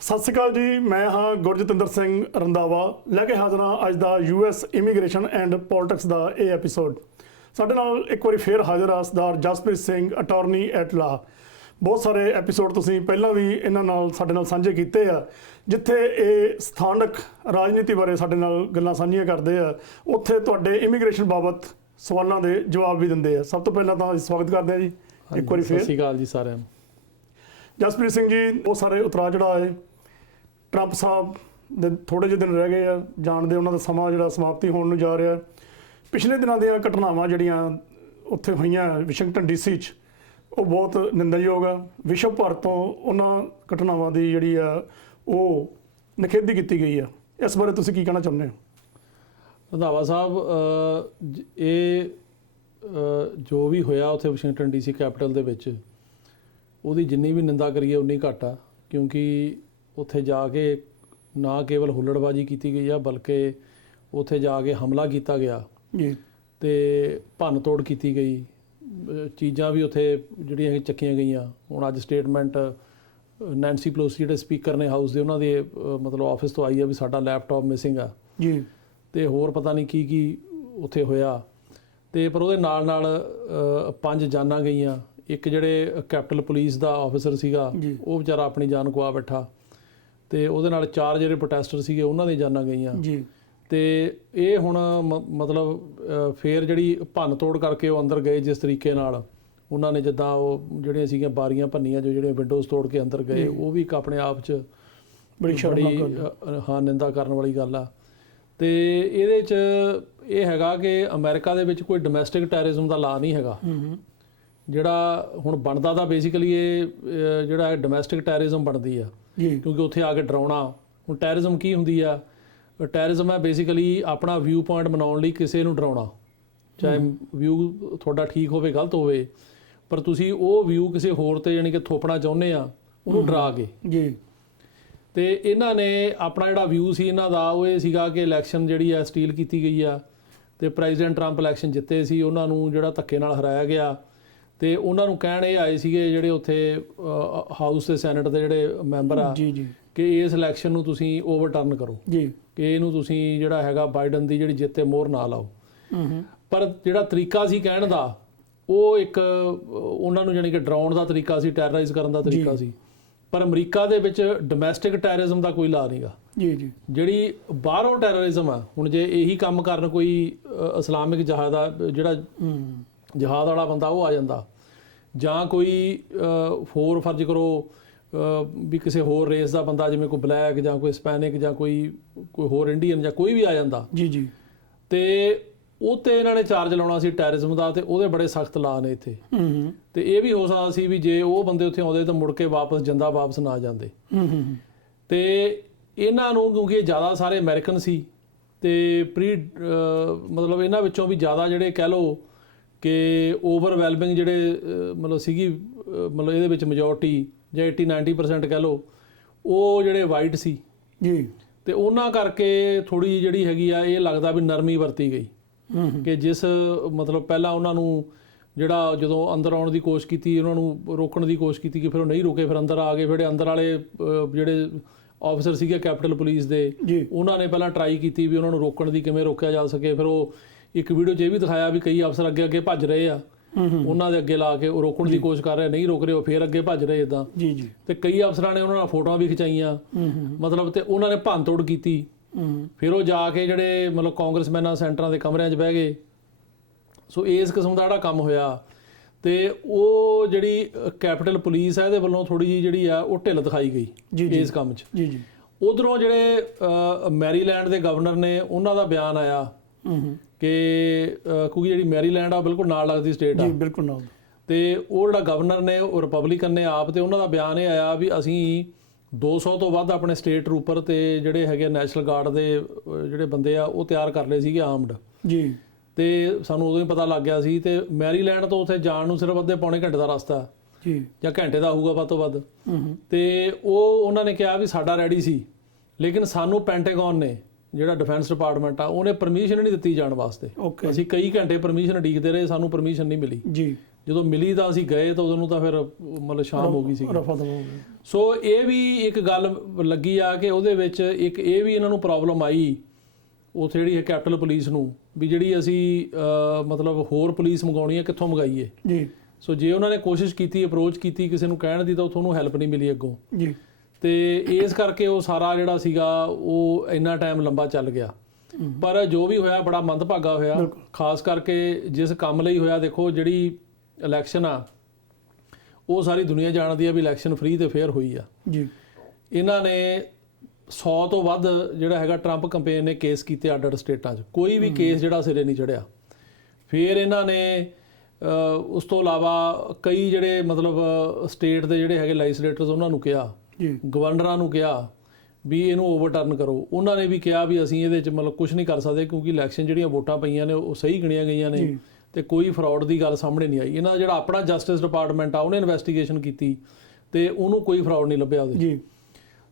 ਸਤਿ ਸ਼੍ਰੀ ਅਕਾਲ ਜੀ। ਮੈਂ ਹਾਂ ਗੁਰਜਤਿੰਦਰ ਸਿੰਘ ਰੰਧਾਵਾ ਲੈ ਕੇ ਹਾਜ਼ਰ ਹਾਂ ਅੱਜ ਦਾ US ਇਮੀਗ੍ਰੇਸ਼ਨ ਐਂਡ ਪੋਲਿਟਿਕਸ ਦਾ ਇਹ ਐਪੀਸੋਡ। ਸਾਡੇ ਨਾਲ ਇੱਕ ਵਾਰੀ ਫੇਰ ਹਾਜ਼ਰ ਆ ਸਰਦਾਰ ਜਸਪ੍ਰੀਤ ਸਿੰਘ, ਅਟਾਰਨੀ ਐਟ ਲਾ। ਬਹੁਤ ਸਾਰੇ ਐਪੀਸੋਡ ਤੁਸੀਂ ਪਹਿਲਾਂ ਵੀ ਇਹਨਾਂ ਨਾਲ ਸਾਡੇ ਨਾਲ ਸਾਂਝੇ ਕੀਤੇ ਆ, ਜਿੱਥੇ ਇਹ ਸਥਾਨਕ ਰਾਜਨੀਤੀ ਬਾਰੇ ਸਾਡੇ ਨਾਲ ਗੱਲਾਂ ਸਾਂਝੀਆਂ ਕਰਦੇ ਆ, ਉੱਥੇ ਤੁਹਾਡੇ ਇਮੀਗ੍ਰੇਸ਼ਨ ਬਾਬਤ ਸਵਾਲਾਂ ਦੇ ਜਵਾਬ ਵੀ ਦਿੰਦੇ ਆ। ਸਭ ਤੋਂ ਪਹਿਲਾਂ ਤਾਂ ਸਵਾਗਤ ਕਰਦੇ ਆ ਜੀ ਇੱਕ ਵਾਰੀ ਫੇਰ। ਸਤਿ ਸ਼੍ਰੀ ਅਕਾਲ ਜੀ ਸਾਰਿਆਂ ਨੂੰ। ਜਸਪ੍ਰੀਤ ਸਿੰਘ ਜੀ, ਬਹੁਤ ਸਾਰੇ ਉਤਰਾਅ ਚੜ੍ਹਾਅ ਹੈ। ਟਰੰਪ ਸਾਹਿਬ ਦੇ ਥੋੜ੍ਹੇ ਜਿਹੇ ਦਿਨ ਰਹਿ ਗਏ ਆ ਜਾਣਦੇ, ਉਹਨਾਂ ਦਾ ਸਮਾਂ ਜਿਹੜਾ ਸਮਾਪਤੀ ਹੋਣ ਨੂੰ ਜਾ ਰਿਹਾ। ਪਿਛਲੇ ਦਿਨਾਂ ਦੀਆਂ ਘਟਨਾਵਾਂ ਜਿਹੜੀਆਂ ਉੱਥੇ ਹੋਈਆਂ ਵਾਸ਼ਿੰਗਟਨ DC 'ਚ, ਉਹ ਬਹੁਤ ਨਿੰਦਣਯੋਗ ਆ। ਵਿਸ਼ਵ ਭਰ ਤੋਂ ਉਹਨਾਂ ਘਟਨਾਵਾਂ ਦੀ ਜਿਹੜੀ ਆ ਉਹ ਨਿਖੇਧੀ ਕੀਤੀ ਗਈ ਆ। ਇਸ ਬਾਰੇ ਤੁਸੀਂ ਕੀ ਕਹਿਣਾ ਚਾਹੁੰਦੇ ਹੋ? ਰੰਧਾਵਾ ਸਾਹਿਬ, ਇਹ ਜੋ ਵੀ ਹੋਇਆ ਉੱਥੇ ਵਾਸ਼ਿੰਗਟਨ DC ਕੈਪੀਟਲ ਦੇ ਵਿੱਚ, ਉਹਦੀ ਜਿੰਨੀ ਵੀ ਨਿੰਦਾ ਕਰੀਏ ਉਨੀ ਘੱਟ ਆ। ਕਿਉਂਕਿ ਉੱਥੇ ਜਾ ਕੇ ਨਾ ਕੇਵਲ ਹੁੱਲੜਬਾਜ਼ੀ ਕੀਤੀ ਗਈ ਆ, ਬਲਕਿ ਉੱਥੇ ਜਾ ਕੇ ਹਮਲਾ ਕੀਤਾ ਗਿਆ ਜੀ, ਤੇ ਭੰਨ ਤੋੜ ਕੀਤੀ ਗਈ। ਚੀਜ਼ਾਂ ਵੀ ਉੱਥੇ ਜਿਹੜੀਆਂ ਚੱਕੀਆਂ ਗਈਆਂ। ਹੁਣ ਅੱਜ ਸਟੇਟਮੈਂਟ ਨੈਂਸੀ ਪਲੋਸੀ ਜਿਹੜੇ ਸਪੀਕਰ ਨੇ ਹਾਊਸ ਦੇ, ਉਹਨਾਂ ਦੇ ਮਤਲਬ ਆਫਿਸ ਤੋਂ ਆਈ ਆ ਵੀ ਸਾਡਾ ਲੈਪਟਾਪ ਮਿਸਿੰਗ ਆ ਜੀ, ਤੇ ਹੋਰ ਪਤਾ ਨਹੀਂ ਕੀ ਕੀ ਉੱਥੇ ਹੋਇਆ। ਤੇ ਪਰ ਉਹਦੇ ਨਾਲ ਨਾਲ 5 ਜਾਨਾਂ ਗਈਆਂ। ਇੱਕ ਜਿਹੜੇ ਕੈਪੀਟਲ ਪੁਲਿਸ ਦਾ ਆਫਿਸਰ ਸੀਗਾ, ਉਹ ਵਿਚਾਰਾ ਆਪਣੀ ਜਾਨ ਗਵਾ ਬੈਠਾ, ਤੇ ਉਹਦੇ ਨਾਲ 4 ਜਿਹੜੇ ਪ੍ਰੋਟੈਸਟਰ ਸੀਗੇ ਉਹਨਾਂ ਦੀਆਂ ਜਾਨਾਂ ਗਈਆਂ ਜੀ। ਤੇ ਇਹ ਹੁਣ ਮਤਲਬ ਫੇਰ ਜਿਹੜੀ ਭੰਨ ਤੋੜ ਕਰਕੇ ਉਹ ਅੰਦਰ ਗਏ, ਜਿਸ ਤਰੀਕੇ ਨਾਲ ਉਹਨਾਂ ਨੇ, ਜਿੱਦਾਂ ਉਹ ਜਿਹੜੀਆਂ ਸੀਗੀਆਂ ਬਾਰੀਆਂ ਭੰਨੀਆਂ, ਜੋ ਜਿਹੜੀਆਂ ਵਿੰਡੋਜ਼ ਤੋੜ ਕੇ ਅੰਦਰ ਗਏ, ਉਹ ਵੀ ਇੱਕ ਆਪਣੇ ਆਪ 'ਚ ਬੜੀ ਨਿੰਦਾ ਕਰਨ ਵਾਲੀ ਗੱਲ ਆ। ਤੇ ਇਹਦੇ 'ਚ ਇਹ ਹੈਗਾ ਕਿ ਅਮਰੀਕਾ ਦੇ ਵਿੱਚ ਕੋਈ ਡੋਮੈਸਟਿਕ ਟੈਰਰਿਜ਼ਮ ਦਾ ਲਾ ਨਹੀਂ ਹੈਗਾ। ਜਿਹੜਾ ਹੁਣ ਬਣਦਾ ਤਾਂ ਬੇਸਿਕਲੀ ਇਹ ਜਿਹੜਾ ਡੋਮੈਸਟਿਕ ਟੈਰਰਿਜ਼ਮ ਬਣਦੀ ਆ, ਕਿਉਂਕਿ ਉੱਥੇ ਆ ਕੇ ਡਰਾਉਣਾ। ਹੁਣ ਟੈਰਰਿਜ਼ਮ ਕੀ ਹੁੰਦੀ ਆ? ਟੈਰਰਿਜ਼ਮ ਹੈ ਬੇਸਿਕਲੀ ਆਪਣਾ ਵਿਊ ਪੁਆਇੰਟ ਬਣਾਉਣ ਲਈ ਕਿਸੇ ਨੂੰ ਡਰਾਉਣਾ, ਚਾਹੇ ਵਿਊ ਤੁਹਾਡਾ ਠੀਕ ਹੋਵੇ ਗਲਤ ਹੋਵੇ, ਪਰ ਤੁਸੀਂ ਉਹ ਵਿਊ ਕਿਸੇ ਹੋਰ ਤੇ ਯਾਨੀ ਕਿ ਥੋਪਣਾ ਚਾਹੁੰਦੇ ਆ, ਉਹਨੂੰ ਡਰਾ ਕੇ ਜੀ। ਤੇ ਇਹਨਾਂ ਨੇ ਆਪਣਾ ਜਿਹੜਾ ਵਿਊ ਸੀ ਇਹਨਾਂ ਦਾ, ਉਹ ਇਹ ਸੀਗਾ ਕਿ ਇਲੈਕਸ਼ਨ ਜਿਹੜੀ ਆ ਸਟੀਲ ਕੀਤੀ ਗਈ ਆ, ਤੇ ਪ੍ਰੈਜ਼ੀਡੈਂਟ ਟਰੰਪ ਇਲੈਕਸ਼ਨ ਜਿੱਤੇ ਸੀ, ਉਹਨਾਂ ਨੂੰ ਜਿਹੜਾ ਧੱਕੇ ਨਾਲ ਹਰਾਇਆ ਗਿਆ। ਤੇ ਉਹਨਾਂ ਨੂੰ ਕਹਿਣ ਇਹ ਆਏ ਸੀਗੇ ਜਿਹੜੇ ਉੱਥੇ ਹਾਊਸ ਤੇ ਸੈਨੇਟ ਦੇ ਜਿਹੜੇ ਮੈਂਬਰ ਆ ਕਿ ਇਸ ਇਲੈਕਸ਼ਨ ਨੂੰ ਤੁਸੀਂ ਓਵਰਟਰਨ ਕਰੋ ਜੀ, ਕਿ ਇਹਨੂੰ ਤੁਸੀਂ ਜਿਹੜਾ ਹੈਗਾ ਬਾਈਡਨ ਦੀ ਜਿਹੜੀ ਜਿੱਤ ਤੇ ਮੋਹਰ ਨਾ ਲਾਓ। ਪਰ ਜਿਹੜਾ ਤਰੀਕਾ ਸੀ ਕਹਿਣ ਦਾ, ਉਹ ਇੱਕ ਉਹਨਾਂ ਨੂੰ ਜਾਣੀ ਕਿ ਡਰਾਉਣ ਦਾ ਤਰੀਕਾ ਸੀ, ਟੈਰਰਾਈਜ਼ ਕਰਨ ਦਾ ਤਰੀਕਾ ਸੀ। ਪਰ ਅਮਰੀਕਾ ਦੇ ਵਿੱਚ ਡੋਮੈਸਟਿਕ ਟੈਰਰਿਜ਼ਮ ਦਾ ਕੋਈ ਲਾ ਨਹੀਂਗਾ ਜੀ ਜੀ। ਜਿਹੜੀ ਬਾਹਰੋਂ ਟੈਰਰਿਜ਼ਮ ਆ, ਹੁਣ ਜੇ ਇਹੀ ਕੰਮ ਕਰਨ ਕੋਈ ਇਸਲਾਮਿਕ ਜਹਾਦ ਦਾ ਜਿਹੜਾ ਜਹਾਦ ਵਾਲਾ ਬੰਦਾ ਉਹ ਆ ਜਾਂਦਾ, ਜਾਂ ਕੋਈ ਹੋਰ ਫਰਜ਼ ਕਰੋ ਵੀ ਕਿਸੇ ਹੋਰ ਰੇਸ ਦਾ ਬੰਦਾ, ਜਿਵੇਂ ਕੋਈ ਬਲੈਕ ਜਾਂ ਕੋਈ ਸਪੈਨਿਕ ਜਾਂ ਕੋਈ ਹੋਰ ਇੰਡੀਅਨ ਜਾਂ ਕੋਈ ਵੀ ਆ ਜਾਂਦਾ ਜੀ ਜੀ, ਤੇ ਉਹ ਤੇ ਇਹਨਾਂ ਨੇ ਚਾਰਜ ਲਾਉਣਾ ਸੀ ਟੈਰਰਿਜ਼ਮ ਦਾ, ਤੇ ਉਹਦੇ ਬੜੇ ਸਖਤ ਲਾ ਨੇ ਇੱਥੇ। ਤੇ ਇਹ ਵੀ ਹੋ ਸਕਦਾ ਸੀ ਵੀ ਜੇ ਉਹ ਬੰਦੇ ਉੱਥੇ ਆਉਂਦੇ ਤਾਂ ਮੁੜ ਕੇ ਵਾਪਸ ਨਾ ਜਾਂਦੇ। ਤੇ ਇਹਨਾਂ ਨੂੰ ਕਿਉਂਕਿ ਇਹ ਜ਼ਿਆਦਾ ਸਾਰੇ ਅਮਰੀਕਨ ਸੀ, ਤੇ ਮਤਲਬ ਇਹਨਾਂ ਵਿੱਚੋਂ ਵੀ ਜ਼ਿਆਦਾ ਜਿਹੜੇ ਕਹਿ ਲਓ ਕਿ ਓਵਰਵੈਲਮਿੰਗ ਜਿਹੜੇ ਮਤਲਬ ਸੀਗੀ, ਮਤਲਬ ਇਹਦੇ ਵਿੱਚ ਮੈਜੋਰਟੀ ਜਾਂ 80-90% ਕਹਿ ਲਓ, ਉਹ ਜਿਹੜੇ ਵਾਈਟ ਸੀ ਜੀ। ਤੇ ਉਹਨਾਂ ਕਰਕੇ ਥੋੜ੍ਹੀ ਜਿਹੜੀ ਹੈਗੀ ਆ, ਇਹ ਲੱਗਦਾ ਵੀ ਨਰਮੀ ਵਰਤੀ ਗਈ ਕਿ ਜਿਸ ਮਤਲਬ ਪਹਿਲਾਂ ਉਹਨਾਂ ਨੂੰ ਜਿਹੜਾ ਜਦੋਂ ਅੰਦਰ ਆਉਣ ਦੀ ਕੋਸ਼ਿਸ਼ ਕੀਤੀ, ਉਹਨਾਂ ਨੂੰ ਰੋਕਣ ਦੀ ਕੋਸ਼ਿਸ਼ ਕੀਤੀ ਕਿ ਫਿਰ ਉਹ ਨਹੀਂ ਰੁਕੇ, ਫਿਰ ਅੰਦਰ ਆ ਗਏ। ਫਿਰ ਅੰਦਰ ਵਾਲੇ ਜਿਹੜੇ ਆਫਿਸਰ ਸੀਗੇ ਕੈਪੀਟਲ ਪੁਲਿਸ ਦੇ, ਉਹਨਾਂ ਨੇ ਪਹਿਲਾਂ ਟਰਾਈ ਕੀਤੀ ਵੀ ਉਹਨਾਂ ਨੂੰ ਰੋਕਣ ਦੀ, ਕਿਵੇਂ ਰੋਕਿਆ ਜਾ ਸਕੇ। ਫਿਰ ਉਹ ਇੱਕ ਵੀਡੀਓ 'ਚ ਇਹ ਵੀ ਦਿਖਾਇਆ ਵੀ ਕਈ ਅਫਸਰ ਅੱਗੇ ਅੱਗੇ ਭੱਜ ਰਹੇ ਆ, ਉਹਨਾਂ ਦੇ ਅੱਗੇ ਲਾ ਕੇ ਉਹ ਰੋਕਣ ਦੀ ਕੋਸ਼ਿਸ਼ ਕਰ ਰਹੇ, ਨਹੀਂ ਰੋਕ ਰਹੇ, ਉਹ ਫਿਰ ਅੱਗੇ ਭੱਜ ਰਹੇ ਇੱਦਾਂ ਜੀ ਜੀ। ਤੇ ਕਈ ਅਫਸਰਾਂ ਨੇ ਉਹਨਾਂ ਨਾਲ ਫੋਟੋਆਂ ਵੀ ਖਿਚਾਈਆਂ ਮਤਲਬ, ਤੇ ਉਹਨਾਂ ਨੇ ਭੰਨ ਤੋੜ ਕੀਤੀ। ਫਿਰ ਉਹ ਜਾ ਕੇ ਜਿਹੜੇ ਮਤਲਬ ਕਾਂਗਰਸਮੈਨਾਂ ਸੈਂਟਰਾਂ ਦੇ ਕਮਰਿਆਂ 'ਚ ਬਹਿ ਗਏ। ਸੋ ਇਸ ਕਿਸਮ ਦਾ ਜਿਹੜਾ ਕੰਮ ਹੋਇਆ, ਤੇ ਉਹ ਜਿਹੜੀ ਕੈਪੀਟਲ ਪੁਲਿਸ ਹੈ ਇਹਦੇ ਵੱਲੋਂ ਥੋੜ੍ਹੀ ਜਿਹੀ ਜਿਹੜੀ ਆ ਉਹ ਢਿੱਲ ਦਿਖਾਈ ਗਈ ਇਸ ਕੰਮ 'ਚ ਜੀ ਜੀ। ਉੱਧਰੋਂ ਜਿਹੜੇ ਮੈਰੀਲੈਂਡ ਦੇ ਗਵਰਨਰ ਨੇ, ਉਹਨਾਂ ਦਾ ਬਿਆਨ ਆਇਆ ਕਿ ਕਿਉਂਕਿ ਜਿਹੜੀ ਮੈਰੀਲੈਂਡ ਆ ਬਿਲਕੁਲ ਨਾਲ ਲੱਗਦੀ ਸਟੇਟ ਆ ਜੀ, ਬਿਲਕੁਲ ਨਾਲ, ਤੇ ਉਹ ਜਿਹੜਾ ਗਵਰਨਰ ਨੇ ਉਹ ਰਿਪਬਲਿਕਨ ਨੇ ਆਪ, ਤੇ ਉਹਨਾਂ ਦਾ ਬਿਆਨ ਇਹ ਆਇਆ ਵੀ ਅਸੀਂ 200 ਤੋਂ ਵੱਧ ਆਪਣੇ ਸਟੇਟ ਟਰੂਪਰ ਤੇ ਜਿਹੜੇ ਹੈਗੇ ਨੈਸ਼ਨਲ ਗਾਰਡ ਦੇ ਜਿਹੜੇ ਬੰਦੇ ਆ ਉਹ ਤਿਆਰ ਕਰ ਲਏ ਸੀਗੇ ਆਰਮਡ ਜੀ। ਤੇ ਸਾਨੂੰ ਉਦੋਂ ਹੀ ਪਤਾ ਲੱਗ ਗਿਆ ਸੀ। ਤੇ ਮੈਰੀਲੈਂਡ ਤੋਂ ਉੱਥੇ ਜਾਣ ਨੂੰ ਸਿਰਫ ਅੱਧੇ ਪੌਣੇ ਘੰਟੇ ਦਾ ਰਸਤਾ ਜੀ, ਜਾਂ ਘੰਟੇ ਦਾ ਹੋਊਗਾ ਵੱਧ ਤੋਂ ਵੱਧ। ਤੇ ਉਹਨਾਂ ਨੇ ਕਿਹਾ ਵੀ ਸਾਡਾ ਰੈਡੀ ਸੀ, ਲੇਕਿਨ ਸਾਨੂੰ ਪੈਂਟਾਗਨ ਨੇ, ਜਿਹੜਾ ਡਿਫੈਂਸ ਡਿਪਾਰਟਮੈਂਟ ਆ, ਉਹਨੇ ਪਰਮਿਸ਼ਨ ਨਹੀਂ ਦਿੱਤੀ ਜਾਣ ਵਾਸਤੇ। ਅਸੀਂ ਕਈ ਘੰਟੇ ਪਰਮਿਸ਼ਨ ਉਡੀਕਦੇ ਰਹੇ, ਸਾਨੂੰ ਪਰਮਿਸ਼ਨ ਨਹੀਂ ਮਿਲੀ ਜੀ। ਜਦੋਂ ਮਿਲੀ ਤਾਂ ਅਸੀਂ ਗਏ ਤਾਂ ਉਦੋਂ ਨੂੰ ਤਾਂ ਫਿਰ ਮਤਲਬ ਸ਼ਾਮ ਹੋ ਗਈ ਸੀ। ਰਫਾ ਦਫਾ ਹੋ ਗਈ। ਸੋ ਇਹ ਵੀ ਇੱਕ ਗੱਲ ਲੱਗੀ ਆ ਕਿ ਉਹਦੇ ਵਿੱਚ ਇੱਕ ਇਹ ਵੀ ਇਹਨਾਂ ਨੂੰ ਪ੍ਰੋਬਲਮ ਆਈ ਉੱਥੇ ਜਿਹੜੀ ਹੈ ਕੈਪੀਟਲ ਪੁਲਿਸ ਨੂੰ, ਵੀ ਜਿਹੜੀ ਅਸੀਂ ਮਤਲਬ ਹੋਰ ਪੁਲਿਸ ਮੰਗਾਉਣੀ ਹੈ ਕਿੱਥੋਂ ਮੰਗਾਈਏ ਜੀ। ਸੋ ਜੇ ਉਹਨਾਂ ਨੇ ਕੋਸ਼ਿਸ਼ ਕੀਤੀ, ਅਪਰੋਚ ਕੀਤੀ ਕਿਸੇ ਨੂੰ ਕਹਿਣ ਦੀ, ਤਾਂ ਉੱਥੋਂ ਨੂੰ ਹੈਲਪ ਨਹੀਂ ਮਿਲੀ ਅੱਗੋਂ। ਜੀ। ਤੇ ਇਸ ਕਰਕੇ ਉਹ ਸਾਰਾ ਜਿਹੜਾ ਸੀਗਾ ਉਹ ਇੰਨਾ ਟਾਈਮ ਲੰਬਾ ਚੱਲ ਗਿਆ। ਪਰ ਜੋ ਵੀ ਹੋਇਆ ਬੜਾ ਮੰਦਭਾਗਾ ਹੋਇਆ, ਖਾਸ ਕਰਕੇ ਜਿਸ ਕੰਮ ਲਈ ਹੋਇਆ। ਦੇਖੋ ਜਿਹੜੀ ਇਲੈਕਸ਼ਨ ਆ ਉਹ ਸਾਰੀ ਦੁਨੀਆ ਜਾਣਦੀ ਆ ਵੀ ਇਲੈਕਸ਼ਨ ਫ੍ਰੀ ਤੇ ਫੇਅਰ ਹੋਈ ਆ ਜੀ। ਇਹਨਾਂ ਨੇ 100 ਤੋਂ ਵੱਧ ਜਿਹੜਾ ਹੈਗਾ ਟਰੰਪ ਕੰਪੇਨ ਨੇ ਕੇਸ ਕੀਤੇ ਅੱਡ-ਅੱਡ ਸਟੇਟਾਂ 'ਚ, ਕੋਈ ਵੀ ਕੇਸ ਜਿਹੜਾ ਸਿਰੇ ਨਹੀਂ ਚੜਿਆ। ਫਿਰ ਇਹਨਾਂ ਨੇ ਉਸ ਤੋਂ ਇਲਾਵਾ ਕਈ ਜਿਹੜੇ ਮਤਲਬ ਸਟੇਟ ਦੇ ਜਿਹੜੇ ਹੈਗੇ ਲੈਜਿਸਲੇਟਰਸ ਉਹਨਾਂ ਨੂੰ ਕਿਹਾ, ਗਵਰਨਰਾਂ ਨੂੰ ਕਿਹਾ ਵੀ ਇਹਨੂੰ ਓਵਰਟਰਨ ਕਰੋ। ਉਹਨਾਂ ਨੇ ਵੀ ਕਿਹਾ ਵੀ ਅਸੀਂ ਇਹਦੇ 'ਚ ਮਤਲਬ ਕੁਝ ਨਹੀਂ ਕਰ ਸਕਦੇ ਕਿਉਂਕਿ ਇਲੈਕਸ਼ਨ ਜਿਹੜੀਆਂ ਵੋਟਾਂ ਪਈਆਂ ਨੇ ਉਹ ਸਹੀ ਗਿਣੀਆਂ ਗਈਆਂ ਨੇ ਤੇ ਕੋਈ ਫਰਾਡ ਦੀ ਗੱਲ ਸਾਹਮਣੇ ਨਹੀਂ ਆਈ। ਇਹਨਾਂ ਦਾ ਜਿਹੜਾ ਆਪਣਾ ਜਸਟਿਸ ਡਿਪਾਰਟਮੈਂਟ ਆ ਉਹਨੇ ਇਨਵੈਸਟੀਗੇਸ਼ਨ ਕੀਤੀ ਤੇ ਉਹਨੂੰ ਕੋਈ ਫਰਾਡ ਨਹੀਂ ਲੱਭਿਆ ਉਹਦੇ।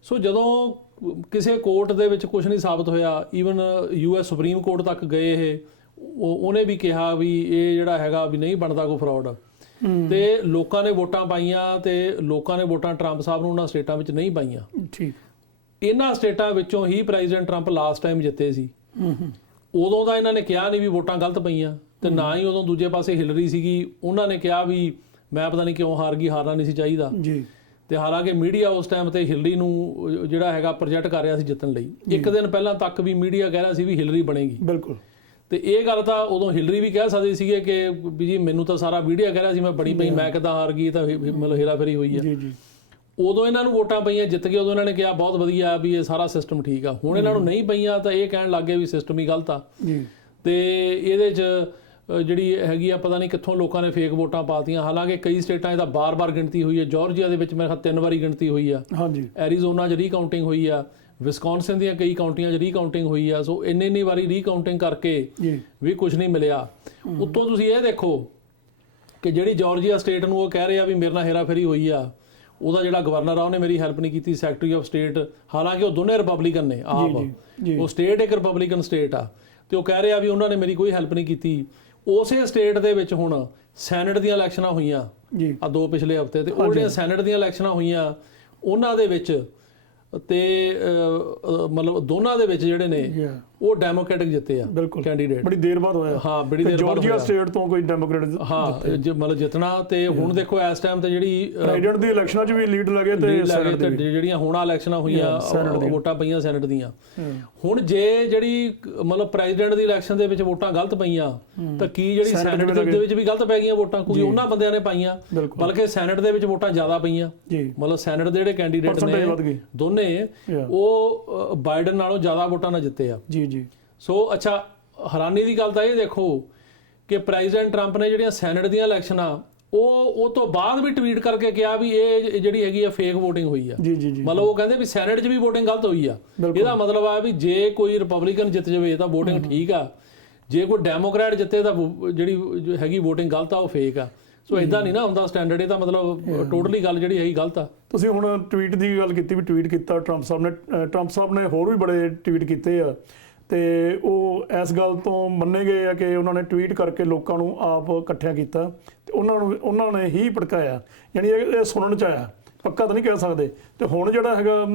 ਸੋ ਜਦੋਂ ਕਿਸੇ ਕੋਰਟ ਦੇ ਵਿੱਚ ਕੁਝ ਨਹੀਂ ਸਾਬਤ ਹੋਇਆ, ਈਵਨ US ਸੁਪਰੀਮ ਕੋਰਟ ਤੱਕ ਗਏ ਇਹ, ਉਹਨੇ ਵੀ ਕਿਹਾ ਵੀ ਇਹ ਜਿਹੜਾ ਹੈਗਾ ਵੀ ਨਹੀਂ ਬਣਦਾ ਕੋਈ ਫਰਾਡ। ਤੇ ਲੋਕਾਂ ਨੇ ਵੋਟਾਂ ਪਾਈਆਂ ਤੇ ਲੋਕਾਂ ਨੇ ਵੋਟਾਂ ਟਰੰਪ ਸਾਹਿਬ ਨੂੰ ਉਹਨਾਂ ਸਟੇਟਾਂ ਵਿੱਚ ਨਹੀਂ ਪਾਈਆਂ। ਠੀਕ। ਇਹਨਾਂ ਸਟੇਟਾਂ ਵਿੱਚੋਂ ਹੀ ਪ੍ਰੈਜ਼ੀਡੈਂਟ ਟਰੰਪ ਲਾਸਟ ਟਾਈਮ ਜਿੱਤੇ ਸੀ। ਉਦੋਂ ਤਾਂ ਇਹਨਾਂ ਨੇ ਕਿਹਾ ਨਹੀਂ ਵੀ ਵੋਟਾਂ ਗਲਤ ਪਈਆਂ, ਤੇ ਨਾ ਹੀ ਉਦੋਂ ਦੂਜੇ ਪਾਸੇ ਹਿਲਰੀ ਸੀਗੀ, ਉਹਨਾਂ ਨੇ ਕਿਹਾ ਵੀ ਮੈਂ ਪਤਾ ਨਹੀਂ ਕਿਉਂ ਹਾਰ ਗਈ, ਹਾਰਨਾ ਨਹੀਂ ਸੀ ਚਾਹੀਦਾ। ਤੇ ਹਾਲਾਂਕਿ ਮੀਡੀਆ ਉਸ ਟਾਈਮ ਤੇ ਹਿਲਰੀ ਨੂੰ ਜਿਹੜਾ ਹੈਗਾ ਪ੍ਰੋਜੈਕਟ ਕਰ ਰਿਹਾ ਸੀ ਜਿੱਤਣ ਲਈ। ਇੱਕ ਦਿਨ ਪਹਿਲਾਂ ਤੱਕ ਵੀ ਮੀਡੀਆ ਕਹਿ ਰਿਹਾ ਸੀ ਵੀ ਹਿਲਰੀ ਬਣੇਗੀ। ਬਿਲਕੁਲ। ਤੇ ਇਹ ਗੱਲ ਤਾਂ ਉਦੋਂ ਹਿਲਰੀ ਵੀ ਕਹਿ ਸਕਦੇ ਸੀਗੇ ਕਿ ਵੀ ਜੀ ਮੈਨੂੰ ਤਾਂ ਸਾਰਾ ਮੀਡੀਆ ਕਹਿ ਰਿਹਾ ਸੀ ਮੈਂ ਬਣੀ ਪਈ, ਮੈਂ ਕਿੱਦਾਂ ਹਾਰ ਗਈ, ਤਾਂ ਮਤਲਬ ਹੇਰਾਫੇਰੀ ਹੋਈ ਆ। ਉਦੋਂ ਇਹਨਾਂ ਨੂੰ ਵੋਟਾਂ ਪਈਆਂ, ਜਿੱਤ ਗਏ, ਉਦੋਂ ਇਹਨਾਂ ਨੇ ਕਿਹਾ ਬਹੁਤ ਵਧੀਆ ਵੀ ਇਹ ਸਾਰਾ ਸਿਸਟਮ ਠੀਕ ਆ। ਹੁਣ ਇਹਨਾਂ ਨੂੰ ਨਹੀਂ ਪਈਆਂ ਤਾਂ ਇਹ ਕਹਿਣ ਲੱਗ ਗਏ ਵੀ ਸਿਸਟਮ ਹੀ ਗਲਤ ਆ। ਤੇ ਇਹਦੇ 'ਚ ਜਿਹੜੀ ਹੈਗੀ ਆ ਪਤਾ ਨਹੀਂ ਕਿੱਥੋਂ ਲੋਕਾਂ ਨੇ ਫੇਕ ਵੋਟਾਂ ਪਾਤੀਆਂ। ਹਾਲਾਂਕਿ ਕਈ ਸਟੇਟਾਂ 'ਚ ਤਾਂ ਬਾਰ-ਬਾਰ ਗਿਣਤੀ ਹੋਈ ਹੈ। ਜਾਰਜੀਆ ਦੇ ਵਿੱਚ ਮੇਰੇ ਖਿਆਲ 3 ਵਾਰੀ ਗਿਣਤੀ ਹੋਈ ਆ। ਐਰੀਜ਼ੋਨਾ 'ਚ ਰੀਕਾਊਂਟਿੰਗ ਹੋਈ ਆ। ਵਿਸਕੌਨਸਿਨ ਦੀਆਂ ਕਈ ਕਾਊਂਟੀਆਂ 'ਚ ਰੀਕਾਊਂਟਿੰਗ ਹੋਈ ਆ। ਸੋ ਇੰਨੀ ਵਾਰੀ ਰੀਕਾਊਂਟਿੰਗ ਕਰਕੇ ਵੀ ਕੁਝ ਨਹੀਂ ਮਿਲਿਆ। ਉੱਤੋਂ ਤੁਸੀਂ ਇਹ ਦੇਖੋ ਕਿ ਜਿਹੜੀ ਜਾਰਜੀਆ ਸਟੇਟ ਨੂੰ ਉਹ ਕਹਿ ਰਹੇ ਆ ਵੀ ਮੇਰੇ ਨਾਲ ਹੇਰਾਫੇਰੀ ਹੋਈ ਆ, ਉਹਦਾ ਜਿਹੜਾ ਗਵਰਨਰ ਆ ਉਹਨੇ ਮੇਰੀ ਹੈਲਪ ਨਹੀਂ ਕੀਤੀ, ਸੈਕਟਰੀ ਆਫ ਸਟੇਟ, ਹਾਲਾਂਕਿ ਉਹ ਦੋਨੇ ਰਿਪਬਲਿਕਨ ਨੇ ਆਪ, ਉਹ ਸਟੇਟ ਇੱਕ ਰਿਪਬਲਿਕਨ ਸਟੇਟ ਆ, ਤੇ ਉਹ ਕਹਿ ਰਹੇ ਆ ਵੀ ਉਹਨਾਂ ਨੇ ਮੇਰੀ ਕੋਈ ਹੈਲਪ ਨਹੀਂ ਕੀਤੀ। ਉਸੇ ਸਟੇਟ ਦੇ ਵਿੱਚ ਹੁਣ ਸੈਨੇਟ ਦੀਆਂ ਇਲੈਕਸ਼ਨਾਂ ਹੋਈਆਂ ਆ 2 ਪਿਛਲੇ ਹਫ਼ਤੇ, ਤੇ ਉਹ ਜਿਹੜੀਆਂ ਸੈਨੇਟ ਦੀਆਂ ਇਲੈਕਸ਼ਨਾਂ ਹੋਈਆਂ ਉਹਨਾਂ ਦੇ ਵਿੱਚ ਤੇ ਮਤਲਬ ਦੋਨਾਂ ਦੇ ਵਿੱਚ ਜਿਹੜੇ ਨੇ ਉਹ ਡੈਮੋਕ੍ਰੈਟਿਕ ਜਿੱਤੇ ਆ ਕੈਂਡੀਡੇਟ। ਬੜੀ ਦੇਰ ਬਾਅਦ ਹੋਇਆ। ਹਾਂ, ਬੜੀ ਦੇਰ ਬਾਅਦ ਜਾਰਜੀਆ ਸਟੇਟ ਤੋਂ ਕੋਈ ਡੈਮੋਕ੍ਰੈਟ ਮਤਲਬ ਜਿੱਤਣਾ। ਤੇ ਹੁਣ ਦੇਖੋ ਇਸ ਟਾਈਮ ਤੇ ਜਿਹੜੀ ਪ੍ਰੈਜ਼ੀਡੈਂਟ ਦੀ ਇਲੈਕਸ਼ਨਾਂ 'ਚ ਵੀ ਲੀਡ ਲੱਗੇ ਤੇ ਜਿਹੜੀਆਂ ਹੁਣ ਇਲੈਕਸ਼ਨਾਂ ਹੋਈਆਂ ਵੋਟਾਂ ਪਈਆਂ ਸੈਨੇਟ ਦੀਆਂ। ਹੁਣ ਜੇ ਜਿਹੜੀ ਮਤਲਬ ਪ੍ਰੈਜ਼ੀਡੈਂਟ ਦੀ ਇਲੈਕਸ਼ਨ ਦੇ ਵਿੱਚ ਵੋਟਾਂ ਗਲਤ ਪਈਆਂ ਤਾਂ ਕੀ ਜਿਹੜੀ ਸੈਨੇਟ ਦੇ ਵਿੱਚ ਵੀ ਗਲਤ ਪੈ ਗਈਆਂ ਵੋਟਾਂ, ਕਿਉਂਕਿ ਉਹਨਾਂ ਬੰਦਿਆਂ ਨੇ ਪਾਈਆਂ, ਬਲਕਿ ਸੈਨੇਟ ਦੇ ਵਿੱਚ ਵੋਟਾਂ ਜ਼ਿਆਦਾ ਪਈਆਂ। ਮਤਲਬ ਸੈਨੇਟ ਦੇ ਜਿਹੜੇ ਕੈਂਡੀਡੇਟ ਨੇ ਦੋਨੇ ਉਹ ਬਾਈਡਨ ਨਾਲੋਂ ਜ਼ਿਆਦਾ ਵੋਟਾਂ ਨਾਲ ਜਿੱਤੇ ਆ। ਸੋ ਅੱਛਾ, ਹੈਰਾਨੀ ਦੀ ਗੱਲ ਤਾਂ ਇਹ ਦੇਖੋ ਕਿ ਪ੍ਰੈਜ਼ੀਡੈਂਟ ਟਰੰਪ ਨੇ ਜਿਹੜੀਆਂ ਸੈਨੇਟ ਦੀਆਂ ਇਲੈਕਸ਼ਨਾਂ ਉਹ ਤੋਂ ਬਾਅਦ ਵੀ ਟਵੀਟ ਕਰਕੇ ਕਿਹਾ ਵੀ ਇਹ ਜਿਹੜੀ ਹੈਗੀ ਆ ਫੇਕ ਵੋਟਿੰਗ ਹੋਈ ਆ। ਮਤਲਬ ਉਹ ਕਹਿੰਦੇ ਵੀ ਸੈਨੇਟ 'ਚ ਵੀ ਵੋਟਿੰਗ ਗਲਤ ਹੋਈ ਆ। ਇਹਦਾ ਮਤਲਬ ਆ ਵੀ ਜੇ ਕੋਈ ਰਿਪਬਲਿਕਨ ਜਿੱਤ ਜਾਵੇ ਤਾਂ ਵੋਟਿੰਗ ਠੀਕ ਆ, ਜੇ ਕੋਈ ਡੈਮੋਕ੍ਰੈਟ ਜਿੱਤੇ ਤਾਂ ਜਿਹੜੀ ਹੈਗੀ ਵੋਟਿੰਗ ਗਲਤ ਆ, ਉਹ ਫੇਕ ਆ। ਸੋ ਇਦਾਂ ਨਹੀਂ ਨਾ ਹੁੰਦਾ ਸਟੈਂਡਰਡ। ਇਹ ਤਾਂ ਮਤਲਬ ਟੋਟਲੀ ਗੱਲ ਜਿਹੜੀ ਹੈਗੀ ਗਲਤ ਆ। ਤੁਸੀਂ ਹੁਣ ਟਵੀਟ ਦੀ ਗੱਲ ਕੀਤੀ ਵੀ ਟਵੀਟ ਕੀਤਾ ਟਰੰਪ ਸਾਹਿਬ ਨੇ ਹੋਰ ਵੀ ਬੜੇ ਟਵੀਟ ਕੀਤੇ ਆ, ਤੇ ਉਹ ਇਸ ਗੱਲ ਤੋਂ ਮੰਨੇ ਗਏ ਆ ਕਿ ਉਹਨਾਂ ਨੇ ਟਵੀਟ ਕਰਕੇ ਲੋਕਾਂ ਨੂੰ ਆਪ ਇਕੱਠਿਆ ਕੀਤਾ ਤੇ ਉਹਨਾਂ ਨੇ ਹੀ ਭੜਕਾਇਆ। ਯਾਨੀ ਇਹ ਸੁਣਨ 'ਚ ਆਇਆ, ਪੱਕਾ ਤਾਂ ਨਹੀਂ ਕਹਿ ਸਕਦੇ। ਤੇ ਹੁਣ ਜਿਹੜਾ ਹੈਗਾ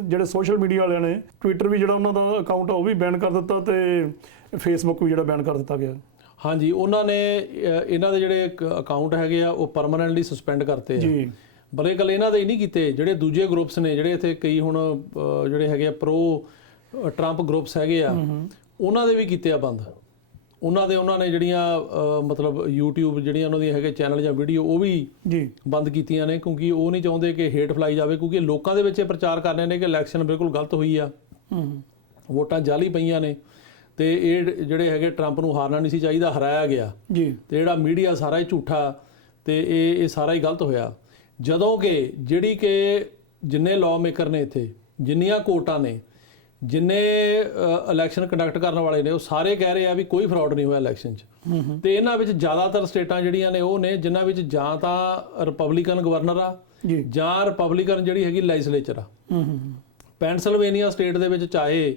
ਜਿਹੜੇ ਸੋਸ਼ਲ ਮੀਡੀਆ ਵਾਲਿਆਂ ਨੇ ਟਵਿੱਟਰ ਵੀ ਜਿਹੜਾ ਉਹਨਾਂ ਦਾ ਅਕਾਊਂਟ ਆ ਉਹ ਵੀ ਬੈਨ ਕਰ ਦਿੱਤਾ ਤੇ ਫੇਸਬੁੱਕ ਵੀ ਜਿਹੜਾ ਬੈਨ ਕਰ ਦਿੱਤਾ ਗਿਆ। ਹਾਂਜੀ, ਉਹਨਾਂ ਨੇ ਇਹਨਾਂ ਦੇ ਜਿਹੜੇ ਅਕਾਊਂਟ ਹੈਗੇ ਆ ਉਹ ਪਰਮਾਨੈਂਟਲੀ ਸਸਪੈਂਡ ਕਰਤੇ ਆ। ਬਲੇ ਕੱਲ ਇਹਨਾਂ ਦੇ ਹੀ ਨਹੀਂ ਕੀਤੇ, ਜਿਹੜੇ ਦੂਜੇ ਗਰੁੱਪਸ ਨੇ ਜਿਹੜੇ ਇੱਥੇ ਕਈ ਹੁਣ ਜਿਹੜੇ ਹੈਗੇ ਆ ਪ੍ਰੋ ਟਰੰਪ ਗਰੁੱਪਸ ਹੈਗੇ ਆ, ਉਹਨਾਂ ਦੇ ਵੀ ਕੀਤੇ ਆ ਬੰਦ। ਉਹਨਾਂ ਨੇ ਜਿਹੜੀਆਂ ਮਤਲਬ YouTube ਜਿਹੜੀਆਂ ਉਹਨਾਂ ਦੀਆਂ ਹੈਗੇ ਚੈਨਲ ਜਾਂ ਵੀਡੀਓ ਉਹ ਵੀ ਬੰਦ ਕੀਤੀਆਂ ਨੇ, ਕਿਉਂਕਿ ਉਹ ਨਹੀਂ ਚਾਹੁੰਦੇ ਕਿ ਹੇਟ ਫਲਾਈ ਜਾਵੇ। ਕਿਉਂਕਿ ਲੋਕਾਂ ਦੇ ਵਿੱਚ ਇਹ ਪ੍ਰਚਾਰ ਕਰ ਰਹੇ ਨੇ ਕਿ ਇਲੈਕਸ਼ਨ ਬਿਲਕੁਲ ਗਲਤ ਹੋਈ ਆ, ਵੋਟਾਂ ਜਾਲੀ ਪਈਆਂ ਨੇ, ਤੇ ਇਹ ਜਿਹੜੇ ਹੈਗੇ ਟਰੰਪ ਨੂੰ ਹਾਰਨਾ ਨਹੀਂ ਸੀ ਚਾਹੀਦਾ, ਹਰਾਇਆ ਗਿਆ। ਤੇ ਜਿਹੜਾ ਮੀਡੀਆ ਸਾਰਾ ਹੀ ਝੂਠਾ ਤੇ ਇਹ ਸਾਰਾ ਹੀ ਗਲਤ ਹੋਇਆ। ਜਦੋਂ ਕਿ ਜਿਹੜੀ ਕਿ ਜਿੰਨੇ ਲਾਅ ਮੇਕਰ ਨੇ ਇੱਥੇ, ਜਿੰਨੀਆਂ ਕੋਰਟਾਂ ਨੇ, ਜਿੰਨੇ ਇਲੈਕਸ਼ਨ ਕੰਡਕਟ ਕਰਨ ਵਾਲੇ ਨੇ, ਉਹ ਸਾਰੇ ਕਹਿ ਰਹੇ ਆ ਵੀ ਕੋਈ ਫਰਾਡ ਨਹੀਂ ਹੋਇਆ ਇਲੈਕਸ਼ਨ 'ਚ। ਤੇ ਇਹਨਾਂ ਵਿੱਚ ਜ਼ਿਆਦਾਤਰ ਸਟੇਟਾਂ ਜਿਹੜੀਆਂ ਨੇ ਉਹ ਨੇ ਜਿਨ੍ਹਾਂ ਵਿੱਚ ਜਾਂ ਤਾਂ ਰਿਪਬਲਿਕਨ ਗਵਰਨਰ ਆ ਜਾਂ ਰਿਪਬਲਿਕਨ ਜਿਹੜੀ ਹੈਗੀ ਲੈਜਿਸਲੇਚਰ ਆ। ਪੈਨਸਿਲਵੇਨੀਆ ਸਟੇਟ ਦੇ ਵਿੱਚ ਚਾਹੇ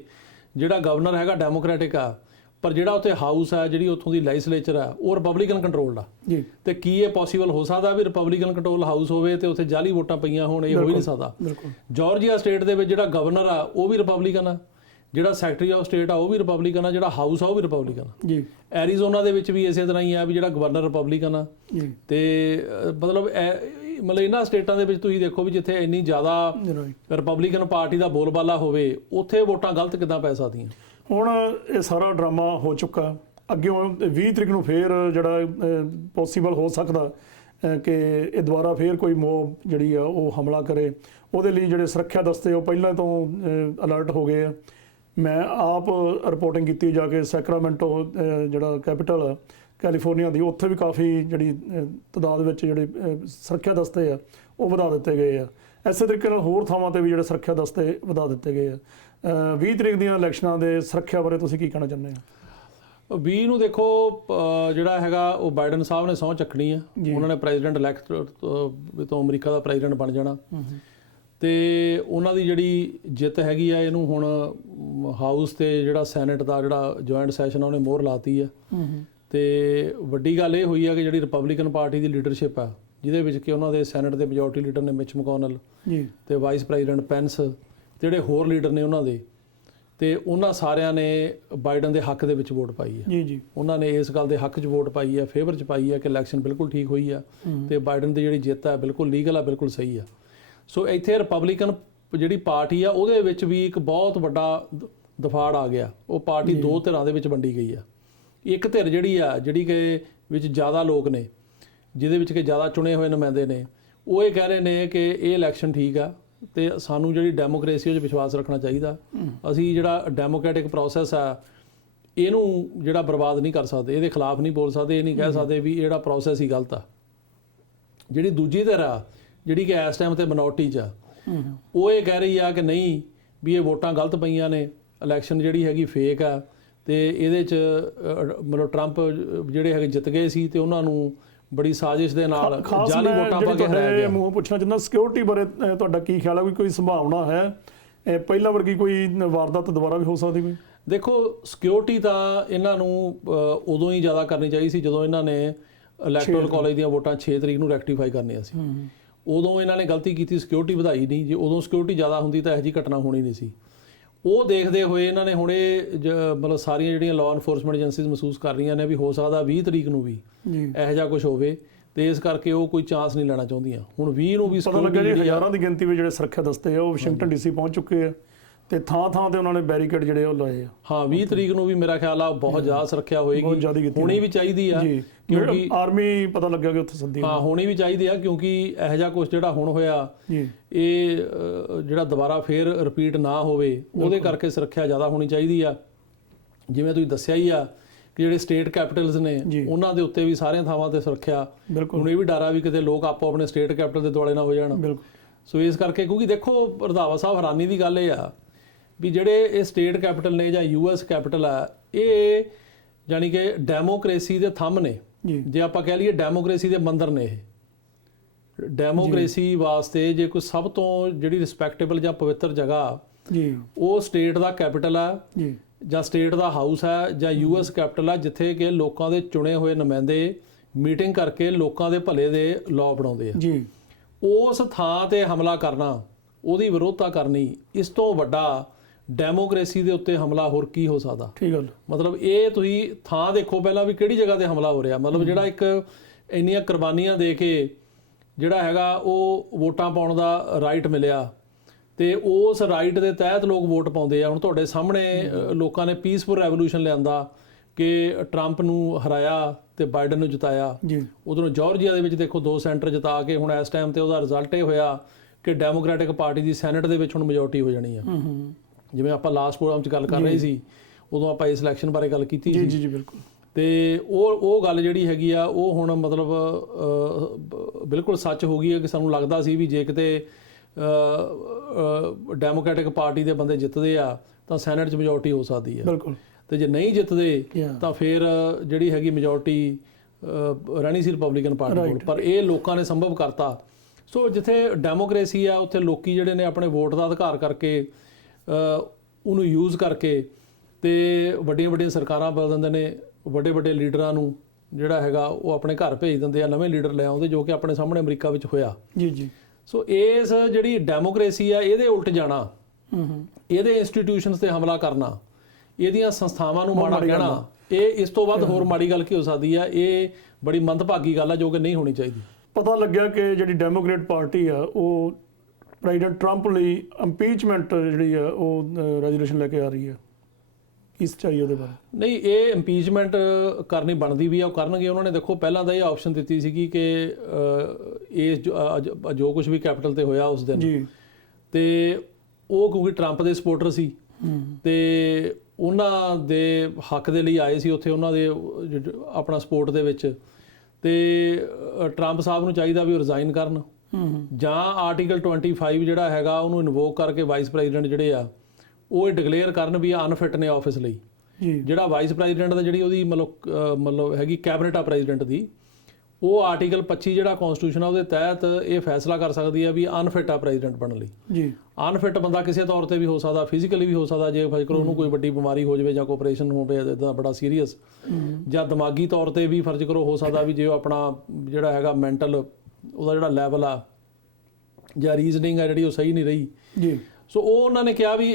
ਜਿਹੜਾ ਗਵਰਨਰ ਹੈਗਾ ਡੈਮੋਕ੍ਰੈਟਿਕ ਆ, ਪਰ ਜਿਹੜਾ ਉੱਥੇ ਹਾਊਸ ਹੈ, ਜਿਹੜੀ ਉੱਥੋਂ ਦੀ ਲੈਜਿਸਲੇਚਰ ਹੈ, ਉਹ ਰਿਪਬਲਿਕਨ ਕੰਟਰੋਲਡ ਆ ਜੀ। ਤੇ ਕੀ ਇਹ ਪੋਸੀਬਲ ਹੋ ਸਕਦਾ ਵੀ ਰਿਪਬਲਿਕਨ ਕੰਟਰੋਲ ਹਾਊਸ ਹੋਵੇ ਤੇ ਉੱਥੇ ਜਾਲੀ ਵੋਟਾਂ ਪਈਆਂ ਹੋਣ? ਇਹ ਹੋ ਹੀ ਨਹੀਂ ਸਕਦਾ। ਬਿਲਕੁਲ। ਜਾਰਜੀਆ ਸਟੇਟ ਦੇ ਵਿੱਚ ਜਿਹੜਾ ਗਵਰਨਰ ਆ ਉਹ ਵੀ ਰਿਪਬਲਿਕਨ ਆ, ਜਿਹੜਾ ਸੈਕਟਰੀ ਆਫ ਸਟੇਟ ਆ ਉਹ ਵੀ ਰਿਪਬਲਿਕਨ ਆ, ਜਿਹੜਾ ਹਾਊਸ ਆ ਉਹ ਵੀ ਰਿਪਬਲਿਕਨ ਆ ਜੀ। ਐਰੀਜ਼ੋਨਾ ਦੇ ਵਿੱਚ ਵੀ ਇਸੇ ਤਰ੍ਹਾਂ ਹੀ ਆ ਵੀ ਜਿਹੜਾ ਗਵਰਨਰ ਰਿਪਬਲਿਕਨ ਆ ਜੀ। ਤੇ ਮਤਲਬ ਇਹਨਾਂ ਸਟੇਟਾਂ ਦੇ ਵਿੱਚ ਤੁਸੀਂ ਦੇਖੋ ਵੀ ਜਿੱਥੇ ਇੰਨੀ ਜ਼ਿਆਦਾ ਰਿਪਬਲਿਕਨ ਪਾਰਟੀ ਦਾ ਬੋਲਬਾਲਾ ਹੋਵੇ, ਉੱਥੇ ਵੋਟਾਂ ਗਲਤ ਕਿੱਦਾਂ ਪੈ ਸਕਦੀਆਂ? ਹੁਣ ਇਹ ਸਾਰਾ ਡਰਾਮਾ ਹੋ ਚੁੱਕਾ, ਅੱਗੇ 20 ਤਰੀਕ ਨੂੰ ਫੇਰ ਜਿਹੜਾ ਪੋਸੀਬਲ ਹੋ ਸਕਦਾ ਕਿ ਇਹ ਦੁਬਾਰਾ ਫੇਰ ਕੋਈ ਮੋਬ ਜਿਹੜੀ ਆ ਉਹ ਹਮਲਾ ਕਰੇ। ਉਹਦੇ ਲਈ ਜਿਹੜੇ ਸੁਰੱਖਿਆ ਦਸਤੇ ਉਹ ਪਹਿਲਾਂ ਤੋਂ ਅਲਰਟ ਹੋ ਗਏ ਆ। ਮੈਂ ਆਪ ਰਿਪੋਰਟਿੰਗ ਕੀਤੀ ਜਾ ਕੇ ਸੈਕਰਾਮੈਂਟੋ ਜਿਹੜਾ ਕੈਪੀਟਲ ਆ ਕੈਲੀਫੋਰਨੀਆ ਦੀ, ਉੱਥੇ ਵੀ ਕਾਫੀ ਜਿਹੜੀ ਤਾਦਾਦ ਵਿੱਚ ਜਿਹੜੇ ਸੁਰੱਖਿਆ ਦਸਤੇ ਆ ਉਹ ਵਧਾ ਦਿੱਤੇ ਗਏ ਆ। ਇਸੇ ਤਰੀਕੇ ਨਾਲ ਹੋਰ ਥਾਵਾਂ ਤੇ ਵੀ ਜਿਹੜੇ ਸੁਰੱਖਿਆ ਦਸਤੇ ਵਧਾ ਦਿੱਤੇ ਗਏ ਆ। 20 ਤਰੀਕ ਦੀਆਂ ਇਲੈਕਸ਼ਨਾਂ ਦੇ ਸੁਰੱਖਿਆ ਬਾਰੇ ਤੁਸੀਂ ਕੀ ਕਹਿਣਾ ਚਾਹੁੰਦੇ ਹੋ? 20 ਨੂੰ ਦੇਖੋ ਜਿਹੜਾ ਹੈਗਾ ਉਹ ਬਾਈਡਨ ਸਾਹਿਬ ਨੇ ਸਹੁੰ ਚੱਕਣੀ ਆ, ਉਹਨਾਂ ਨੇ ਪ੍ਰੈਜ਼ੀਡੈਂਟ ਇਲੈਕਟ ਤੋਂ ਅਮਰੀਕਾ ਦਾ ਪ੍ਰੈਜ਼ੀਡੈਂਟ ਬਣ ਜਾਣਾ ਤੇ ਉਹਨਾਂ ਦੀ ਜਿਹੜੀ ਜਿੱਤ ਹੈਗੀ ਆ, ਇਹਨੂੰ ਹੁਣ ਹਾਊਸ ਤੇ ਜਿਹੜਾ ਸੈਨੇਟ ਦਾ ਜਿਹੜਾ ਜੁਆਇੰਟ ਸੈਸ਼ਨ ਆ ਉਹਨੇ ਮੋਹਰ ਲਾਤੀ ਆ। ਤੇ ਵੱਡੀ ਗੱਲ ਇਹ ਹੋਈ ਆ ਕਿ ਜਿਹੜੀ ਰਿਪਬਲਿਕਨ ਪਾਰਟੀ ਦੀ ਲੀਡਰਸ਼ਿਪ ਆ, ਜਿਹਦੇ ਵਿੱਚ ਕਿ ਉਹਨਾਂ ਦੇ ਸੈਨੇਟ ਦੇ ਮੈਜੋਰਟੀ ਲੀਡਰ ਨੇ ਮਿਚ ਮਕੋਨਲ ਤੇ ਵਾਈਸ ਪ੍ਰੈਜ਼ੀਡੈਂਟ ਪੈਂਸ, ਜਿਹੜੇ ਹੋਰ ਲੀਡਰ ਨੇ ਉਹਨਾਂ ਦੇ, ਤੇ ਉਹਨਾਂ ਸਾਰਿਆਂ ਨੇ ਬਾਈਡਨ ਦੇ ਹੱਕ ਦੇ ਵਿੱਚ ਵੋਟ ਪਾਈ ਹੈ। ਜੀ। ਉਹਨਾਂ ਨੇ ਇਸ ਗੱਲ ਦੇ ਹੱਕ 'ਚ ਵੋਟ ਪਾਈ ਹੈ, ਫੇਵਰ 'ਚ ਪਾਈ ਹੈ ਕਿ ਇਲੈਕਸ਼ਨ ਬਿਲਕੁਲ ਠੀਕ ਹੋਈ ਆ ਤੇ ਬਾਈਡਨ ਦੀ ਜਿਹੜੀ ਜਿੱਤ ਹੈ ਬਿਲਕੁਲ ਲੀਗਲ ਆ, ਬਿਲਕੁਲ ਸਹੀ ਆ। ਸੋ ਇੱਥੇ ਰਿਪਬਲਿਕਨ ਜਿਹੜੀ ਪਾਰਟੀ ਆ ਉਹਦੇ ਵਿੱਚ ਵੀ ਇੱਕ ਬਹੁਤ ਵੱਡਾ ਦਫਾੜ ਆ ਗਿਆ। ਉਹ ਪਾਰਟੀ ਦੋ ਧਿਰਾਂ ਦੇ ਵਿੱਚ ਵੰਡੀ ਗਈ ਆ। ਇੱਕ ਧਿਰ ਜਿਹੜੀ ਆ ਜਿਹੜੀ ਕਿ ਵਿੱਚ ਜ਼ਿਆਦਾ ਲੋਕ ਨੇ, ਜਿਹਦੇ ਵਿੱਚ ਕਿ ਜ਼ਿਆਦਾ ਚੁਣੇ ਹੋਏ ਨੁਮਾਇੰਦੇ ਨੇ, ਉਹ ਇਹ ਕਹਿ ਰਹੇ ਨੇ ਕਿ ਇਹ ਇਲੈਕਸ਼ਨ ਠੀਕ ਆ ਤੇ ਸਾਨੂੰ ਜਿਹੜੀ ਡੈਮੋਕ੍ਰੇਸੀ ਉਹ 'ਚ ਵਿਸ਼ਵਾਸ ਰੱਖਣਾ ਚਾਹੀਦਾ। ਅਸੀਂ ਜਿਹੜਾ ਡੈਮੋਕ੍ਰੈਟਿਕ ਪ੍ਰੋਸੈਸ ਆ ਇਹਨੂੰ ਜਿਹੜਾ ਬਰਬਾਦ ਨਹੀਂ ਕਰ ਸਕਦੇ, ਇਹਦੇ ਖਿਲਾਫ ਨਹੀਂ ਬੋਲ ਸਕਦੇ, ਇਹ ਨਹੀਂ ਕਹਿ ਸਕਦੇ ਵੀ ਇਹ ਜਿਹੜਾ ਪ੍ਰੋਸੈਸ ਹੀ ਗਲਤ ਆ। ਜਿਹੜੀ ਦੂਜੀ ਧਿਰ ਆ ਜਿਹੜੀ ਕਿ ਇਸ ਟਾਈਮ ਤੇ ਮਿਨੋਰਟੀ 'ਚ ਆ, ਉਹ ਇਹ ਕਹਿ ਰਹੀ ਆ ਕਿ ਨਹੀਂ ਵੀ ਇਹ ਵੋਟਾਂ ਗਲਤ ਪਈਆਂ ਨੇ, ਇਲੈਕਸ਼ਨ ਜਿਹੜੀ ਹੈਗੀ ਫੇਕ ਆ ਤੇ ਇਹਦੇ 'ਚ ਮਤਲਬ ਟਰੰਪ ਜਿਹੜੇ ਹੈਗੇ ਜਿੱਤ ਗਏ ਸੀ ਤੇ ਉਹਨਾਂ ਨੂੰ ਬੜੀ ਸਾਜ਼ਿਸ਼ ਦੇ ਨਾਲ ਜਾਲੀ ਵੋਟਾਂ ਪਾ ਕੇ ਹਰਾਇਆ ਗਿਆ। ਮੂੰਹ ਪੁੱਛਣਾ ਚਾਹੁੰਦਾ ਸਿਕਿਉਰਿਟੀ ਬਾਰੇ ਤੁਹਾਡਾ ਕੀ ਖਿਆਲ ਹੈ? ਕੋਈ ਸੰਭਾਵਨਾ ਹੈ ਪਹਿਲਾਂ ਵਰਗੀ ਕੋਈ ਵਾਰਦਾਤ ਦੁਬਾਰਾ ਵੀ ਹੋ ਸਕਦੀ ਕੋਈ? ਦੇਖੋ ਸਿਕਿਉਰਿਟੀ ਤਾਂ ਇਹਨਾਂ ਨੂੰ ਉਦੋਂ ਹੀ ਜ਼ਿਆਦਾ ਕਰਨੀ ਚਾਹੀਦੀ ਸੀ ਜਦੋਂ ਇਹਨਾਂ ਨੇ ਇਲੈਕਟੋਰਲ ਕਾਲਜ ਦੀਆਂ ਵੋਟਾਂ 6 ਤਰੀਕ ਨੂੰ ਰੈਕਟੀਫਾਈ ਕਰਨੀਆਂ ਸੀ। ਉਦੋਂ ਇਹਨਾਂ ਨੇ ਗਲਤੀ ਕੀਤੀ, ਸਿਕਿਉਰਿਟੀ ਵਧਾਈ ਨਹੀਂ। ਜੇ ਉਦੋਂ ਸਿਕਿਉਰਿਟੀ ਜ਼ਿਆਦਾ ਹੁੰਦੀ ਤਾਂ ਇਹੋ ਜਿਹੀ ਘਟਨਾ ਹੋਣੀ ਨਹੀਂ ਸੀ। ਉਹ ਦੇਖਦੇ ਹੋਏ ਇਹਨਾਂ ਨੇ ਹੁਣ ਇਹ ਮਤਲਬ ਸਾਰੀਆਂ ਜਿਹੜੀਆਂ ਲਾਅ ਐਨਫੋਰਸਮੈਂਟ ਏਜੰਸੀਜ਼ ਮਹਿਸੂਸ ਕਰ ਰਹੀਆਂ ਨੇ ਵੀ ਹੋ ਸਕਦਾ 20 ਤਰੀਕ ਨੂੰ ਵੀ ਇਹੋ ਜਿਹਾ ਕੁਝ ਹੋਵੇ ਤੇ ਇਸ ਕਰਕੇ ਉਹ ਕੋਈ ਚਾਂਸ ਨਹੀਂ ਲੈਣਾ ਚਾਹੁੰਦੀਆਂ। ਹੁਣ 20 ਨੂੰ ਵੀ ਪਤਾ ਲੱਗਾ ਜੀ ਹਜ਼ਾਰਾਂ ਦੀ ਗਿਣਤੀ ਵਿੱਚ ਜਿਹੜੇ ਸੁਰੱਖਿਆ ਦਸਤੇ ਆ ਉਹ ਵਾਸ਼ਿੰਗਟਨ ਡੀਸੀ ਪਹੁੰਚ ਚੁੱਕੇ ਆ ਤੇ ਥਾਂ ਥਾਂ ਤੇ ਉਹਨਾਂ ਨੇ ਬੈਰੀਕੇਡ ਜਿਹੜੇ ਉਹ ਲਾਏ ਆ। ਹਾਂ 20 ਤਰੀਕ ਨੂੰ ਵੀ ਮੇਰਾ ਖਿਆਲ ਆ ਬਹੁਤ ਜ਼ਿਆਦਾ ਸੁਰੱਖਿਆ ਹੋਏਗੀ, ਹੋਣੀ ਵੀ ਚਾਹੀਦੀ ਆ ਕਿਉਂਕਿ ਆਰਮੀ ਪਤਾ ਲੱਗਿਆ ਕਿ ਉੱਥੇ ਸੱਦੀ। ਹਾਂ ਹੋਣੀ ਵੀ ਚਾਹੀਦੀ ਆ ਕਿਉਂਕਿ ਇਹੋ ਜਿਹਾ ਕੁਝ ਜਿਹੜਾ ਹੁਣ ਹੋਇਆ ਇਹ ਜਿਹੜਾ ਦੁਬਾਰਾ ਫੇਰ ਰਿਪੀਟ ਨਾ ਹੋਵੇ, ਉਹਦੇ ਕਰਕੇ ਸੁਰੱਖਿਆ ਜ਼ਿਆਦਾ ਹੋਣੀ ਚਾਹੀਦੀ ਆ। ਜਿਵੇਂ ਤੁਸੀਂ ਦੱਸਿਆ ਹੀ ਆ ਕਿ ਜਿਹੜੇ ਸਟੇਟ ਕੈਪੀਟਲਸ ਨੇ ਉਹਨਾਂ ਦੇ ਉੱਤੇ ਵੀ ਸਾਰੀਆਂ ਥਾਵਾਂ ਤੇ ਸੁਰੱਖਿਆ, ਹੁਣ ਇਹ ਵੀ ਡਰ ਆ ਵੀ ਕਿਤੇ ਲੋਕ ਆਪੋ ਆਪਣੇ ਸਟੇਟ ਕੈਪੀਟਲ ਦੇ ਦੁਆਲੇ ਨਾ ਹੋ ਜਾਣ। ਸੋ ਇਸ ਕਰਕੇ ਕਿਉਂਕਿ ਦੇਖੋ ਰੰਧਾਵਾ ਸਾਹਿਬ ਹੈਰਾਨੀ ਦੀ ਗੱਲ ਇਹ ਆ ਵੀ ਜਿਹੜੇ ਇਹ ਸਟੇਟ ਕੈਪੀਟਲ ਨੇ ਜਾਂ US ਕੈਪੀਟਲ ਆ, ਇਹ ਜਾਣੀ ਕਿ ਡੈਮੋਕ੍ਰੇਸੀ ਦੇ ਥੰਮ ਨੇ। ਜੇ ਆਪਾਂ ਕਹਿ ਲਈਏ ਡੈਮੋਕ੍ਰੇਸੀ ਦੇ ਮੰਦਰ ਨੇ ਇਹ। ਡੈਮੋਕ੍ਰੇਸੀ ਵਾਸਤੇ ਜੇ ਕੋਈ ਸਭ ਤੋਂ ਜਿਹੜੀ ਰਿਸਪੈਕਟੇਬਲ ਜਾਂ ਪਵਿੱਤਰ ਜਗ੍ਹਾ ਉਹ ਸਟੇਟ ਦਾ ਕੈਪੀਟਲ ਆ ਜਾਂ ਸਟੇਟ ਦਾ ਹਾਊਸ ਹੈ ਜਾਂ US ਕੈਪੀਟਲ ਆ, ਜਿੱਥੇ ਕਿ ਲੋਕਾਂ ਦੇ ਚੁਣੇ ਹੋਏ ਨੁਮਾਇੰਦੇ ਮੀਟਿੰਗ ਕਰਕੇ ਲੋਕਾਂ ਦੇ ਭਲੇ ਦੇ ਲਾਅ ਬਣਾਉਂਦੇ ਆ। ਉਸ ਥਾਂ ਤੇ ਹਮਲਾ ਕਰਨਾ, ਉਹਦੀ ਵਿਰੋਧਤਾ ਕਰਨੀ, ਇਸ ਤੋਂ ਵੱਡਾ ਡੈਮੋਕ੍ਰੇਸੀ ਦੇ ਉੱਤੇ ਹਮਲਾ ਹੋਰ ਕੀ ਹੋ ਸਕਦਾ? ਠੀਕ ਗੱਲ। ਮਤਲਬ ਇਹ ਤੁਸੀਂ ਥਾਂ ਦੇਖੋ ਪਹਿਲਾਂ ਵੀ ਕਿਹੜੀ ਜਗ੍ਹਾ ਤੇ ਹਮਲਾ ਹੋ ਰਿਹਾ। ਮਤਲਬ ਜਿਹੜਾ ਇੱਕ ਇੰਨੀਆਂ ਕੁਰਬਾਨੀਆਂ ਦੇ ਕੇ ਜਿਹੜਾ ਹੈਗਾ ਉਹ ਵੋਟਾਂ ਪਾਉਣ ਦਾ ਰਾਈਟ ਮਿਲਿਆ ਤੇ ਉਸ ਰਾਈਟ ਦੇ ਤਹਿਤ ਲੋਕ ਵੋਟ ਪਾਉਂਦੇ ਆ। ਹੁਣ ਤੁਹਾਡੇ ਸਾਹਮਣੇ ਲੋਕਾਂ ਨੇ ਪੀਸਫੁਲ ਰੈਵੋਲੂਸ਼ਨ ਲਿਆਂਦਾ ਕਿ ਟਰੰਪ ਨੂੰ ਹਰਾਇਆ ਤੇ ਬਾਈਡਨ ਨੂੰ ਜਿਤਾਇਆ। ਉਧਰੋਂ ਜਾਰਜੀਆ ਦੇ ਵਿੱਚ ਦੇਖੋ 2 ਸੈਂਟਰ ਜਿਤਾ ਕੇ ਹੁਣ ਇਸ ਟਾਈਮ ਤੇ ਉਹਦਾ ਰਿਜ਼ਲਟ ਇਹ ਹੋਇਆ ਕਿ ਡੈਮੋਕ੍ਰੈਟਿਕ ਪਾਰਟੀ ਦੀ ਸੈਨੇਟ ਦੇ ਵਿੱਚ ਹੁਣ ਮੈਜੋਰਟੀ ਹੋ ਜਾਣੀ ਆ। ਜਿਵੇਂ ਆਪਾਂ ਲਾਸਟ ਪ੍ਰੋਗਰਾਮ 'ਚ ਗੱਲ ਕਰ ਰਹੇ ਸੀ, ਉਦੋਂ ਆਪਾਂ ਇਸ ਇਲੈਕਸ਼ਨ ਬਾਰੇ ਗੱਲ ਕੀਤੀ ਸੀ। ਜੀ ਬਿਲਕੁਲ। ਤੇ ਉਹ ਗੱਲ ਜਿਹੜੀ ਹੈਗੀ ਆ ਉਹ ਹੁਣ ਮਤਲਬ ਬਿਲਕੁਲ ਸੱਚ ਹੋ ਗਈ ਹੈ ਕਿ ਸਾਨੂੰ ਲੱਗਦਾ ਸੀ ਵੀ ਜੇ ਕਿਤੇ ਡੈਮੋਕ੍ਰੈਟਿਕ ਪਾਰਟੀ ਦੇ ਬੰਦੇ ਜਿੱਤਦੇ ਆ ਤਾਂ ਸੈਨੇਟ 'ਚ ਮੈਜੋਰਟੀ ਹੋ ਸਕਦੀ ਹੈ। ਬਿਲਕੁਲ। ਤੇ ਜੇ ਨਹੀਂ ਜਿੱਤਦੇ ਤਾਂ ਫਿਰ ਜਿਹੜੀ ਹੈਗੀ ਮੈਜੋਰਟੀ ਰਹਿਣੀ ਸੀ ਰਿਪਬਲਿਕਨ ਪਾਰਟੀ ਕੋਲ। ਪਰ ਇਹ ਲੋਕਾਂ ਨੇ ਸੰਭਵ ਕਰਤਾ। ਸੋ ਜਿੱਥੇ ਡੈਮੋਕ੍ਰੇਸੀ ਆ ਉੱਥੇ ਲੋਕੀ ਜਿਹੜੇ ਨੇ ਆਪਣੇ ਵੋਟ ਦਾ ਅਧਿਕਾਰ ਕਰਕੇ ਉਹਨੂੰ ਯੂਜ਼ ਕਰਕੇ ਤੇ ਵੱਡੀਆਂ ਵੱਡੀਆਂ ਸਰਕਾਰਾਂ ਬਦਲ ਦਿੰਦੇ ਨੇ, ਵੱਡੇ ਵੱਡੇ ਲੀਡਰਾਂ ਨੂੰ ਜਿਹੜਾ ਹੈਗਾ ਉਹ ਆਪਣੇ ਘਰ ਭੇਜ ਦਿੰਦੇ ਆ, ਨਵੇਂ ਲੀਡਰ ਲੈ ਆਉਂਦੇ, ਜੋ ਕਿ ਆਪਣੇ ਸਾਹਮਣੇ ਅਮਰੀਕਾ ਵਿੱਚ ਹੋਇਆ। ਜੀ ਜੀ। ਸੋ ਇਸ ਜਿਹੜੀ ਡੈਮੋਕ੍ਰੇਸੀ ਆ ਇਹਦੇ ਉਲਟ ਜਾਣਾ, ਇਹਦੇ ਇੰਸਟੀਟਿਊਸ਼ਨਸ ਤੇ ਹਮਲਾ ਕਰਨਾ, ਇਹਦੀਆਂ ਸੰਸਥਾਵਾਂ ਨੂੰ ਮਾੜਾ ਕਹਿਣਾ, ਇਹ ਇਸ ਤੋਂ ਵੱਧ ਹੋਰ ਮਾੜੀ ਗੱਲ ਕੀ ਹੋ ਸਕਦੀ ਆ? ਇਹ ਬੜੀ ਮੰਦਭਾਗੀ ਗੱਲ ਆ ਜੋ ਕਿ ਨਹੀਂ ਹੋਣੀ ਚਾਹੀਦੀ। ਪਤਾ ਲੱਗਿਆ ਕਿ ਜਿਹੜੀ ਡੈਮੋਕ੍ਰੇਟ ਪਾਰਟੀ ਆ ਉਹ ਪ੍ਰੈਜ਼ੀਡੈਂਟ ਟਰੰਪ ਲਈ ਇੰਪੀਚਮੈਂਟ ਜਿਹੜੀ ਆ ਉਹ ਰੈਜ਼ੋਲੂਸ਼ਨ ਲੈ ਕੇ ਆ ਰਹੀ ਹੈ। ਕੀ ਸੱਚਾਈ ਉਹਦੇ ਬਾਰੇ? ਨਹੀਂ, ਇਹ ਇੰਪੀਚਮੈਂਟ ਕਰਨੀ ਬਣਦੀ ਵੀ ਆ, ਉਹ ਕਰਨਗੇ। ਉਹਨਾਂ ਨੇ ਦੇਖੋ ਪਹਿਲਾਂ ਤਾਂ ਇਹ ਆਪਸ਼ਨ ਦਿੱਤੀ ਸੀਗੀ ਕਿ ਇਹ ਜੋ ਕੁਝ ਵੀ ਕੈਪੀਟਲ ਤੇ ਹੋਇਆ ਉਸ ਦਿਨ ਜੀ, ਤੇ ਉਹ ਕਿਉਂਕਿ ਟਰੰਪ ਦੇ ਸਪੋਰਟਰ ਸੀ ਤੇ ਉਹਨਾਂ ਦੇ ਹੱਕ ਦੇ ਲਈ ਆਏ ਸੀ ਉੱਥੇ, ਉਹਨਾਂ ਦੇ ਆਪਣਾ ਸਪੋਰਟ ਦੇ ਵਿੱਚ, ਤੇ ਟਰੰਪ ਸਾਹਿਬ ਨੂੰ ਚਾਹੀਦਾ ਵੀ ਉਹ ਰਿਜ਼ਾਈਨ ਕਰਨ ਜਾਂ ਆਰਟੀਕਲ 25 ਜਿਹੜਾ ਹੈਗਾ ਉਹਨੂੰ ਇਨਵੋਕ ਕਰਕੇ ਵਾਈਸ ਪ੍ਰੈਜ਼ੀਡੈਂਟ ਜਿਹੜੇ ਆ ਉਹ ਡਿਕਲੇਅਰ ਕਰਨ ਵੀ ਅਨਫਿਟ ਨੇ ਆਫਿਸ ਲਈ। ਜਿਹੜਾ ਵਾਈਸ ਪ੍ਰੈਜ਼ੀਡੈਂਟ ਦਾ ਜਿਹੜੀ ਉਹਦੀ ਮਤਲਬ ਹੈਗੀ ਕੈਬਨਿਟ ਆ ਪ੍ਰੈਜ਼ੀਡੈਂਟ ਦੀ, ਉਹ ਆਰਟੀਕਲ 25 ਜਿਹੜਾ ਕਨਸਟੀਟਿਊਸ਼ਨ ਆ ਉਹਦੇ ਤਹਿਤ ਇਹ ਫੈਸਲਾ ਕਰ ਸਕਦੀ ਆ ਵੀ ਅਨਫਿਟ ਆ ਪ੍ਰੈਜ਼ੀਡੈਂਟ ਬਣਨ ਲਈ। ਜੀ, ਅਨਫਿਟ ਬੰਦਾ ਕਿਸੇ ਤੌਰ ਤੇ ਵੀ ਹੋ ਸਕਦਾ, ਫਿਜ਼ੀਕਲੀ ਵੀ ਹੋ ਸਕਦਾ, ਜੇ ਫਰਜ਼ ਕਰੋ ਉਹਨੂੰ ਕੋਈ ਵੱਡੀ ਬਿਮਾਰੀ ਹੋ ਜਾਵੇ ਜਾਂ ਕੋਈ ਆਪਰੇਸ਼ਨ ਹੋਵੇ ਇੱਦਾਂ ਬੜਾ ਸੀਰੀਅਸ, ਜਾਂ ਦਿਮਾਗੀ ਤੌਰ ਤੇ ਵੀ ਫਰਜ਼ ਕਰੋ ਹੋ ਸਕਦਾ ਵੀ ਜੇ ਉਹ ਆਪਣਾ ਜਿਹੜਾ ਹੈਗਾ ਮੈਂਟਲ ਉਹਦਾ ਜਿਹੜਾ ਲੈਵਲ ਆ ਜਾਂ ਰੀਜ਼ਨਿੰਗ ਆ ਜਿਹੜੀ ਉਹ ਸਹੀ ਨਹੀਂ ਰਹੀ। ਜੀ, ਸੋ ਉਹ ਉਹਨਾਂ ਨੇ ਕਿਹਾ ਵੀ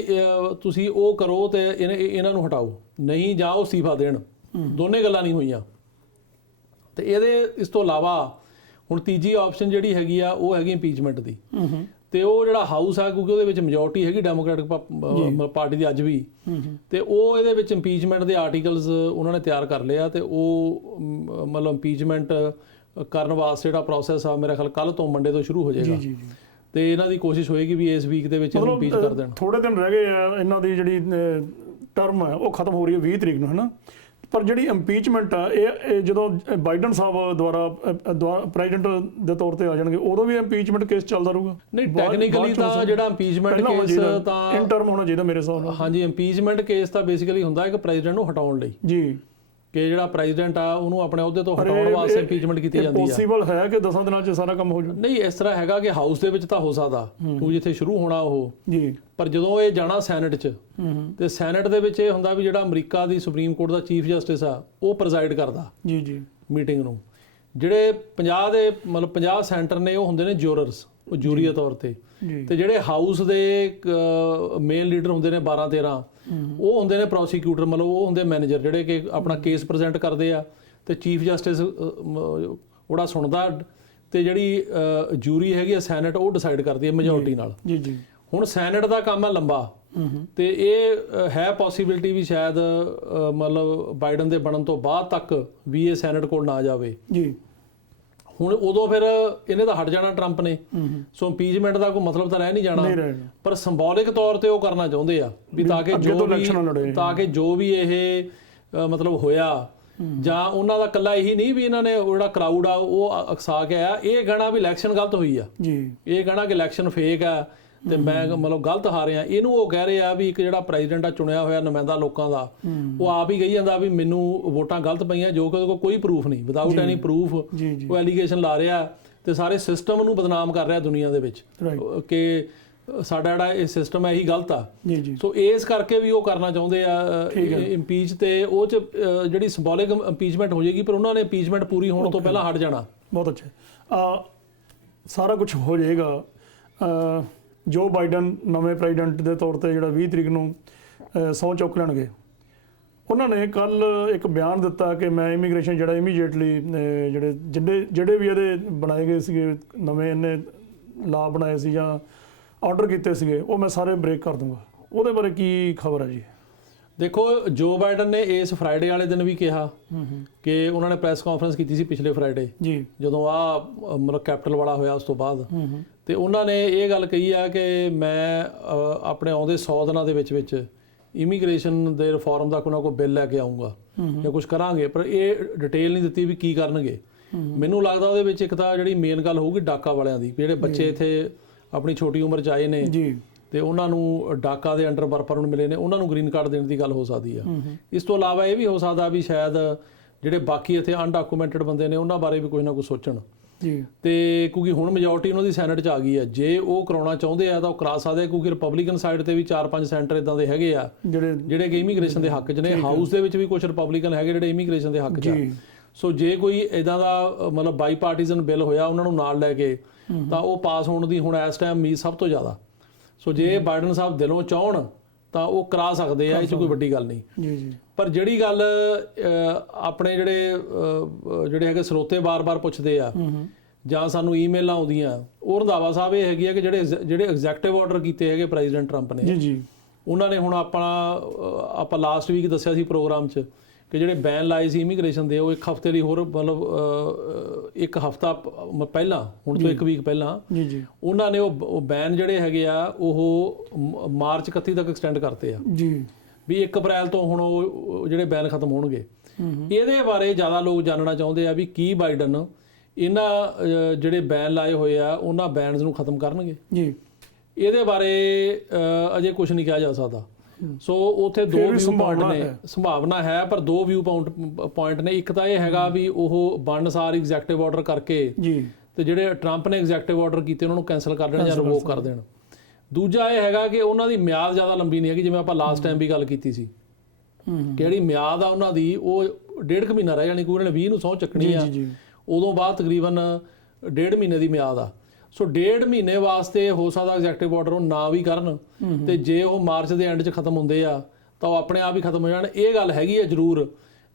ਤੁਸੀਂ ਉਹ ਕਰੋ ਤੇ ਇਹਨਾਂ ਨੂੰ ਹਟਾਓ, ਨਹੀਂ ਜਾਂ ਉਹ ਅਸਤੀਫਾ ਦੇਣ। ਦੋਨੇ ਗੱਲਾਂ ਨਹੀਂ ਹੋਈਆਂ। ਤੇ ਇਹਦੇ ਇਸ ਤੋਂ ਇਲਾਵਾ ਹੁਣ ਤੀਜੀ ਆਪਸ਼ਨ ਜਿਹੜੀ ਹੈਗੀ ਆ ਉਹ ਹੈਗੀ ਇੰਪੀਚਮੈਂਟ ਦੀ। ਤੇ ਉਹ ਜਿਹੜਾ ਹਾਊਸ ਆ ਕਿਉਂਕਿ ਉਹਦੇ ਵਿੱਚ ਮੈਜੋਰਟੀ ਹੈਗੀ ਡੈਮੋਕ੍ਰੈਟਿਕ ਪਾਰਟੀ ਦੀ ਅੱਜ ਵੀ, ਤੇ ਉਹ ਇਹਦੇ ਵਿੱਚ ਇੰਪੀਚਮੈਂਟ ਦੇ ਆਰਟੀਕਲਸ ਉਹਨਾਂ ਨੇ ਤਿਆਰ ਕਰ ਲਿਆ ਤੇ ਉਹ ਮਤਲਬ ਇੰਪੀਚਮੈਂਟ ਕਰਨ ਵਾਸਤੇ ਜਿਹੜਾ ਪ੍ਰੋਸੈਸ ਆ ਮੇਰਾ ਖਿਆਲ ਕੱਲ ਤੋਂ ਮੰਡੇ ਤੋਂ ਸ਼ੁਰੂ ਹੋ ਜਾਏਗਾ। ਤੇ ਇਹਨਾਂ ਦੀ ਕੋਸ਼ਿਸ਼ ਹੋਏਗੀ ਵੀ ਇਸ ਵੀਕ ਦੇ ਵਿੱਚ ਇਹਨੂੰ ਇੰਪੀਚ ਕਰ ਦੇਣ। ਥੋੜੇ ਦਿਨ ਰਹਿ ਗਏ ਆ ਇਹਨਾਂ ਦੀ ਜਿਹੜੀ ਟਰਮ ਹੈ ਉਹ ਖਤਮ ਹੋ ਰਹੀ ਹੈ 20 ਤਰੀਕ ਨੂੰ, ਹੈ ਨਾ? ਪਰ ਜਿਹੜੀ ਇੰਪੀਚਮੈਂਟ ਆ ਇਹ ਜਦੋਂ ਬਾਈਡਨ ਸਾਹਿਬ ਦੁਆਰਾ ਪ੍ਰੈਜ਼ੀਡੈਂਟ ਦੇ ਤੌਰ ਤੇ ਆ ਜਾਣਗੇ ਉਦੋਂ ਵੀ ਇੰਪੀਚਮੈਂਟ ਕੇਸ ਚੱਲਦਾ ਰਹੂਗਾ? ਨਹੀਂ, ਟੈਕਨੀਕਲੀ ਤਾਂ ਜਿਹੜਾ ਇੰਪੀਚਮੈਂਟ ਕੇਸ ਤਾਂ ਇਨ ਟਰਮ ਹੋਣਾ ਚਾਹੀਦਾ ਮੇਰੇ ਹਿਸਾਬ ਨਾਲ। ਹਾਂਜੀ, ਇੰਪੀਚਮੈਂਟ ਕੇਸ ਤਾਂ ਬੇਸਿਕਲੀ ਹੁੰਦਾ ਇੱਕ ਪ੍ਰੈਜ਼ੀਡੈਂਟ ਨੂੰ ਹਟਾਉਣ ਲਈ। ਜੀ, ਕਿ ਜਿਹੜਾ ਪ੍ਰੈਜ਼ੀਡੈਂਟ ਆ ਉਹਨੂੰ ਆਪਣੇ ਅਹੁਦੇ ਤੋਂ ਹਟਾਉਣ ਵਾਸਤੇ ਇੰਪੀਚਮੈਂਟ ਕੀਤੀ ਜਾਂਦੀ ਹੈ। ਪੋਸੀਬਲ ਹੈ ਕਿ 10 ਦਿਨਾਂ 'ਚ ਸਾਰਾ ਕੰਮ ਹੋ ਜਾਊ? ਨਹੀਂ, ਇਸ ਤਰ੍ਹਾਂ ਹੈਗਾ ਕਿ ਹਾਊਸ ਦੇ ਵਿੱਚ ਤਾਂ ਹੋ ਸਕਦਾ ਕਿਉਂਕਿ ਜਿੱਥੇ ਸ਼ੁਰੂ ਹੋਣਾ ਉਹ ਜੀ, ਪਰ ਜਦੋਂ ਇਹ ਜਾਣਾ ਸੈਨੇਟ 'ਚ ਤੇ ਸੈਨੇਟ ਦੇ ਵਿੱਚ ਇਹ ਹੁੰਦਾ ਵੀ ਜਿਹੜਾ ਅਮਰੀਕਾ ਦੀ ਸੁਪਰੀਮ ਕੋਰਟ ਦਾ ਚੀਫ ਜਸਟਿਸ ਆ ਉਹ ਪ੍ਰੈਜ਼ਾਈਡ ਕਰਦਾ ਜੀ ਜੀ ਮੀਟਿੰਗ ਨੂੰ। ਜਿਹੜੇ 50 ਦੇ ਮਤਲਬ 50 ਸੈਂਟਰ ਨੇ ਉਹ ਹੁੰਦੇ ਨੇ ਜੂਰਰਸ, ਉਹ ਜੂਰੀ ਦੇ ਤੌਰ ਤੇ, ਤੇ ਜਿਹੜੇ ਹਾਊਸ ਦੇ ਮੇਨ ਲੀਡਰ ਹੁੰਦੇ ਨੇ 12-13 ਉਹ ਹੁੰਦੇ ਨੇ ਪ੍ਰੋਸੀਕਿਊਟਰ, ਮਤਲਬ ਉਹ ਹੁੰਦੇ ਮੈਨੇਜਰ ਜਿਹੜੇ ਕਿ ਆਪਣਾ ਕੇਸ ਪ੍ਰੈਜ਼ੈਂਟ ਕਰਦੇ ਆ ਤੇ ਚੀਫ ਜਸਟਿਸ ਉਹਦਾ ਸੁਣਦਾ ਤੇ ਜਿਹੜੀ ਜੂਰੀ ਹੈਗੀ ਆ ਸੈਨੇਟ ਉਹ ਡਿਸਾਈਡ ਕਰਦੀ ਹੈ ਮੈਜੋਰਟੀ ਨਾਲ। ਜੀ ਜੀ। ਹੁਣ ਸੈਨੇਟ ਦਾ ਕੰਮ ਹੈ ਲੰਬਾ ਤੇ ਇਹ ਹੈ ਪੋਸੀਬਿਲਿਟੀ ਵੀ ਸ਼ਾਇਦ ਮਤਲਬ ਬਾਈਡਨ ਦੇ ਬਣਨ ਤੋਂ ਬਾਅਦ ਤੱਕ ਵੀ ਇਹ ਸੈਨੇਟ ਕੋਲ ਨਾ ਜਾਵੇ। ਜੀ, ਹੁਣ ਉਦੋਂ ਫਿਰ ਇਹਨੇ ਤਾਂ ਹਟ ਜਾਣਾ ਟਰੰਪ ਨੇ, ਸੋ ਇੰਪੀਚਮੈਂਟ ਦਾ ਕੋਈ ਮਤਲਬ ਤਾਂ ਰਹਿ ਨਹੀਂ ਜਾਣਾ, ਪਰ ਸਿੰਬੋਲਿਕ ਤੌਰ ਤੇ ਉਹ ਕਰਨਾ ਚਾਹੁੰਦੇ ਆ ਵੀ ਤਾਂ ਕਿ ਜੋ ਵੀ ਇਹ ਮਤਲਬ ਹੋਇਆ ਜਾਂ ਉਹਨਾਂ ਦਾ ਇਕੱਲਾ ਇਹੀ ਨਹੀਂ ਵੀ ਇਹਨਾਂ ਨੇ ਜਿਹੜਾ ਕਰਾਊਡ ਆ ਉਹ ਅਕਸਾ ਕੇ ਆਇਆ, ਇਹ ਕਹਿਣਾ ਵੀ ਇਲੈਕਸ਼ਨ ਗਲਤ ਹੋਈ ਆ, ਇਹ ਕਹਿਣਾ ਕਿ ਇਲੈਕਸ਼ਨ ਫੇਕ ਆ ਤੇ ਮੈਂ ਮਤਲਬ ਗਲਤ ਹਾਰਿਆ, ਇਹਨੂੰ ਉਹ ਕਹਿ ਰਹੇ ਆ ਵੀ ਇੱਕ ਜਿਹੜਾ ਪ੍ਰੈਜ਼ੀਡੈਂਟ ਆ ਚੁਣਿਆ ਹੋਇਆ ਨੁਮਾਇੰਦਾ ਲੋਕਾਂ ਦਾ ਉਹ ਆਪ ਹੀ ਕਹੀ ਜਾਂਦਾ ਵੀ ਮੈਨੂੰ ਵੋਟਾਂ ਗਲਤ ਪਈਆਂ, ਜੋ ਕਿ ਉਹਦੇ ਕੋਲ ਕੋਈ ਪ੍ਰੂਫ ਨਹੀਂ, ਵਿਦਆਊਟ ਐਨੀ ਪ੍ਰੂਫ ਉਹ ਐਲੀਗੇਸ਼ਨ ਲਾ ਰਿਹਾ ਤੇ ਸਾਰੇ ਸਿਸਟਮ ਨੂੰ ਬਦਨਾਮ ਕਰ ਰਿਹਾ ਦੁਨੀਆ ਦੇ ਵਿੱਚ ਕਿ ਸਾਡਾ ਜਿਹੜਾ ਇਹ ਸਿਸਟਮ ਹੈ ਇਹੀ ਗਲਤ ਆ। ਸੋ ਇਸ ਕਰਕੇ ਵੀ ਉਹ ਕਰਨਾ ਚਾਹੁੰਦੇ ਆ ਇੰਪੀਚ, ਤੇ ਉਹ ਚ ਜਿਹੜੀ ਸਿੰਬੋਲਿਕ ਇੰਪੀਚਮੈਂਟ ਹੋ ਜਾਏਗੀ ਪਰ ਉਹਨਾਂ ਨੇ ਇੰਪੀਚਮੈਂਟ ਪੂਰੀ ਹੋਣ ਤੋਂ ਪਹਿਲਾਂ ਹਟ ਜਾਣਾ। ਬਹੁਤ ਅੱਛਾ, ਸਾਰਾ ਕੁਝ ਹੋ ਜਾਏਗਾ। ਜੋ ਬਾਈਡਨ ਨਵੇਂ ਪ੍ਰੈਜ਼ੀਡੈਂਟ ਦੇ ਤੌਰ ਤੇ ਜਿਹੜਾ 20 ਤਰੀਕ ਨੂੰ ਸਹੁੰ ਚੁੱਕ ਲੈਣਗੇ, ਉਹਨਾਂ ਨੇ ਕੱਲ ਇੱਕ ਬਿਆਨ ਦਿੱਤਾ ਕਿ ਮੈਂ ਇਮੀਗ੍ਰੇਸ਼ਨ ਜਿਹੜਾ ਇਮੀਡੀਏਟਲੀ ਜਿਹੜੇ ਵੀ ਇਹਦੇ ਬਣਾਏ ਗਏ ਸੀਗੇ ਨਵੇਂ ਇਹਨੇ ਲਾਅ ਬਣਾਏ ਸੀ ਜਾਂ ਆਰਡਰ ਕੀਤੇ ਸੀਗੇ ਉਹ ਮੈਂ ਸਾਰੇ ਬ੍ਰੇਕ ਕਰ ਦੂੰਗਾ। ਉਹਦੇ ਬਾਰੇ ਕੀ ਖਬਰ ਹੈ ਜੀ? ਦੇਖੋ, ਜੋ ਬਾਈਡਨ ਨੇ ਇਸ ਫਰਾਈਡੇ ਵਾਲੇ ਦਿਨ ਵੀ ਕਿਹਾ ਕਿ ਉਹਨਾਂ ਨੇ ਪ੍ਰੈਸ ਕਾਨਫਰੰਸ ਕੀਤੀ ਸੀ ਪਿਛਲੇ ਫਰਾਈਡੇ ਜੀ, ਜਦੋਂ ਮਤਲਬ ਕੈਪੀਟਲ ਵਾਲਾ ਹੋਇਆ ਉਸ ਤੋਂ ਬਾਅਦ, ਤੇ ਉਹਨਾਂ ਨੇ ਇਹ ਗੱਲ ਕਹੀ ਆ ਕਿ ਮੈਂ ਆਪਣੇ ਆਉਂਦੇ 100 ਦਿਨਾਂ ਦੇ ਵਿੱਚ ਇਮੀਗ੍ਰੇਸ਼ਨ ਦੇ ਰਿਫਾਰਮ ਦਾ ਕੋਈ ਨਾ ਕੋਈ ਬਿੱਲ ਲੈ ਕੇ ਆਊਂਗਾ ਜਾਂ ਕੁਝ ਕਰਾਂਗੇ, ਪਰ ਇਹ ਡਿਟੇਲ ਨਹੀਂ ਦਿੱਤੀ ਵੀ ਕੀ ਕਰਨਗੇ। ਮੈਨੂੰ ਲੱਗਦਾ ਉਹਦੇ ਵਿੱਚ ਇੱਕ ਤਾਂ ਜਿਹੜੀ ਮੇਨ ਗੱਲ ਹੋਊਗੀ ਡਾਕਾ ਵਾਲਿਆਂ ਦੀ, ਜਿਹੜੇ ਬੱਚੇ ਇੱਥੇ ਆਪਣੀ ਛੋਟੀ ਉਮਰ 'ਚ ਆਏ ਨੇ ਤੇ ਉਹਨਾਂ ਨੂੰ ਡਾਕਾ ਦੇ ਅੰਡਰ ਵਰਪਰ ਨੂੰ ਮਿਲੇ ਨੇ, ਉਹਨਾਂ ਨੂੰ ਗ੍ਰੀਨ ਕਾਰਡ ਦੇਣ ਦੀ ਗੱਲ ਹੋ ਸਕਦੀ ਆ। ਇਸ ਤੋਂ ਇਲਾਵਾ ਇਹ ਵੀ ਹੋ ਸਕਦਾ ਵੀ ਸ਼ਾਇਦ ਜਿਹੜੇ ਬਾਕੀ ਇੱਥੇ ਅਨਡਾਕੂਮੈਂਟਡ ਬੰਦੇ ਨੇ ਉਹਨਾਂ ਬਾਰੇ ਵੀ ਕੁਝ ਨਾ ਕੁਝ ਸੋਚਣ ਜੀ ਤੇ ਕਿਉਂਕਿ ਹੁਣ ਮੈਜੋਰਟੀ ਉਹਨਾਂ ਦੀ ਸੈਨੇਟ 'ਚ ਆ ਗਈ ਆ, ਜੇ ਉਹ ਕਰਾਉਣਾ ਚਾਹੁੰਦੇ ਆ ਤਾਂ ਉਹ ਕਰਾ ਸਕਦੇ ਆ, ਕਿਉਂਕਿ ਰਿਪਬਲਿਕਨ ਸਾਈਡ ਤੇ ਵੀ 4-5 ਸੈਨੇਟਰ ਇਦਾਂ ਦੇ ਹੈਗੇ ਆ ਜਿਹੜੇ ਕਿ ਇਮੀਗ੍ਰੇਸ਼ਨ ਦੇ ਹੱਕ 'ਚ ਨੇ। ਹਾਊਸ ਦੇ ਵਿੱਚ ਵੀ ਕੁਝ ਰਿਪਬਲਿਕਨ ਹੈਗੇ ਜਿਹੜੇ ਇਮੀਗ੍ਰੇਸ਼ਨ ਦੇ ਹੱਕ 'ਚ ਆ। ਸੋ ਜੇ ਕੋਈ ਇਦਾਂ ਦਾ ਮਤਲਬ ਬਾਈ ਪਾਰਟੀਜ਼ਨ ਬਿੱਲ ਹੋਇਆ ਉਹਨਾਂ ਨੂੰ ਨਾਲ ਲੈ ਕੇ, ਤਾਂ ਉਹ ਪਾਸ ਹੋਣ ਦੀ ਹੁਣ ਇਸ ਟਾਈਮ ਉਮੀਦ ਸਭ ਤੋਂ ਜ਼ਿਆਦਾ। ਸੋ ਜੇ ਬਾਈਡਨ ਸਾਹਿਬ ਦਿਲੋਂ ਚਾਹਣ ਤਾਂ ਉਹ ਕਰਾ ਸਕਦੇ ਆ, ਇਹ 'ਚ ਕੋਈ ਵੱਡੀ ਗੱਲ ਨਹੀਂ। ਜੀ ਪਰ ਜਿਹੜੀ ਗੱਲ ਆਪਣੇ ਜਿਹੜੇ ਹੈਗੇ ਸਰੋਤੇ ਬਾਰ-ਬਾਰ ਪੁੱਛਦੇ ਆ ਜਾਂ ਸਾਨੂੰ ਈਮੇਲਾਂ ਆਉਂਦੀਆਂ, ਉਹ ਰੰਧਾਵਾ ਸਾਹਿਬ ਇਹ ਹੈਗੀ ਆ ਕਿ ਜਿਹੜੇ ਐਗਜ਼ੈਕਟਿਵ ਆਰਡਰ ਕੀਤੇ ਹੈਗੇ ਪ੍ਰੈਜ਼ੀਡੈਂਟ ਟਰੰਪ ਨੇ, ਜੀ ਉਹਨਾਂ ਨੇ ਹੁਣ ਆਪਾਂ ਲਾਸਟ ਵੀਕ ਦੱਸਿਆ ਸੀ ਪ੍ਰੋਗਰਾਮ 'ਚ ਕਿ ਜਿਹੜੇ ਬੈਨ ਲਾਏ ਸੀ ਇਮੀਗ੍ਰੇਸ਼ਨ ਦੇ, ਉਹ ਇੱਕ ਹਫ਼ਤੇ ਲਈ ਹੋਰ ਮਤਲਬ ਇੱਕ ਹਫ਼ਤਾ ਪਹਿਲਾਂ, ਹੁਣ ਤੋਂ ਇੱਕ ਵੀਕ ਪਹਿਲਾਂ ਜੀ ਉਹਨਾਂ ਨੇ ਉਹ ਬੈਨ ਜਿਹੜੇ ਹੈਗੇ ਆ ਉਹ ਮਾਰਚ 31 ਤੱਕ ਐਕਸਟੈਂਡ ਕਰਤੇ ਆ ਜੀ, ਵੀ 1 ਅਪ੍ਰੈਲ ਤੋਂ ਹੁਣ ਉਹ ਜਿਹੜੇ ਬੈਨ ਖਤਮ ਹੋਣਗੇ। ਇਹਦੇ ਬਾਰੇ ਜ਼ਿਆਦਾ ਲੋਕ ਜਾਣਨਾ ਚਾਹੁੰਦੇ ਆ ਵੀ ਕੀ ਬਾਈਡਨ ਇਹਨਾਂ ਜਿਹੜੇ ਬੈਨ ਲਾਏ ਹੋਏ ਆ ਉਹਨਾਂ ਬੈਨਸ ਨੂੰ ਖਤਮ ਕਰਨਗੇ ਜੀ। ਇਹਦੇ ਬਾਰੇ ਅਜੇ ਕੁਝ ਨਹੀਂ ਕਿਹਾ ਜਾ ਸਕਦਾ। ਸੋ ਉੱਥੇ ਦੋ ਵਿਊ ਪੁਆਇੰਟ ਨੇ, ਸੰਭਾਵਨਾ ਹੈ, ਪਰ ਦੋ ਵਿਊ ਪੁਆਇੰਟ ਨੇ। ਇੱਕ ਤਾਂ ਇਹ ਹੈਗਾ ਵੀ ਉਹ ਬਣਨਸਾਰ ਐਗਜ਼ੈਕਟਿਵ ਆਰਡਰ ਕਰਕੇ ਜੀ ਤੇ ਜਿਹੜੇ ਟਰੰਪ ਨੇ ਐਗਜ਼ੈਕਟਿਵ ਆਰਡਰ ਕੀਤੇ ਉਹਨਾਂ ਨੂੰ ਕੈਨਸਲ ਕਰ ਦੇਣ ਜਾਂ ਰਿਵੋਕ ਕਰ ਦੇਣ। ਦੂਜਾ ਇਹ ਹੈਗਾ ਕਿ ਉਹਨਾਂ ਦੀ ਮਿਆਦ ਜ਼ਿਆਦਾ ਲੰਬੀ ਨਹੀਂ ਹੈਗੀ, ਜਿਵੇਂ ਆਪਾਂ ਲਾਸਟ ਟਾਈਮ ਵੀ ਗੱਲ ਕੀਤੀ ਸੀ ਕਿ ਜਿਹੜੀ ਮਿਆਦ ਆ ਉਹਨਾਂ ਦੀ ਉਹ 1.5 ਮਹੀਨਾ ਰਹਿ ਜਾਣੀ, ਕੋਈ ਉਹਨਾਂ ਨੇ 20 ਨੂੰ ਸਹੁੰ ਚੱਕਣੀ ਆ, ਉਦੋਂ ਬਾਅਦ ਤਕਰੀਬਨ 1.5 ਮਹੀਨੇ ਦੀ ਮਿਆਦ ਆ। ਸੋ 1.5 ਮਹੀਨੇ ਵਾਸਤੇ ਹੋ ਸਕਦਾ ਐਗਜ਼ੈਕਟਿਵ ਆਰਡਰ ਉਹ ਨਾ ਵੀ ਕਰਨ, ਤੇ ਜੇ ਉਹ ਮਾਰਚ ਦੇ ਐਂਡ 'ਚ ਖਤਮ ਹੁੰਦੇ ਆ ਤਾਂ ਉਹ ਆਪਣੇ ਆਪ ਹੀ ਖਤਮ ਹੋ ਜਾਣ। ਇਹ ਗੱਲ ਹੈਗੀ ਆ ਜ਼ਰੂਰ,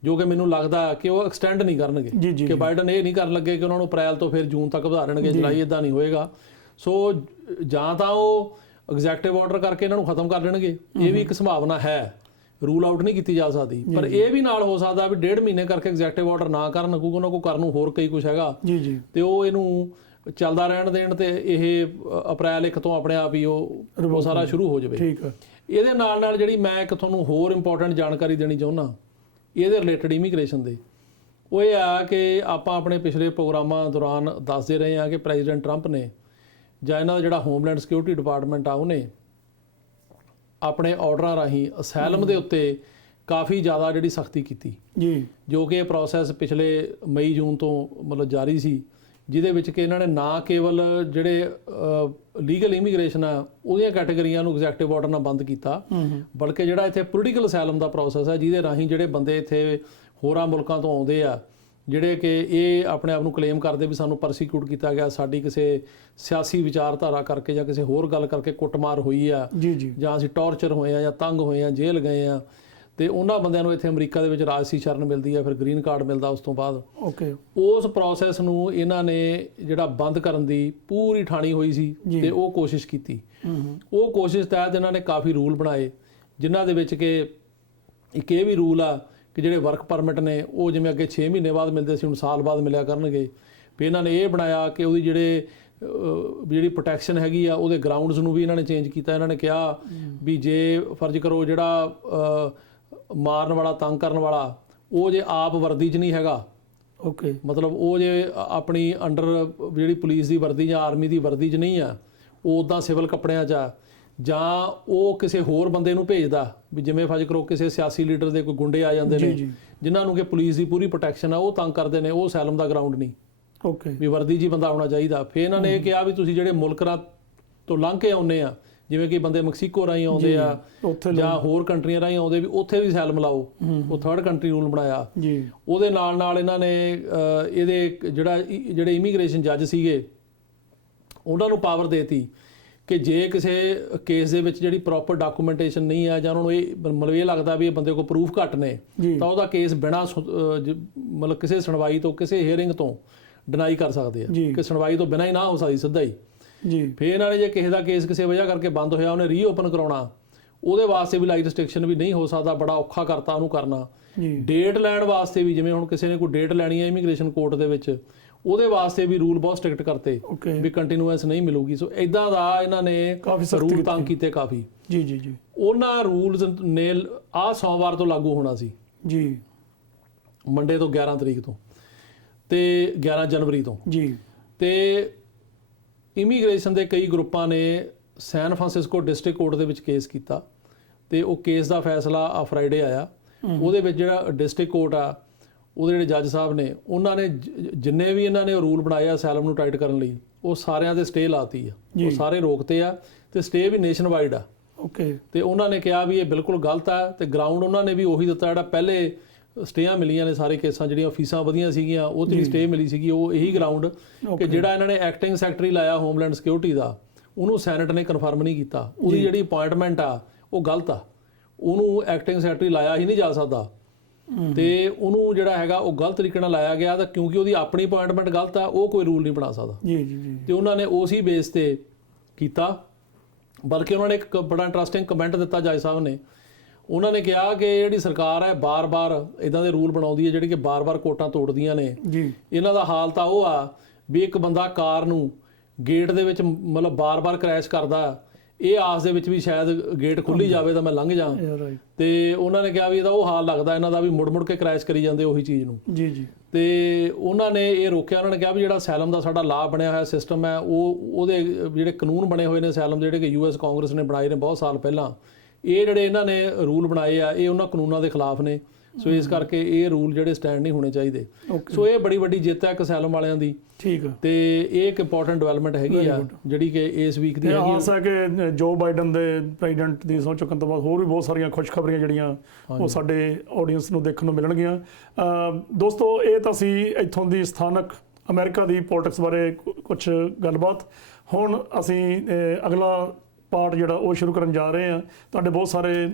ਜੋ ਕਿ ਮੈਨੂੰ ਲੱਗਦਾ ਕਿ ਉਹ ਐਕਸਟੈਂਡ ਨਹੀਂ ਕਰਨਗੇ, ਕਿ ਬਾਈਡਨ ਇਹ ਨਹੀਂ ਕਰਨ ਲੱਗੇ ਕਿ ਉਹਨਾਂ ਨੂੰ ਅਪ੍ਰੈਲ ਤੋਂ ਫਿਰ ਜੂਨ ਤੱਕ ਵਧਾ ਦੇਣਗੇ, ਜੁਲਾਈ, ਇਦਾਂ ਨਹੀਂ ਹੋਏਗਾ। ਸੋ ਜਾਂ ਤਾਂ ਉਹ ਐਗਜ਼ੈਕਟਿਵ ਆਰਡਰ ਕਰਕੇ ਇਹਨਾਂ ਨੂੰ ਖਤਮ ਕਰ ਦੇਣਗੇ, ਇਹ ਵੀ ਇੱਕ ਸੰਭਾਵਨਾ ਹੈ, ਰੂਲ ਆਊਟ ਨਹੀਂ ਕੀਤੀ ਜਾ ਸਕਦੀ। ਪਰ ਇਹ ਵੀ ਨਾਲ ਹੋ ਸਕਦਾ ਵੀ 1.5 ਮਹੀਨੇ ਕਰਕੇ ਐਗਜ਼ੈਕਟਿਵ ਆਰਡਰ ਨਾ ਕਰਨ, ਕਿਉਂਕਿ ਉਹਨਾਂ ਕੋਲ ਕਰਨ ਨੂੰ ਹੋਰ ਕਈ ਕੁਝ ਹੈਗਾ ਤੇ ਉਹ ਇਹਨੂੰ ਚੱਲਦਾ ਰਹਿਣ ਦੇਣ ਤੇ ਇਹ ਅਪ੍ਰੈਲ 1 ਤੋਂ ਆਪਣੇ ਆਪ ਹੀ ਉਹ ਸਾਰਾ ਸ਼ੁਰੂ ਹੋ ਜਾਵੇ। ਇਹਦੇ ਨਾਲ ਨਾਲ ਜਿਹੜੀ ਮੈਂ ਇੱਕ ਤੁਹਾਨੂੰ ਹੋਰ ਇੰਪੋਰਟੈਂਟ ਜਾਣਕਾਰੀ ਦੇਣੀ ਚਾਹੁੰਦਾ ਇਹਦੇ ਰਿਲੇਟਡ ਇਮੀਗ੍ਰੇਸ਼ਨ ਦੇ, ਉਹ ਇਹ ਆ ਕਿ ਆਪਾਂ ਆਪਣੇ ਪਿਛਲੇ ਪ੍ਰੋਗਰਾਮਾਂ ਦੌਰਾਨ ਦੱਸਦੇ ਰਹੇ ਹਾਂ ਕਿ ਪ੍ਰੈਜ਼ੀਡੈਂਟ ਟਰੰਪ ਨੇ ਜਾਂ ਇਹਨਾਂ ਦਾ ਜਿਹੜਾ ਹੋਮਲੈਂਡ ਸਿਕਿਉਰਿਟੀ ਡਿਪਾਰਟਮੈਂਟ ਆ ਉਹਨੇ ਆਪਣੇ ਆਰਡਰਾਂ ਰਾਹੀਂ ਅਸੈਲਮ ਦੇ ਉੱਤੇ ਕਾਫੀ ਜ਼ਿਆਦਾ ਜਿਹੜੀ ਸਖਤੀ ਕੀਤੀ ਜੀ, ਜੋ ਕਿ ਇਹ ਪ੍ਰੋਸੈਸ ਪਿਛਲੇ ਮਈ-ਜੂਨ ਤੋਂ ਮਤਲਬ ਜਾਰੀ ਸੀ, ਜਿਹਦੇ ਵਿੱਚ ਕਿ ਇਹਨਾਂ ਨੇ ਨਾ ਕੇਵਲ ਜਿਹੜੇ ਲੀਗਲ ਇਮੀਗ੍ਰੇਸ਼ਨ ਆ ਉਹਦੀਆਂ ਕੈਟਾਗਰੀਆਂ ਨੂੰ ਐਗਜ਼ੈਕਟਿਵ ਆਰਡਰ ਨਾਲ ਬੰਦ ਕੀਤਾ, ਬਲਕਿ ਜਿਹੜਾ ਇੱਥੇ ਪੋਲੀਟੀਕਲ ਅਸੈਲਮ ਦਾ ਪ੍ਰੋਸੈਸ ਹੈ, ਜਿਹਦੇ ਰਾਹੀਂ ਜਿਹੜੇ ਬੰਦੇ ਇੱਥੇ ਹੋਰਾਂ ਮੁਲਕਾਂ ਤੋਂ ਆਉਂਦੇ ਆ, ਜਿਹੜੇ ਕਿ ਇਹ ਆਪਣੇ ਆਪ ਨੂੰ ਕਲੇਮ ਕਰਦੇ ਵੀ ਸਾਨੂੰ ਪਰਸੀਕਿਊਟ ਕੀਤਾ ਗਿਆ, ਸਾਡੀ ਕਿਸੇ ਸਿਆਸੀ ਵਿਚਾਰਧਾਰਾ ਕਰਕੇ ਜਾਂ ਕਿਸੇ ਹੋਰ ਗੱਲ ਕਰਕੇ ਕੁੱਟਮਾਰ ਹੋਈ ਆ, ਜਾਂ ਅਸੀਂ ਟੌਰਚਰ ਹੋਏ ਆ ਜਾਂ ਤੰਗ ਹੋਏ ਆ, ਜੇਲ੍ਹ ਗਏ ਆ, ਤੇ ਉਹਨਾਂ ਬੰਦਿਆਂ ਨੂੰ ਇੱਥੇ ਅਮਰੀਕਾ ਦੇ ਵਿੱਚ ਰਾਜਸੀ ਸ਼ਰਨ ਮਿਲਦੀ ਆ, ਫਿਰ ਗ੍ਰੀਨ ਕਾਰਡ ਮਿਲਦਾ ਉਸ ਤੋਂ ਬਾਅਦ। ਉਸ ਪ੍ਰੋਸੈਸ ਨੂੰ ਇਹਨਾਂ ਨੇ ਜਿਹੜਾ ਬੰਦ ਕਰਨ ਦੀ ਪੂਰੀ ਠਾਣੀ ਹੋਈ ਸੀ ਤੇ ਉਹ ਕੋਸ਼ਿਸ਼ ਕੀਤੀ। ਉਹ ਕੋਸ਼ਿਸ਼ ਤਹਿਤ ਇਹਨਾਂ ਨੇ ਕਾਫੀ ਰੂਲ ਬਣਾਏ, ਜਿਨ੍ਹਾਂ ਦੇ ਵਿੱਚ ਕਿ ਇੱਕ ਇਹ ਵੀ ਰੂਲ ਆ ਕਿ ਜਿਹੜੇ ਵਰਕ ਪਰਮਿਟ ਨੇ ਉਹ ਜਿਵੇਂ ਅੱਗੇ 6 ਮਹੀਨੇ ਬਾਅਦ ਮਿਲਦੇ ਸੀ, ਹੁਣ ਸਾਲ ਬਾਅਦ ਮਿਲਿਆ ਕਰਨਗੇ। ਫਿਰ ਇਹਨਾਂ ਨੇ ਇਹ ਬਣਾਇਆ ਕਿ ਉਹਦੀ ਜਿਹੜੀ ਪ੍ਰੋਟੈਕਸ਼ਨ ਹੈਗੀ ਆ ਉਹਦੇ ਗਰਾਊਂਡਸ ਨੂੰ ਵੀ ਇਹਨਾਂ ਨੇ ਚੇਂਜ ਕੀਤਾ। ਇਹਨਾਂ ਨੇ ਕਿਹਾ ਵੀ ਜੇ ਫਰਜ਼ ਕਰੋ ਜਿਹੜਾ ਮਾਰਨ ਵਾਲਾ, ਤੰਗ ਕਰਨ ਵਾਲਾ, ਉਹ ਜੇ ਆਪ ਵਰਦੀ 'ਚ ਨਹੀਂ ਹੈਗਾ, ਮਤਲਬ ਉਹ ਜੇ ਆਪਣੀ ਅੰਡਰ ਜਿਹੜੀ ਪੁਲਿਸ ਦੀ ਵਰਦੀ ਜਾਂ ਆਰਮੀ ਦੀ ਵਰਦੀ 'ਚ ਨਹੀਂ ਆ, ਉਹ ਉੱਦਾਂ ਸਿਵਲ ਕੱਪੜਿਆਂ 'ਚ ਆ, ਜਾਂ ਉਹ ਕਿਸੇ ਹੋਰ ਬੰਦੇ ਨੂੰ ਭੇਜਦਾ, ਵੀ ਜਿਵੇਂ ਫਰਜ਼ ਕਰੋ ਕਿਸੇ ਸਿਆਸੀ ਲੀਡਰ ਦੇ ਕੋਈ ਗੁੰਡੇ ਆ ਜਾਂਦੇ ਨੇ ਜਿਨ੍ਹਾਂ ਨੂੰ ਕਿ ਪੁਲਿਸ ਦੀ ਪੂਰੀ ਪ੍ਰੋਟੈਕਸ਼ਨ ਆ, ਉਹ ਤੰਗ ਕਰਦੇ ਨੇ, ਉਹ ਅਸੈਲਮ ਦਾ ਗਰਾਊਂਡ ਨਹੀਂ, ਵੀ ਵਰਦੀ 'ਚ ਹੀ ਬੰਦਾ ਹੋਣਾ ਚਾਹੀਦਾ। ਫਿਰ ਇਹਨਾਂ ਨੇ ਇਹ ਕਿਹਾ ਵੀ ਤੁਸੀਂ ਜਿਹੜੇ ਮੁਲਕਾਂ ਤੋਂ ਲੰਘ ਕੇ ਆਉਂਦੇ ਆ, ਜਿਵੇਂ ਕਿ ਬੰਦੇ ਮੈਕਸੀਕੋ ਰਾਹੀਂ ਆਉਂਦੇ ਆ ਜਾਂ ਹੋਰ ਕੰਟਰੀਆਂ ਰਾਹੀਂ ਆਉਂਦੇ, ਵੀ ਉੱਥੇ ਵੀ ਅਸੈਲਮ ਲਾਓ, ਉਹ ਥਰਡ ਕੰਟਰੀ ਰੂਲ ਬਣਾਇਆ। ਉਹਦੇ ਨਾਲ ਨਾਲ ਇਹਨਾਂ ਨੇ ਇਹਦੇ ਜਿਹੜੇ ਇਮੀਗ੍ਰੇਸ਼ਨ ਜੱਜ ਸੀਗੇ ਉਹਨਾਂ ਨੂੰ ਪਾਵਰ ਦੇਤੀ ਕਿ ਜੇ ਕਿਸੇ ਕੇਸ ਦੇ ਵਿੱਚ ਜਿਹੜੀ ਪ੍ਰੋਪਰ ਡਾਕੂਮੈਂਟੇਸ਼ਨ ਨਹੀਂ ਆ, ਜਾਂ ਉਹਨਾਂ ਨੂੰ ਇਹ ਮਤਲਬ ਇਹ ਲੱਗਦਾ ਵੀ ਇਹ ਬੰਦੇ ਕੋਲ ਪ੍ਰੂਫ ਘੱਟ ਨੇ, ਤਾਂ ਉਹਦਾ ਕੇਸ ਬਿਨਾਂ ਮਤਲਬ ਕਿਸੇ ਸੁਣਵਾਈ ਤੋਂ, ਕਿਸੇ ਹੀਅਰਿੰਗ ਤੋਂ ਡਿਨਾਈ ਕਰ ਸਕਦੇ ਆ, ਕਿ ਸੁਣਵਾਈ ਤੋਂ ਬਿਨਾਂ ਹੀ ਨਾ ਹੋ ਸਕਦੀ ਸਿੱਧਾ ਹੀ। ਫਿਰ ਇਹਨਾਂ ਨੇ ਜੇ ਕਿਸੇ ਦਾ ਕੇਸ ਕਿਸੇ ਵਜ੍ਹਾ ਕਰਕੇ ਬੰਦ ਹੋਇਆ, ਉਹਨੇ ਰੀਓਪਨ ਕਰਾਉਣਾ, ਉਹਦੇ ਵਾਸਤੇ ਵੀ ਲਾਈਕ ਰਿਸਟ੍ਰਿਕਸ਼ਨ ਵੀ ਨਹੀਂ ਹੋ ਸਕਦਾ, ਬੜਾ ਔਖਾ ਕਰਤਾ ਉਹਨੂੰ ਕਰਨਾ। ਡੇਟ ਲੈਣ ਵਾਸਤੇ ਵੀ, ਜਿਵੇਂ ਹੁਣ ਕਿਸੇ ਨੇ ਕੋਈ ਡੇਟ ਲੈਣੀ ਹੈ ਇਮੀਗ੍ਰੇਸ਼ਨ ਕੋਰਟ ਦੇ ਵਿੱਚ, ਉਹਦੇ ਵਾਸਤੇ ਵੀ ਰੂਲ ਬਹੁਤ ਸਟ੍ਰਿਕਟ ਕਰਤੇ ਵੀ ਕੰਟੀਨਿਊਅਸ ਨਹੀਂ ਮਿਲੂਗੀ। ਸੋ ਇਦਾਂ ਦਾ ਇਹਨਾਂ ਨੇ ਰੂਲ ਤੰਗ ਕੀਤੇ ਕਾਫੀ। ਉਹਨਾਂ ਰੂਲਸ ਨੇ ਆਹ ਸੋਮਵਾਰ ਤੋਂ ਲਾਗੂ ਹੋਣਾ ਸੀ ਮੰਡੇ ਤੋਂ, 11 ਤਰੀਕ ਤੋਂ, ਤੇ 11 ਜਨਵਰੀ ਤੋਂ। ਤੇ ਇਮੀਗ੍ਰੇਸ਼ਨ ਦੇ ਕਈ ਗਰੁੱਪਾਂ ਨੇ ਸੈਨ ਫਰਾਂਸਿਸਕੋ ਡਿਸਟ੍ਰਿਕਟ ਕੋਰਟ ਦੇ ਵਿੱਚ ਕੇਸ ਕੀਤਾ, ਤੇ ਉਹ ਕੇਸ ਦਾ ਫੈਸਲਾ ਆ ਫਰਾਈਡੇ ਆਇਆ। ਉਹਦੇ ਵਿੱਚ ਜਿਹੜਾ ਡਿਸਟ੍ਰਿਕਟ ਕੋਰਟ ਆ ਉਹਦੇ ਜਿਹੜੇ ਜੱਜ ਸਾਹਿਬ ਨੇ ਉਹਨਾਂ ਨੇ ਜਿੰਨੇ ਵੀ ਇਹਨਾਂ ਨੇ ਰੂਲ ਬਣਾਏ ਆ ਅਸਾਈਲਮ ਨੂੰ ਟਾਈਟ ਕਰਨ ਲਈ ਉਹ ਸਾਰਿਆਂ ਤੇ ਸਟੇ ਲਾਤੀ ਆ, ਉਹ ਸਾਰੇ ਰੋਕਤੇ ਆ ਤੇ ਸਟੇ ਵੀ ਨੇਸ਼ਨ ਵਾਈਡ ਆ। ਓਕੇ। ਤੇ ਉਹਨਾਂ ਨੇ ਕਿਹਾ ਵੀ ਇਹ ਬਿਲਕੁਲ ਗਲਤ ਆ ਤੇ ਗਰਾਊਂਡ ਉਹਨਾਂ ਨੇ ਵੀ ਉਹੀ ਦਿੱਤਾ ਜਿਹੜਾ ਪਹਿਲੇ ਸਟੇਆਂ ਮਿਲੀਆਂ ਨੇ ਸਾਰੇ ਕੇਸਾਂ, ਜਿਹੜੀਆਂ ਫੀਸਾਂ ਵਧੀਆਂ ਸੀਗੀਆਂ ਉਹ ਤੇ ਵੀ ਸਟੇ ਮਿਲੀ ਸੀਗੀ, ਉਹ ਇਹੀ ਗਰਾਊਂਡ ਕਿ ਜਿਹੜਾ ਇਹਨਾਂ ਨੇ ਐਕਟਿੰਗ ਸੈਕਟਰੀ ਲਾਇਆ ਹੋਮਲੈਂਡ ਸਿਕਿਉਰਿਟੀ ਦਾ ਉਹਨੂੰ ਸੈਨੇਟ ਨੇ ਕਨਫਰਮ ਨਹੀਂ ਕੀਤਾ, ਉਹਦੀ ਜਿਹੜੀ ਅਪਾਇੰਟਮੈਂਟ ਆ ਉਹ ਗਲਤ ਆ, ਉਹਨੂੰ ਐਕਟਿੰਗ ਸੈਕਟਰੀ ਲਾਇਆ ਹੀ ਨਹੀਂ ਜਾ ਸਕਦਾ ਤੇ ਉਹਨੂੰ ਜਿਹੜਾ ਹੈਗਾ ਉਹ ਗਲਤ ਤਰੀਕੇ ਨਾਲ ਲਾਇਆ ਗਿਆ ਤਾਂ ਕਿਉਂਕਿ ਉਹਦੀ ਆਪਣੀ ਅਪਾਇੰਟਮੈਂਟ ਗਲਤ ਆ ਉਹ ਕੋਈ ਰੂਲ ਨਹੀਂ ਬਣਾ ਸਕਦਾ। ਜੀ ਜੀ ਜੀ। ਤੇ ਉਹਨਾਂ ਨੇ ਉਸੇ ਬੇਸ ਤੇ ਕੀਤਾ। ਬਲਕਿ ਉਹਨਾਂ ਨੇ ਇੱਕ ਬੜਾ ਇੰਟਰਸਟਿੰਗ ਕਮੈਂਟ ਦਿੱਤਾ ਜੱਜ ਸਾਹਿਬ ਨੇ, ਉਹਨਾਂ ਨੇ ਕਿਹਾ ਕਿ ਜਿਹੜੀ ਸਰਕਾਰ ਹੈ ਬਾਰ-ਬਾਰ ਇਦਾਂ ਦੇ ਰੂਲ ਬਣਾਉਂਦੀ ਹੈ ਜਿਹੜੀ ਕਿ ਬਾਰ-ਬਾਰ ਕੋਰਟਾਂ ਤੋੜਦੀਆਂ ਨੇ ਜੀ। ਇਹਨਾਂ ਦਾ ਹਾਲ ਤਾਂ ਉਹ ਆ ਵੀ ਇੱਕ ਬੰਦਾ ਕਾਰ ਨੂੰ ਗੇਟ ਦੇ ਵਿੱਚ ਮਤਲਬ ਬਾਰ-ਬਾਰ ਕ੍ਰੈਸ਼ ਕਰਦਾ, ਇਹ ਆਸ ਦੇ ਵਿੱਚ ਵੀ ਸ਼ਾਇਦ ਗੇਟ ਖੁੱਲੀ ਜਾਵੇ ਤਾਂ ਮੈਂ ਲੰਘ ਜਾ, ਤੇ ਉਹਨਾਂ ਨੇ ਕਿਹਾ ਵੀ ਇਹਦਾ ਉਹ ਹਾਲ ਲੱਗਦਾ ਇਹਨਾਂ ਦਾ ਵੀ ਮੁੜ-ਮੁੜ ਕੇ ਕ੍ਰੈਸ਼ ਕਰੀ ਜਾਂਦੇ ਉਹੀ ਚੀਜ਼ ਨੂੰ। ਜੀ ਜੀ। ਤੇ ਉਹਨਾਂ ਨੇ ਇਹ ਰੋਕਿਆ, ਉਹਨਾਂ ਨੇ ਕਿਹਾ ਵੀ ਜਿਹੜਾ ਅਸਾਈਲਮ ਦਾ ਸਾਡਾ ਲਾਅ ਬਣਿਆ ਹੋਇਆ ਸਿਸਟਮ ਹੈ ਉਹਦੇ ਜਿਹੜੇ ਕਾਨੂੰਨ ਬਣੇ ਹੋਏ ਨੇ ਅਸਾਈਲਮ ਜਿਹੜੇ ਕਿ ਯੂਐਸ ਕਾਂਗਰਸ ਨੇ ਬਣਾਏ ਨੇ ਬਹੁਤ ਸਾਲ ਪਹਿਲਾਂ, ਇਹ ਜਿਹੜੇ ਇਹਨਾਂ ਨੇ ਰੂਲ ਬਣਾਏ ਆ ਇਹ ਉਹਨਾਂ ਕਾਨੂੰਨਾਂ ਦੇ ਖਿਲਾਫ ਨੇ, ਸੋ ਇਸ ਕਰਕੇ ਇਹ ਰੂਲ ਜਿਹੜੇ ਸਟੈਂਡ ਨਹੀਂ ਹੋਣੇ ਚਾਹੀਦੇ। ਸੋ ਇਹ ਬੜੀ ਵੱਡੀ ਜਿੱਤ ਹੈ ਇੱਕ ਅਸਾਈਲਮ ਵਾਲਿਆਂ ਦੀ। ਠੀਕ ਹੈ। ਤੇ ਇਹ ਇੱਕ ਇੰਪੋਰਟੈਂਟ ਡਿਵੈਲਪਮੈਂਟ ਹੈਗੀ ਆ ਜਿਹੜੀ ਕਿ ਇਸ ਵੀਕ ਦੀ ਹੈਗੀ ਆਸ ਹੈ ਕਿ ਜੋ ਬਾਈਡਨ ਦੇ ਪ੍ਰੈਜ਼ੀਡੈਂਟ ਦੀ ਸਹੁੰ ਚੁੱਕਣ ਤੋਂ ਬਾਅਦ ਹੋਰ ਵੀ ਬਹੁਤ ਸਾਰੀਆਂ ਖੁਸ਼ਖਬਰੀਆਂ ਜਿਹੜੀਆਂ ਉਹ ਸਾਡੇ ਆਡੀਅנס ਨੂੰ ਦੇਖਣ ਨੂੰ ਮਿਲਣਗੀਆਂ। ਦੋਸਤੋ ਇਹ ਤਾਂ ਸੀ ਇੱਥੋਂ ਦੀ ਸਥਾਨਕ ਅਮਰੀਕਾ ਦੀ ਪੋਲਿਟਿਕਸ ਬਾਰੇ ਕੁਝ ਗੱਲਬਾਤ। ਹੁਣ ਅਸੀਂ ਅਗਲਾ ਪਾਰਟ ਜਿਹੜਾ ਉਹ ਸ਼ੁਰੂ ਕਰਨ ਜਾ ਰਹੇ ਹਾਂ। ਤੁਹਾਡੇ ਬਹੁਤ ਸਾਰੇ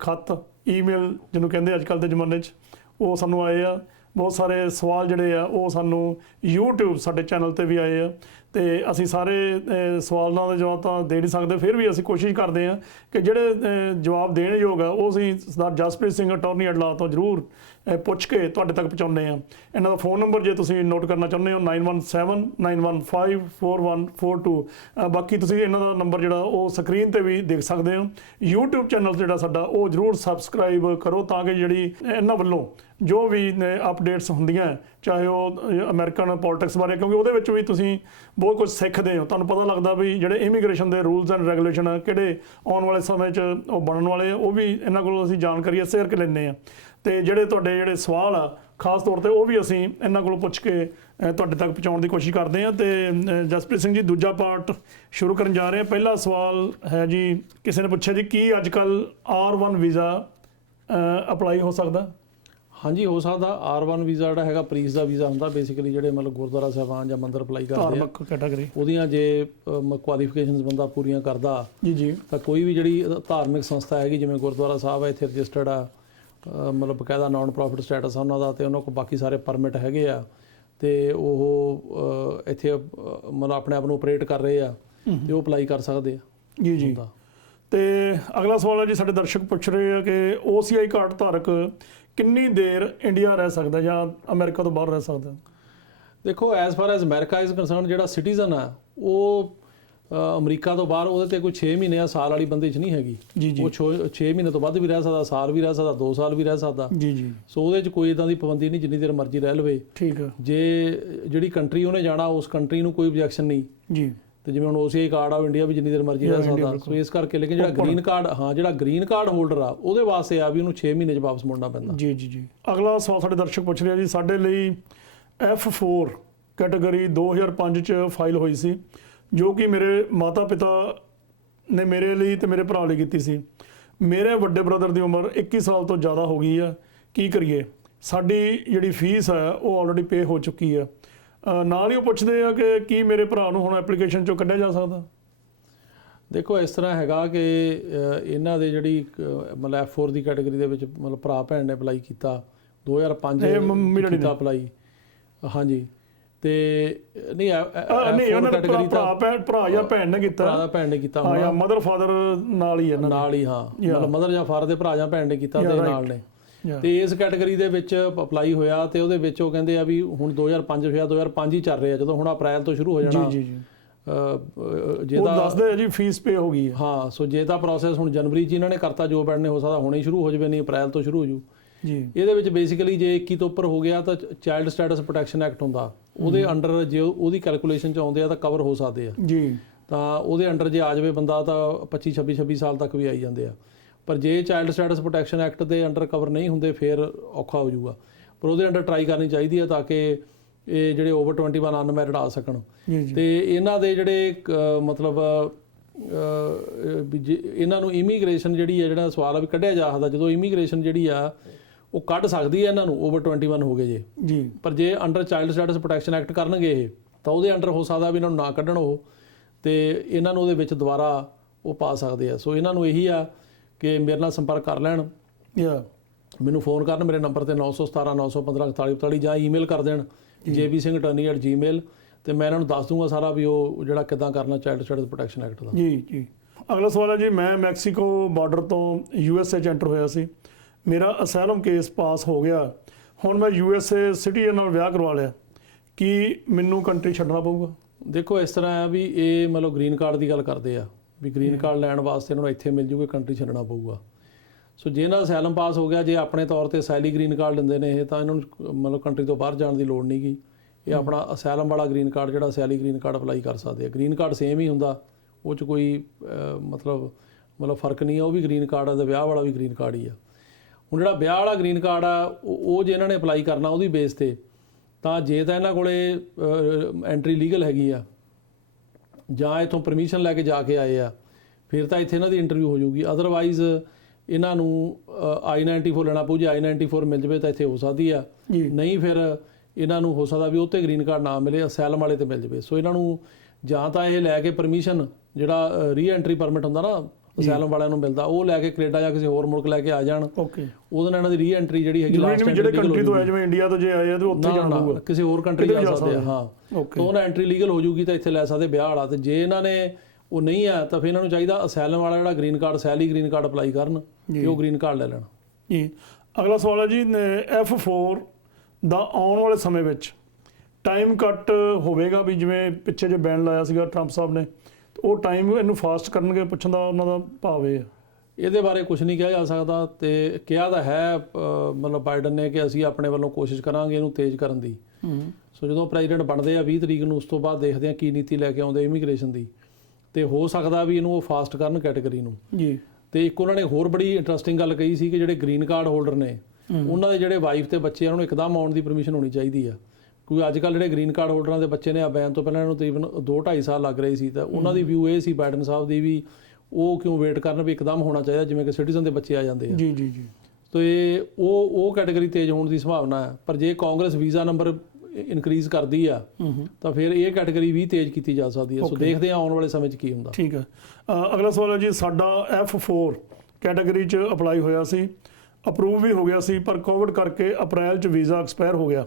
ਖੱਤ, ਈਮੇਲ ਜਿਹਨੂੰ ਕਹਿੰਦੇ ਅੱਜ ਕੱਲ੍ਹ ਦੇ ਜ਼ਮਾਨੇ 'ਚ, ਉਹ ਸਾਨੂੰ ਆਏ ਆ। ਬਹੁਤ ਸਾਰੇ ਸਵਾਲ ਜਿਹੜੇ ਆ ਉਹ ਸਾਨੂੰ YouTube ਸਾਡੇ ਚੈਨਲ ਤੇ ਵੀ ਆਏ ਆ ਤੇ ਅਸੀਂ ਸਾਰੇ ਸਵਾਲਾਂ ਦੇ ਜਵਾਬ ਤਾਂ ਦੇ ਨਹੀਂ ਸਕਦੇ, ਫਿਰ ਵੀ ਅਸੀਂ ਕੋਸ਼ਿਸ਼ ਕਰਦੇ ਹਾਂ ਕਿ ਜਿਹੜੇ ਜਵਾਬ ਦੇਣ ਯੋਗ ਆ ਉਹ ਅਸੀਂ Sardar Jaspreet Singh attorney at law ਤੋਂ ਜ਼ਰੂਰ ਪੁੱਛ ਕੇ ਤੁਹਾਡੇ ਤੱਕ ਪਹੁੰਚਾਉਂਦੇ ਹਾਂ। ਇਹਨਾਂ ਦਾ ਫੋਨ ਨੰਬਰ ਜੇ ਤੁਸੀਂ ਨੋਟ ਕਰਨਾ ਚਾਹੁੰਦੇ ਹੋ 9179154142। ਬਾਕੀ ਤੁਸੀਂ ਇਹਨਾਂ ਦਾ ਨੰਬਰ ਜਿਹੜਾ ਉਹ ਸਕਰੀਨ ਤੇ ਵੀ ਦੇਖ ਸਕਦੇ ਹੋ। YouTube ਚੈਨਲ ਜਿਹੜਾ ਸਾਡਾ ਉਹ ਜ਼ਰੂਰ ਸਬਸਕ੍ਰਾਈਬ ਕਰੋ ਤਾਂ ਕਿ ਜਿਹੜੀ ਇਹਨਾਂ ਵੱਲੋਂ ਜੋ ਵੀ ਅਪਡੇਟਸ ਹੁੰਦੀਆਂ ਚਾਹੇ ਉਹ ਅਮਰੀਕਨ ਪੋਲਿਟਿਕਸ ਬਾਰੇ, ਕਿਉਂਕਿ ਉਹਦੇ ਵਿੱਚ ਵੀ ਤੁਸੀਂ ਬਹੁਤ ਕੁਝ ਸਿੱਖਦੇ ਹੋ, ਤੁਹਾਨੂੰ ਪਤਾ ਲੱਗਦਾ ਵੀ ਜਿਹੜੇ ਇਮੀਗ੍ਰੇਸ਼ਨ ਦੇ ਰੂਲਸ ਐਂਡ ਰੈਗੂਲੇਸ਼ਨ ਆ ਕਿਹੜੇ ਆਉਣ ਵਾਲੇ ਸਮੇਂ 'ਚ ਉਹ ਬਣਨ ਵਾਲੇ ਆ, ਉਹ ਵੀ ਇਹਨਾਂ ਕੋਲੋਂ ਅਸੀਂ ਜਾਣਕਾਰੀ ਸ਼ੇਅਰ ਕਰ ਲੈਂਦੇ ਹਾਂ। ਤੇ ਜਿਹੜੇ ਤੁਹਾਡੇ ਜਿਹੜੇ ਸਵਾਲ ਆ ਖਾਸ ਤੌਰ ਤੇ ਉਹ ਵੀ ਅਸੀਂ ਇਹਨਾਂ ਕੋਲੋਂ ਪੁੱਛ ਕੇ ਤੁਹਾਡੇ ਤੱਕ ਪਹੁੰਚਾਉਣ ਦੀ ਕੋਸ਼ਿਸ਼ ਕਰਦੇ ਹਾਂ। ਤੇ ਜਸਪ੍ਰੀਤ ਸਿੰਘ ਜੀ, ਦੂਜਾ ਪਾਰਟ ਸ਼ੁਰੂ ਕਰਨ ਜਾ ਰਹੇ ਹਾਂ। ਪਹਿਲਾ ਸਵਾਲ ਹੈ ਜੀ, ਕਿਸੇ ਨੇ ਪੁੱਛਿਆ ਜੀ ਕੀ ਅੱਜ ਕੱਲ੍ਹ R1 ਵੀਜ਼ਾ ਅਪਲਾਈ ਹੋ ਸਕਦਾ? ਹਾਂਜੀ ਹੋ ਸਕਦਾ। R1 ਵੀਜ਼ਾ ਜਿਹੜਾ ਹੈਗਾ ਪ੍ਰੀਸ ਦਾ ਵੀਜ਼ਾ ਹੁੰਦਾ, ਬੇਸਿਕਲੀ ਜਿਹੜੇ ਮਤਲਬ ਗੁਰਦੁਆਰਾ ਸਾਹਿਬਾਨ ਜਾਂ ਮੰਦਰ ਅਪਲਾਈ ਕਰਦੇ ਆ, ਧਾਰਮਿਕ ਕੈਟਾਗਰੀ, ਉਹਦੀਆਂ ਜੇ ਕੁਆਲੀਫਿਕੇਸ਼ਨਸ ਬੰਦਾ ਪੂਰੀਆਂ ਕਰਦਾ ਜੀ ਜੀ ਤਾਂ ਕੋਈ ਵੀ ਜਿਹੜੀ ਧਾਰਮਿਕ ਸੰਸਥਾ ਹੈਗੀ ਜਿਵੇਂ ਗੁਰਦੁਆਰਾ ਸਾਹਿਬ ਹੈ ਇੱਥੇ ਰਜਿਸਟਰਡ ਆ, ਮਤਲਬ ਬਕਾਇਦਾ ਨਾਨ ਪ੍ਰੋਫਿਟ ਸਟੇਟਸ ਆ ਉਹਨਾਂ ਦਾ, ਤੇ ਉਹਨਾਂ ਕੋਲ ਬਾਕੀ ਸਾਰੇ ਪਰਮਿਟ ਹੈਗੇ ਆ ਤੇ ਉਹ ਇੱਥੇ ਮਤਲਬ ਆਪਣੇ ਆਪ ਨੂੰ ਆਪਰੇਟ ਕਰ ਰਹੇ ਆ ਤੇ ਉਹ ਅਪਲਾਈ ਕਰ ਸਕਦੇ ਆ ਜੀ ਜੀ। ਤੇ ਅਗਲਾ ਸਵਾਲ ਹੈ ਜੀ, ਸਾਡੇ ਦਰਸ਼ਕ ਪੁੱਛ ਰਹੇ ਆ ਕਿ OCI ਕਾਰਡ ਧਾਰਕ ਕਿੰਨੀ ਦੇਰ ਇੰਡੀਆ ਰਹਿ ਸਕਦਾ ਜਾਂ ਅਮਰੀਕਾ ਤੋਂ ਬਾਹਰ ਰਹਿ ਸਕਦਾ? ਦੇਖੋ as for as America is concern ਜਿਹੜਾ ਸਿਟੀਜ਼ਨ ਆ ਉਹ ਅਮਰੀਕਾ ਤੋਂ ਬਾਹਰ ਉਹਦੇ ਤੇ ਕੋਈ 6 ਮਹੀਨੇ ਆ ਸਾਲ ਵਾਲੀ ਬੰਦੇ 'ਚ ਨਹੀਂ ਹੈਗੀ ਜੀ ਜੀ। ਉਹ 6 ਮਹੀਨੇ ਤੋਂ ਵੱਧ ਵੀ ਰਹਿ ਸਕਦਾ, ਸਾਲ ਵੀ ਰਹਿ ਸਕਦਾ, 2 ਸਾਲ ਵੀ ਰਹਿ ਸਕਦਾ ਜੀ ਜੀ। ਸੋ ਉਹਦੇ 'ਚ ਕੋਈ ਇਦਾਂ ਦੀ ਪਾਬੰਦੀ ਨਹੀਂ, ਜਿੰਨੀ ਦੇਰ ਮਰਜ਼ੀ ਰਹਿ ਲਵੇ। ਠੀਕ ਹੈ। ਜੇ ਜਿਹੜੀ ਕੰਟਰੀ ਉਹਨੇ ਜਾਣਾ ਉਸ ਕੰਟਰੀ ਨੂੰ ਕੋਈ objection ਨਹੀਂ ਜੀ। ਤੇ ਜਿਵੇਂ ਹੁਣ OCI ਕਾਰਡ ਆ ਇੰਡੀਆ ਵੀ ਜਿੰਨੀ ਦੇਰ ਮਰਜ਼ੀ ਰਹਿ ਸਕਦਾ, ਸੋ ਇਸ ਕਰਕੇ। ਲੇਕਿਨ ਜਿਹੜਾ ਗ੍ਰੀਨ ਕਾਰਡ, ਜਿਹੜਾ ਗ੍ਰੀਨ ਕਾਰਡ ਹੋਲਡਰ ਆ ਉਹਦੇ ਵਾਸਤੇ ਆ ਵੀ ਉਹਨੂੰ 6 ਮਹੀਨੇ 'ਚ ਵਾਪਸ ਮੁੜਨਾ ਪੈਂਦਾ। ਜੀ ਜੀ ਜੀ। ਅਗਲਾ ਸਵਾਲ ਸਾਡੇ ਦਰਸ਼ਕ ਪੁੱਛ ਰਿਹਾ ਜੀ, ਸਾਡੇ ਲਈ F4 ਕੈਟਾਗਰੀ 2005 'ਚ ਫਾਈਲ ਹੋਈ ਸੀ ਜੋ ਕਿ ਮੇਰੇ ਮਾਤਾ ਪਿਤਾ ਨੇ ਮੇਰੇ ਲਈ ਤੇ ਮੇਰੇ ਭਰਾ ਲਈ ਕੀਤੀ ਸੀ। ਮੇਰੇ ਵੱਡੇ ਬ੍ਰਦਰ ਦੀ ਉਮਰ 21 ਸਾਲ ਤੋਂ ਜ਼ਿਆਦਾ ਹੋ ਗਈ ਆ, ਕੀ ਕਰੀਏ? ਸਾਡੀ ਜਿਹੜੀ ਫੀਸ ਹੈ ਉਹ ਆਲਰੇਡੀ ਪੇ ਹੋ ਚੁੱਕੀ ਆ। ਨਾਲ ਹੀ ਉਹ ਪੁੱਛਦੇ ਆ ਕਿ ਕੀ ਮੇਰੇ ਭਰਾ ਨੂੰ ਹੁਣ ਐਪਲੀਕੇਸ਼ਨ 'ਚੋਂ ਕੱਢਿਆ ਜਾ ਸਕਦਾ? ਦੇਖੋ ਇਸ ਤਰ੍ਹਾਂ ਹੈਗਾ ਕਿ ਇਹਨਾਂ ਦੇ ਜਿਹੜੀ ਮਤਲਬ F4 ਦੀ ਕੈਟਾਗਰੀ ਦੇ ਵਿੱਚ ਮਤਲਬ ਭਰਾ ਭੈਣ ਨੇ ਅਪਲਾਈ ਕੀਤਾ 2005 ਕੀਤਾ ਅਪਲਾਈ। ਹਾਂਜੀ ਤੇ ਨਹੀਂ ਉਹਨਾਂ ਦਾ ਭਰਾ ਜਾਂ ਭੈਣ ਨੇ ਕੀਤਾ, ਭਰਾ ਭੈਣ ਨੇ ਕੀਤਾ, ਹਾਂ, ਮਦਰ ਫਾਦਰ ਨਾਲ ਹੀ ਇਹਨਾਂ ਨਾਲ ਹੀ, ਹਾਂ ਮਤਲਬ ਮਦਰ ਜਾਂ ਫਾਦਰ ਦੇ ਭਰਾ ਜਾਂ ਭੈਣ ਨੇ ਕੀਤਾ ਤੇ ਨਾਲ ਨੇ। ਤੇ ਇਸ ਕੈਟਾਗਰੀ ਦੇ ਵਿੱਚ ਅਪਲਾਈ ਹੋਇਆ ਤੇ ਉਹਦੇ ਵਿੱਚ ਉਹ ਕਹਿੰਦੇ ਆ ਵੀ ਹੁਣ 2005 ਹੋਇਆ, 2005 ਹੀ ਚੱਲ ਰਿਹਾ, ਜਦੋਂ ਹੁਣ ਅਪ੍ਰੈਲ ਤੋਂ ਸ਼ੁਰੂ ਹੋ ਜਾਣਾ। ਜੀ ਜੀ। ਜੇ ਤਾਂ ਦੱਸਦੇ ਆ ਜੀ ਫੀਸ ਪੇ ਹੋ ਗਈ ਹੈ। ਹਾਂ, ਸੋ ਜੇ ਤਾਂ ਪ੍ਰੋਸੈਸ ਹੁਣ ਜਨਵਰੀ 'ਚ ਇਹਨਾਂ ਨੇ ਕਰਤਾ, ਜੋ ਬੈਠ ਨੇ ਹੋ ਸਕਦਾ ਹੁਣੇ ਸ਼ੁਰੂ ਹੋ ਜਾਵੇ, ਨਹੀਂ ਅਪ੍ਰੈਲ ਤੋਂ ਸ਼ੁਰੂ ਹੋ ਜੂ ਜੀ। ਇਹਦੇ ਵਿੱਚ ਬੇਸਿਕਲੀ ਜੇ 21 ਤੋਂ ਉੱਪਰ ਹੋ ਗਿਆ ਤਾਂ ਚਾਈਲਡ ਸਟੇਟਸ ਪ੍ਰੋਟੈਕਸ਼ਨ ਐਕਟ ਹੁੰਦਾ, ਉਹਦੇ ਅੰਡਰ ਜੇ ਉਹਦੀ ਕੈਲਕੂਲੇਸ਼ਨ 'ਚ ਆਉਂਦੇ ਆ ਤਾਂ ਕਵਰ ਹੋ ਸਕਦੇ ਆ ਜੀ। ਤਾਂ ਉਹਦੇ ਅੰਡਰ ਜੇ ਆ ਜਾਵੇ ਬੰਦਾ ਤਾਂ 25 26 ਸਾਲ ਤੱਕ ਵੀ ਆਈ ਜਾਂਦੇ ਆ। ਪਰ ਜੇ ਚਾਈਲਡ ਸਟੇਟਸ ਪ੍ਰੋਟੈਕਸ਼ਨ ਐਕਟ ਦੇ ਅੰਡਰ ਕਵਰ ਨਹੀਂ ਹੁੰਦੇ ਫਿਰ ਔਖਾ ਹੋ ਜਾਊਗਾ। ਪਰ ਉਹਦੇ ਅੰਡਰ ਟਰਾਈ ਕਰਨੀ ਚਾਹੀਦੀ ਹੈ ਤਾਂ ਕਿ ਇਹ ਜਿਹੜੇ ਓਵਰ 21 ਅਨਮੈਰਿਡ ਆ ਸਕਣ। ਤੇ ਇਹਨਾਂ ਦੇ ਜਿਹੜੇ ਮਤਲਬ ਇਹਨਾਂ ਨੂੰ ਇਮੀਗ੍ਰੇਸ਼ਨ ਜਿਹੜੀ ਹੈ, ਜਿਹੜਾ ਸਵਾਲ ਆ ਵੀ ਕੱਢਿਆ ਜਾ ਸਕਦਾ, ਜਦੋਂ ਇਮੀਗ੍ਰੇਸ਼ਨ ਜਿਹੜੀ ਆ ਉਹ ਕੱਢ ਸਕਦੀ ਹੈ ਇਹਨਾਂ ਨੂੰ ਓਵਰ 21 ਹੋ ਗਏ ਜੀ। ਪਰ ਜੇ under child status protection act ਕਰਨਗੇ ਇਹ, ਤਾਂ ਉਹਦੇ ਅੰਡਰ ਹੋ ਸਕਦਾ ਵੀ ਇਹਨਾਂ ਨੂੰ ਨਾ ਕੱਢਣ ਉਹ, ਤੇ ਇਹਨਾਂ ਨੂੰ ਉਹਦੇ ਵਿੱਚ ਦੁਬਾਰਾ ਉਹ ਪਾ ਸਕਦੇ ਆ। ਸੋ ਇਹਨਾਂ ਨੂੰ ਇਹੀ ਆ ਕਿ ਮੇਰੇ ਨਾਲ ਸੰਪਰਕ ਕਰ ਲੈਣ, ਮੈਨੂੰ ਫੋਨ ਕਰਨ ਮੇਰੇ ਨੰਬਰ ਤੇ 917 915 4142 ਜਾਂ ਈਮੇਲ ਕਰ ਦੇਣ jbsinghattorney@gmail, ਤੇ ਮੈਂ ਇਹਨਾਂ ਨੂੰ ਦੱਸ ਦੂੰਗਾ ਸਾਰਾ ਵੀ ਉਹ ਜਿਹੜਾ ਕਿੱਦਾਂ ਕਰਨਾ ਚਾਈਲਡ ਸਟੇਟਸ ਪ੍ਰੋਟੈਕਸ਼ਨ ਐਕਟ ਦਾ। ਜੀ ਅਗਲਾ ਸਵਾਲ ਹੈ ਜੀ, ਮੈਂ ਮੈਕਸੀਕੋ ਬਾਰਡਰ ਤੋਂ USA 'ਚ ਐਂਟਰ ਹੋਇਆ ਸੀ, ਮੇਰਾ ਅਸਾਈਲਮ ਕੇਸ ਪਾਸ ਹੋ ਗਿਆ, ਹੁਣ ਮੈਂ USA ਸਿਟੀਜ਼ਨ ਨਾਲ ਵਿਆਹ ਕਰਵਾ ਲਿਆ, ਕੀ ਮੈਨੂੰ ਕੰਟਰੀ ਛੱਡਣਾ ਪਊਗਾ? ਦੇਖੋ ਇਸ ਤਰ੍ਹਾਂ ਆ ਵੀ ਇਹ ਮਤਲਬ ਗ੍ਰੀਨ ਕਾਰਡ ਦੀ ਗੱਲ ਕਰਦੇ ਆ ਵੀ ਗ੍ਰੀਨ ਕਾਰਡ ਲੈਣ ਵਾਸਤੇ ਇਹਨਾਂ ਨੂੰ ਇੱਥੇ ਮਿਲ ਜੂਗਾ, ਕੰਟਰੀ ਛੱਡਣਾ ਪਊਗਾ। ਸੋ ਜੇ ਇਹਨਾਂ ਦਾ ਅਸਾਈਲਮ ਪਾਸ ਹੋ ਗਿਆ, ਜੇ ਆਪਣੇ ਤੌਰ ਤੇ ਸੈਲੀ ਗ੍ਰੀਨ ਕਾਰਡ ਲੈਂਦੇ ਨੇ ਇਹ, ਤਾਂ ਇਹਨਾਂ ਨੂੰ ਮਤਲਬ ਕੰਟਰੀ ਤੋਂ ਬਾਹਰ ਜਾਣ ਦੀ ਲੋੜ ਨਹੀਂ ਗੀ। ਇਹ ਆਪਣਾ ਅਸਾਈਲਮ ਵਾਲਾ ਗ੍ਰੀਨ ਕਾਰਡ ਜਿਹੜਾ ਸੈਲੀ ਗ੍ਰੀਨ ਕਾਰਡ ਅਪਲਾਈ ਕਰ ਸਕਦੇ ਆ। ਗ੍ਰੀਨ ਕਾਰਡ ਸੇਮ ਹੀ ਹੁੰਦਾ, ਉਹ 'ਚ ਕੋਈ ਮਤਲਬ ਫਰਕ ਨਹੀਂ ਆ। ਉਹ ਵੀ ਗ੍ਰੀਨ ਕਾਰਡ ਆ ਤੇ ਵਿਆਹ ਵਾਲਾ ਵੀ ਗ੍ਰੀਨ ਕਾਰਡ ਹੀ ਆ। ਹੁਣ ਜਿਹੜਾ ਵਿਆਹ ਵਾਲਾ ਗ੍ਰੀਨ ਕਾਰਡ ਆ ਉਹ ਜੇ ਇਹਨਾਂ ਨੇ ਅਪਲਾਈ ਕਰਨਾ ਉਹਦੀ ਬੇਸ ਤੇ, ਤਾਂ ਜੇ ਤਾਂ ਇਹਨਾਂ ਕੋਲੇ ਐਂਟਰੀ ਲੀਗਲ ਹੈਗੀ ਆ ਜਾਂ ਇੱਥੋਂ ਪਰਮਿਸ਼ਨ ਲੈ ਕੇ ਜਾ ਕੇ ਆਏ ਆ, ਫਿਰ ਤਾਂ ਇੱਥੇ ਇਹਨਾਂ ਦੀ ਇੰਟਰਵਿਊ ਹੋ ਜਾਊਗੀ। ਅਦਰਵਾਈਜ਼ ਇਹਨਾਂ ਨੂੰ I-94 ਲੈਣਾ ਪਊ। ਜੇ I-94 ਮਿਲ ਜਵੇ ਤਾਂ ਇੱਥੇ ਹੋ ਸਕਦੀ ਆ, ਨਹੀਂ ਫਿਰ ਇਹਨਾਂ ਨੂੰ ਹੋ ਸਕਦਾ ਵੀ ਉਹ 'ਤੇ ਗ੍ਰੀਨ ਕਾਰਡ ਨਾ ਮਿਲੇ, ਅਸਾਈਲਮ ਵਾਲੇ 'ਤੇ ਮਿਲ ਜਵੇ। ਸੋ ਇਹਨਾਂ ਨੂੰ ਜਾਂ ਤਾਂ ਇਹ ਲੈ ਕੇ ਪਰਮਿਸ਼ਨ, ਜਿਹੜਾ ਰੀ-ਐਂਟਰੀ ਪਰਮਿਟ ਹੁੰਦਾ ਨਾ ਅਸਾਈਲਮ ਵਾਲਿਆਂ ਨੂੰ ਮਿਲਦਾ, ਉਹ ਲੈ ਕੇ ਕੈਨੇਡਾ ਜਾਂ ਕਿਸੇ ਹੋਰ ਮੁਲਕ ਲੈ ਕੇ ਆ ਜਾਣ। ਉਹਦੇ ਨਾਲ ਇਹਨਾਂ ਦੀ ਰੀ-ਐਂਟਰੀ ਜਿਹੜੀ ਹੈਗੀ ਲਾਸਟ ਜਿਹੜੇ ਕੰਟਰੀ ਤੋਂ ਆਏ, ਜਿਵੇਂ ਇੰਡੀਆ ਤੋਂ ਜੇ ਆਏ ਆ ਤੇ ਉੱਥੇ ਜਾਣਾ ਹੋਊਗਾ, ਕਿਸੇ ਹੋਰ ਕੰਟਰੀ ਜਾ ਸਕਦੇ ਆ। ਹਾਂ, ਤਾਂ ਉਹਨਾਂ ਐਂਟਰੀ ਲੀਗਲ ਹੋ ਜੂਗੀ ਤਾਂ ਇੱਥੇ ਲੈ ਸਕਦੇ ਵਿਆਹ ਵਾਲਾ। ਤੇ ਜੇ ਇਹਨਾਂ ਨੇ ਉਹ ਨਹੀਂ ਆ ਤਾਂ ਫਿਰ ਇਹਨਾਂ ਨੂੰ ਚਾਹੀਦਾ ਅਸਾਈਲਮ ਵਾਲਾ ਜਿਹੜਾ ਗ੍ਰੀਨ ਕਾਰਡ, ਸੈਲੀ ਗ੍ਰੀਨ ਕਾਰਡ ਅਪਲਾਈ ਕਰਨ ਤੇ ਉਹ ਗ੍ਰੀਨ ਕਾਰਡ ਲੈ ਲੈਣ। ਜੀ ਅਗਲਾ ਸਵਾਲ ਹੈ ਜੀ, F4 ਦਾ ਆਉਣ ਵਾਲੇ ਸਮੇਂ ਵਿੱਚ ਟਾਈਮ ਕੱਟ ਹੋਵੇਗਾ ਵੀ ਜਿਵੇਂ ਪਿੱਛੇ ਜੇ ਬੈਨ ਲਾਇਆ ਸੀਗਾ ਟਰੰਪ ਸਾਹਿਬ ਨੇ, ਉਹ ਟਾਈਮ ਇਹਨੂੰ ਫਾਸਟ ਕਰਨਗੇ, ਪੁੱਛਣ ਦਾ ਉਹਨਾਂ ਦਾ ਭਾਵ ਇਹ ਹੈ। ਇਹਦੇ ਬਾਰੇ ਕੁਝ ਨਹੀਂ ਕਿਹਾ ਜਾ ਸਕਦਾ, ਤੇ ਕਿਹਾ ਤਾਂ ਹੈ ਮਤਲਬ ਬਾਈਡਨ ਨੇ ਕਿ ਅਸੀਂ ਆਪਣੇ ਵੱਲੋਂ ਕੋਸ਼ਿਸ਼ ਕਰਾਂਗੇ ਇਹਨੂੰ ਤੇਜ਼ ਕਰਨ ਦੀ। ਸੋ ਜਦੋਂ ਪ੍ਰੈਜ਼ੀਡੈਂਟ ਬਣਦੇ ਆ 20 ਤਰੀਕ ਨੂੰ, ਉਸ ਤੋਂ ਬਾਅਦ ਦੇਖਦੇ ਆ ਕੀ ਨੀਤੀ ਲੈ ਕੇ ਆਉਂਦੇ ਇਮੀਗ੍ਰੇਸ਼ਨ ਦੀ, ਤੇ ਹੋ ਸਕਦਾ ਵੀ ਇਹਨੂੰ ਉਹ ਫਾਸਟ ਕਰਨ ਕੈਟਾਗਰੀ ਨੂੰ ਜੀ। ਤੇ ਇੱਕ ਉਹਨਾਂ ਨੇ ਹੋਰ ਬੜੀ ਇੰਟਰਸਟਿੰਗ ਗੱਲ ਕਹੀ ਸੀ ਕਿ ਜਿਹੜੇ ਗ੍ਰੀਨ ਕਾਰਡ ਹੋਲਡਰ ਨੇ ਉਹਨਾਂ ਦੇ ਜਿਹੜੇ ਵਾਈਫ ਤੇ ਬੱਚੇ, ਉਹਨਾਂ ਨੂੰ ਇੱਕਦਮ ਆਉਣ ਦੀ ਪਰਮਿਸ਼ਨ ਹੋਣੀ ਚਾਹੀਦੀ ਆ। ਕਿਉਂਕਿ ਅੱਜ ਕੱਲ੍ਹ ਜਿਹੜੇ ਗ੍ਰੀਨ ਕਾਰਡ ਹੋਲਡਰਾਂ ਦੇ ਬੱਚੇ ਨੇ ਆ ਬੈਨ ਤੋਂ ਪਹਿਲਾਂ ਇਹਨੂੰ ਤਕਰੀਬਨ 2-2.5 ਸਾਲ ਲੱਗ ਰਹੇ ਸੀ, ਤਾਂ ਉਹਨਾਂ ਦੀ ਵਿਊ ਇਹ ਸੀ ਬਾਈਡਨ ਸਾਹਿਬ ਦੀ ਵੀ ਉਹ ਕਿਉਂ ਵੇਟ ਕਰਨ ਵੀ ਇੱਕਦਮ ਹੋਣਾ ਚਾਹੀਦਾ ਜਿਵੇਂ ਕਿ ਸਿਟੀਜ਼ਨ ਦੇ ਬੱਚੇ ਆ ਜਾਂਦੇ ਆ। ਜੀ ਤੋ ਇਹ ਉਹ ਕੈਟਾਗਰੀ ਤੇਜ਼ ਹੋਣ ਦੀ ਸੰਭਾਵਨਾ ਹੈ। ਪਰ ਜੇ ਕਾਂਗਰਸ ਵੀਜ਼ਾ ਨੰਬਰ ਇਨਕਰੀਜ਼ ਕਰਦੀ ਆ ਤਾਂ ਫਿਰ ਇਹ ਕੈਟਾਗਰੀ ਵੀ ਤੇਜ਼ ਕੀਤੀ ਜਾ ਸਕਦੀ ਹੈ। ਸੋ ਦੇਖਦੇ ਆ ਆਉਣ ਵਾਲੇ ਸਮੇਂ 'ਚ ਕੀ ਹੁੰਦਾ। ਠੀਕ ਹੈ। ਅਗਲਾ ਸਵਾਲ ਹੈ ਜੀ, ਸਾਡਾ F4 ਕੈਟਾਗਰੀ 'ਚ ਅਪਲਾਈ ਹੋਇਆ ਸੀ, ਅਪਰੂਵ ਵੀ ਹੋ ਗਿਆ ਸੀ, ਪਰ ਕੋਵਿਡ ਕਰਕੇ ਅਪ੍ਰੈਲ 'ਚ ਵੀਜ਼ਾ ਐਕਸਪਾਇਰ ਹੋ ਗਿਆ,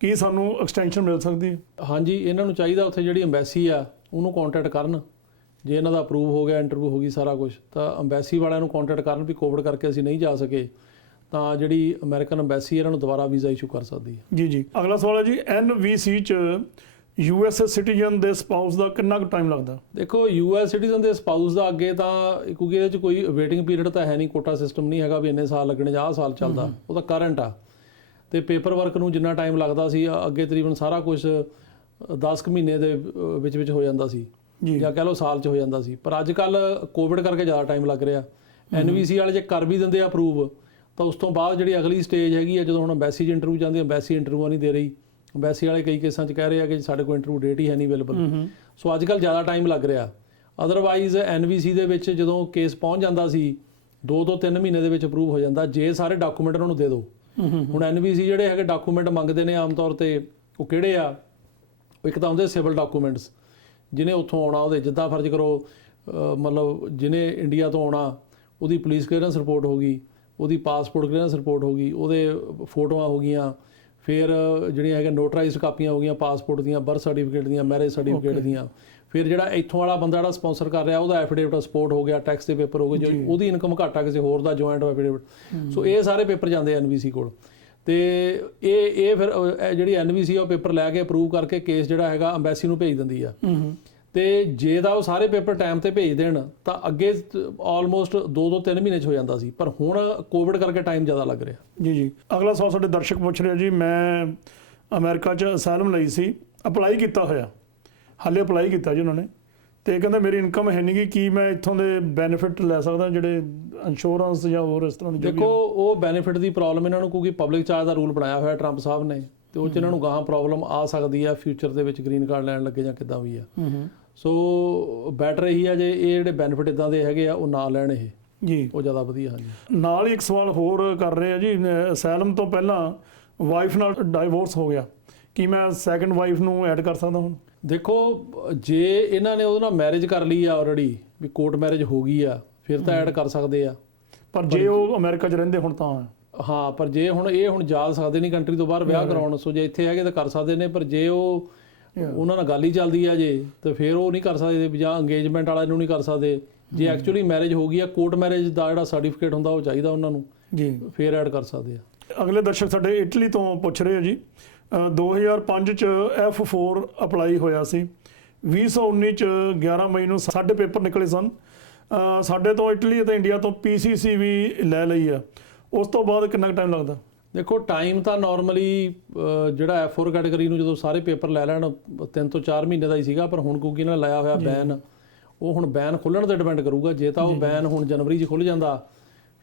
ਕੀ ਸਾਨੂੰ ਐਕਸਟੈਂਸ਼ਨ ਮਿਲ ਸਕਦੀ ਹੈ? ਹਾਂਜੀ, ਇਹਨਾਂ ਨੂੰ ਚਾਹੀਦਾ ਉੱਥੇ ਜਿਹੜੀ ਅੰਬੈਸੀ ਆ ਉਹਨੂੰ ਕੰਟੈਕਟ ਕਰਨ। ਜੇ ਇਹਨਾਂ ਦਾ ਅਪਰੂਵ ਹੋ ਗਿਆ, ਇੰਟਰਵਿਊ ਹੋ ਗਈ, ਸਾਰਾ ਕੁਝ, ਤਾਂ ਅੰਬੈਸੀ ਵਾਲਿਆਂ ਨੂੰ ਕੰਟੈਕਟ ਕਰਨ ਵੀ ਕੋਵਿਡ ਕਰਕੇ ਅਸੀਂ ਨਹੀਂ ਜਾ ਸਕੇ, ਤਾਂ ਜਿਹੜੀ ਅਮਰੀਕਨ ਅੰਬੈਸੀ ਇਹਨਾਂ ਨੂੰ ਦੁਬਾਰਾ ਵੀਜ਼ਾ ਇਸ਼ੂ ਕਰ ਸਕਦੀ ਹੈ। ਜੀ ਅਗਲਾ ਸਵਾਲ ਹੈ ਜੀ, NVC 'ਚ US ਸਿਟੀਜ਼ਨ ਦੇ ਸਪਾਊਸ ਦਾ ਕਿੰਨਾ ਕੁ ਟਾਈਮ ਲੱਗਦਾ? ਦੇਖੋ, US ਸਿਟੀਜ਼ਨ ਦੇ ਸਪਾਊਸ ਦਾ ਅੱਗੇ ਤਾਂ ਕਿਉਂਕਿ ਇਹਦੇ 'ਚ ਕੋਈ ਵੇਟਿੰਗ ਪੀਰੀਅਡ ਤਾਂ ਹੈ ਨਹੀਂ, ਕੋਟਾ ਸਿਸਟਮ ਨਹੀਂ ਹੈਗਾ ਵੀ ਇੰਨੇ ਸਾਲ ਲੱਗਣੇ ਜਾਂ ਆਹ ਸਾਲ ਚੱਲਦਾ, ਉਹ ਤਾਂ ਕਰੰਟ ਆ। ਤੇ ਪੇਪਰ ਵਰਕ ਨੂੰ ਜਿੰਨਾ ਟਾਈਮ ਲੱਗਦਾ ਸੀ ਅੱਗੇ ਤਕਰੀਬਨ ਸਾਰਾ ਕੁਝ 10 ਕੁ ਮਹੀਨੇ ਦੇ ਵਿੱਚ ਹੋ ਜਾਂਦਾ ਸੀ, ਜਾਂ ਕਹਿ ਲਓ ਸਾਲ 'ਚ ਹੋ ਜਾਂਦਾ ਸੀ। ਪਰ ਅੱਜ ਕੱਲ੍ਹ ਕੋਵਿਡ ਕਰਕੇ ਜ਼ਿਆਦਾ ਟਾਈਮ ਲੱਗ ਰਿਹਾ। NVC ਵਾਲੇ ਜੇ ਕਰ ਵੀ ਦਿੰਦੇ ਆ ਅਪਰੂਵ, ਤਾਂ ਉਸ ਤੋਂ ਬਾਅਦ ਜਿਹੜੀ ਅਗਲੀ ਸਟੇਜ ਹੈਗੀ ਆ, ਜਦੋਂ ਹੁਣ ਅੰਬੈਸੀ 'ਚ ਇੰਟਰਵਿਊ ਜਾਂਦੀ, ਅੰਬੈਸੀ ਇੰਟਰਵਿਊ ਨਹੀਂ ਦੇ ਰਹੀ। ਅੰਬੈਸੀ ਵਾਲੇ ਕਈ ਕੇਸਾਂ 'ਚ ਕਹਿ ਰਹੇ ਆ ਕਿ ਸਾਡੇ ਕੋਲ ਇੰਟਰਵਿਊ ਡੇਟ ਹੀ ਹੈ ਨਹੀਂ ਅਵੇਲੇਬਲ। ਸੋ ਅੱਜ ਕੱਲ੍ਹ ਜ਼ਿਆਦਾ ਟਾਈਮ ਲੱਗ ਰਿਹਾ। ਅਦਰਵਾਈਜ਼ NVC ਦੇ ਵਿੱਚ ਜਦੋਂ ਕੇਸ ਪਹੁੰਚ ਜਾਂਦਾ ਸੀ 2 ਤੋਂ 3 ਮਹੀਨੇ ਦੇ ਵਿੱਚ ਅਪਰੂਵ ਹੋ ਜਾਂਦਾ, ਜੇ ਸਾਰੇ ਡਾਕੂਮੈਂਟ ਉਹਨਾਂ ਨੂੰ ਦੇ ਦਿਓ। ਹੁਣ NVC ਜਿਹੜੇ ਹੈਗੇ ਡਾਕੂਮੈਂਟ ਮੰਗਦੇ ਨੇ ਆਮ ਤੌਰ ਤੇ, ਉਹ ਕਿਹੜੇ ਆ? ਇੱਕ ਤਾਂ ਹੁੰਦੇ ਸਿਵਲ ਡਾਕੂਮੈਂਟਸ, ਜਿਹਨੇ ਉੱਥੋਂ ਆਉਣਾ, ਉਹਦੇ ਜਿੱਦਾਂ ਫਰਜ਼ ਕਰੋ ਮਤਲਬ ਜਿਹਨੇ ਇੰਡੀਆ ਤੋਂ ਆਉਣਾ, ਉਹਦੀ ਪੁਲਿਸ ਕਲੀਅਰੈਂਸ ਰਿਪੋਰਟ ਹੋ ਗਈ, ਉਹਦੀ ਪਾਸਪੋਰਟ ਕਲੀਅਰੈਂਸ ਰਿਪੋਰਟ ਹੋ ਗਈ, ਉਹਦੇ ਫੋਟੋਆਂ ਹੋ ਗਈਆਂ, ਫਿਰ ਜਿਹੜੀਆਂ ਹੈਗੀਆਂ ਨੋਟਰਾਈਜ਼ਡ ਕਾਪੀਆਂ ਹੋ ਗਈਆਂ ਪਾਸਪੋਰਟ ਦੀਆਂ, ਬਰਥ ਸਰਟੀਫਿਕੇਟ ਦੀਆਂ, ਮੈਰਿਜ ਸਰਟੀਫਿਕੇਟ ਦੀਆਂ, ਫਿਰ ਜਿਹੜਾ ਇੱਥੋਂ ਵਾਲਾ ਬੰਦਾ ਜਿਹੜਾ ਸਪਾਂਸਰ ਕਰ ਰਿਹਾ ਉਹਦਾ ਐਫੀਡੇਵਿਟ ਸਪੋਰਟ ਹੋ ਗਿਆ, ਟੈਕਸ ਦੇ ਪੇਪਰ ਹੋ ਗਏ, ਜੇ ਉਹਦੀ ਇਨਕਮ ਘੱਟ ਆ ਕਿਸੇ ਹੋਰ ਦਾ ਜੁਆਇੰਟ ਐਫੀਡੇਵਿਟ। ਸੋ ਇਹ ਸਾਰੇ ਪੇਪਰ ਜਾਂਦੇ NVC ਕੋਲ, ਤੇ ਇਹ ਫਿਰ ਜਿਹੜੀ NVC ਆ ਉਹ ਪੇਪਰ ਲੈ ਕੇ ਅਪਰੂਵ ਕਰਕੇ ਕੇਸ ਜਿਹੜਾ ਹੈਗਾ ਅੰਬੈਸੀ ਨੂੰ ਭੇਜ ਦਿੰਦੀ ਆ। ਤੇ ਜੇ ਤਾਂ ਉਹ ਸਾਰੇ ਪੇਪਰ ਟਾਈਮ ਤੇ ਭੇਜ ਦੇਣ ਤਾਂ ਅੱਗੇ ਆਲਮੋਸਟ 2 ਤੋਂ 3 ਮਹੀਨੇ 'ਚ ਹੋ ਜਾਂਦਾ ਸੀ, ਪਰ ਹੁਣ ਕੋਵਿਡ ਕਰਕੇ ਟਾਈਮ ਜ਼ਿਆਦਾ ਲੱਗ ਰਿਹਾ। ਜੀ ਅਗਲਾ ਸਵਾਲ ਸਾਡੇ ਦਰਸ਼ਕ ਪੁੱਛ ਰਿਹਾ ਜੀ, ਮੈਂ ਅਮਰੀਕਾ 'ਚ ਅਸਾਈਲਮ ਲਈ ਸੀ, ਅਪਲਾਈ ਕੀਤਾ ਹੋਇਆ, ਹਾਲੇ ਅਪਲਾਈ ਕੀਤਾ ਜੀ ਉਹਨਾਂ ਨੇ, ਤੇ ਕਹਿੰਦਾ ਮੇਰੀ ਇਨਕਮ ਹੈ ਨਹੀਂ ਗੀ, ਕੀ ਮੈਂ ਇੱਥੋਂ ਦੇ ਬੈਨੀਫਿਟ ਲੈ ਸਕਦਾ ਜਿਹੜੇ ਇੰਸ਼ੋਰੈਂਸ ਜਾਂ ਹੋਰ ਇਸ ਤਰ੍ਹਾਂ ਦੀ ਜੋ ਵੀ ਦੇਖੋ ਉਹ ਬੈਨੀਫਿਟ ਦੀ ਪ੍ਰੋਬਲਮ ਇਹਨਾਂ ਨੂੰ, ਕਿਉਂਕਿ ਪਬਲਿਕ ਚਾਰਜ ਦਾ ਰੂਲ ਬਣਾਇਆ ਹੋਇਆ ਟਰੰਪ ਸਾਹਿਬ ਨੇ, ਤੇ ਉਹ 'ਚ ਇਹਨਾਂ ਨੂੰ ਗਾਹਾਂ ਪ੍ਰੋਬਲਮ ਆ ਸਕਦੀ ਆ ਫਿਊਚਰ ਦੇ ਵਿੱਚ ਗ੍ਰੀਨ ਕਾਰਡ ਲੈਣ ਲੱਗੇ ਜਾਂ ਕਿੱਦਾਂ ਵੀ ਆ। ਸੋ ਬੈਟਰ ਇਹੀ ਆ ਜੇ ਇਹ ਜਿਹੜੇ ਬੈਨੀਫਿਟ ਇਦਾਂ ਦੇ ਹੈਗੇ ਆ ਉਹ ਨਾ ਲੈਣ, ਇਹ ਜੀ ਉਹ ਜ਼ਿਆਦਾ ਵਧੀਆ। ਹਾਂਜੀ, ਨਾਲ ਹੀ ਇੱਕ ਸਵਾਲ ਹੋਰ ਕਰ ਰਹੇ ਆ ਜੀ, ਅਸੈਲਮ ਤੋਂ ਪਹਿਲਾਂ ਵਾਈਫ ਨਾਲ ਡਾਈਵੋਰਸ ਹੋ ਗਿਆ, ਕੀ ਮੈਂ ਸੈਕੰਡ ਵਾਈਫ ਨੂੰ ਐਡ ਕਰ ਸਕਦਾ ਹੁਣ? ਦੇਖੋ ਜੇ ਇਹਨਾਂ ਨੇ ਉਹਦੇ ਨਾਲ ਮੈਰਿਜ ਕਰ ਲਈ ਆ ਆਲਰੇਡੀ, ਵੀ ਕੋਰਟ ਮੈਰਿਜ ਹੋ ਗਈ ਆ, ਫਿਰ ਤਾਂ ਐਡ ਕਰ ਸਕਦੇ ਆ। ਪਰ ਜੇ ਉਹ ਅਮਰੀਕਾ 'ਚ ਰਹਿੰਦੇ ਹੁਣ ਤਾਂ ਹਾਂ, ਪਰ ਜੇ ਹੁਣ ਇਹ ਹੁਣ ਜਾ ਸਕਦੇ ਨਹੀਂ ਕੰਟਰੀ ਤੋਂ ਬਾਹਰ ਵਿਆਹ ਕਰਾਉਣ, ਸੋ ਜੇ ਇੱਥੇ ਹੈਗੇ ਤਾਂ ਕਰ ਸਕਦੇ ਨੇ, ਪਰ ਜੇ ਉਹ ਉਹਨਾਂ ਨਾਲ ਗੱਲ ਹੀ ਚੱਲਦੀ ਆ ਜੇ, ਤੇ ਫਿਰ ਉਹ ਨਹੀਂ ਕਰ ਸਕਦੇ, ਵੀ ਜਾਂ ਅੰਗੇਜਮੈਂਟ ਵਾਲਾ ਨੂੰ ਨਹੀਂ ਕਰ ਸਕਦੇ। ਜੇ ਐਕਚੁਅਲੀ ਮੈਰਿਜ ਹੋ ਗਈ ਆ, ਕੋਰਟ ਮੈਰਿਜ ਦਾ ਜਿਹੜਾ ਸਰਟੀਫਿਕੇਟ ਹੁੰਦਾ ਉਹ ਚਾਹੀਦਾ ਉਹਨਾਂ ਨੂੰ ਜੀ, ਫਿਰ ਐਡ ਕਰ ਸਕਦੇ ਆ। ਅਗਲੇ ਦਰਸ਼ਕ ਸਾਡੇ ਇਟਲੀ ਤੋਂ ਪੁੱਛ ਰਹੇ ਆ ਜੀ, 2005 ਚ F4 ਅਪਲਾਈ ਹੋਇਆ ਸੀ, 2019 ਚ 11 ਮਈ ਨੂੰ ਸਾਡੇ ਪੇਪਰ ਨਿਕਲੇ ਸਨ, ਸਾਡੇ ਤੋਂ ਇਟਲੀ ਅਤੇ ਇੰਡੀਆ ਤੋਂ PCC ਵੀ ਲੈ ਲਈ ਆ, ਉਸ ਤੋਂ ਬਾਅਦ ਕਿੰਨਾ ਟਾਈਮ ਲੱਗਦਾ? ਦੇਖੋ ਟਾਈਮ ਤਾਂ ਨਾਰਮਲੀ ਜਿਹੜਾ F4 ਕੈਟਾਗਰੀ ਨੂੰ ਜਦੋਂ ਸਾਰੇ ਪੇਪਰ ਲੈ ਲੈਣ 3 ਤੋਂ 4 ਮਹੀਨੇ ਦਾ ਹੀ ਸੀਗਾ, ਪਰ ਹੁਣ ਕਿਉਂਕਿ ਇਹਨਾਂ ਨੇ ਲਾਇਆ ਹੋਇਆ ਬੈਨ, ਉਹ ਹੁਣ ਬੈਨ ਖੁੱਲਣ ਤੇ ਡਿਪੈਂਡ ਕਰੂਗਾ। ਜੇ ਤਾਂ ਉਹ ਬੈਨ ਹੁਣ ਜਨਵਰੀ 'ਚ ਖੁੱਲ ਜਾਂਦਾ,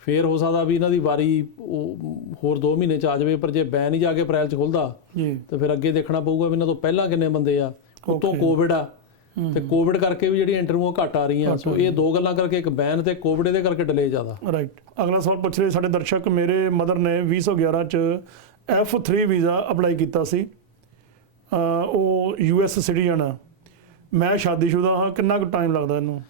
ਫਿਰ ਹੋ ਸਕਦਾ ਵੀ ਇਹਨਾਂ ਦੀ ਵਾਰੀ ਉਹ ਹੋਰ 2 ਮਹੀਨੇ 'ਚ ਆ ਜਾਵੇ, ਪਰ ਜੇ ਬੈਨ ਹੀ ਜਾ ਕੇ ਅਪ੍ਰੈਲ 'ਚ ਖੁੱਲਦਾ ਤੇ ਫਿਰ ਅੱਗੇ ਦੇਖਣਾ ਪਊਗਾ ਵੀ ਇਹਨਾਂ ਤੋਂ ਪਹਿਲਾਂ ਕਿੰਨੇ ਬੰਦੇ ਆ, ਉੱਤੋਂ ਕੋਵਿਡ ਆ, ਤੇ ਕੋਵਿਡ ਕਰਕੇ ਵੀ ਜਿਹੜੀ ਇੰਟਰਵਿਊ ਘੱਟ ਆ ਰਹੀਆਂ। ਸੋ ਇਹ ਦੋ ਗੱਲਾਂ ਕਰਕੇ, ਇੱਕ ਬੈਨ ਤੇ ਕੋਵਿਡ, ਇਹਦੇ ਕਰਕੇ ਡਿਲੇ ਜ਼ਿਆਦਾ। ਰਾਈਟ, ਅਗਲਾ ਸਵਾਲ ਪੁੱਛ ਰਹੇ ਸਾਡੇ ਦਰਸ਼ਕ, ਮੇਰੇ ਮਦਰ ਨੇ 2011 ਚ F3 ਵੀਜ਼ਾ ਅਪਲਾਈ ਕੀਤਾ ਸੀ, ਉਹ US ਸਿਟੀਜ਼ਨ ਆ, ਮੈਂ ਸ਼ਾਦੀशुदा ਹਾਂ, ਕਿੰਨਾ ਕੁ ਟਾਈਮ ਲੱਗਦਾ ਇਹਨੂੰ?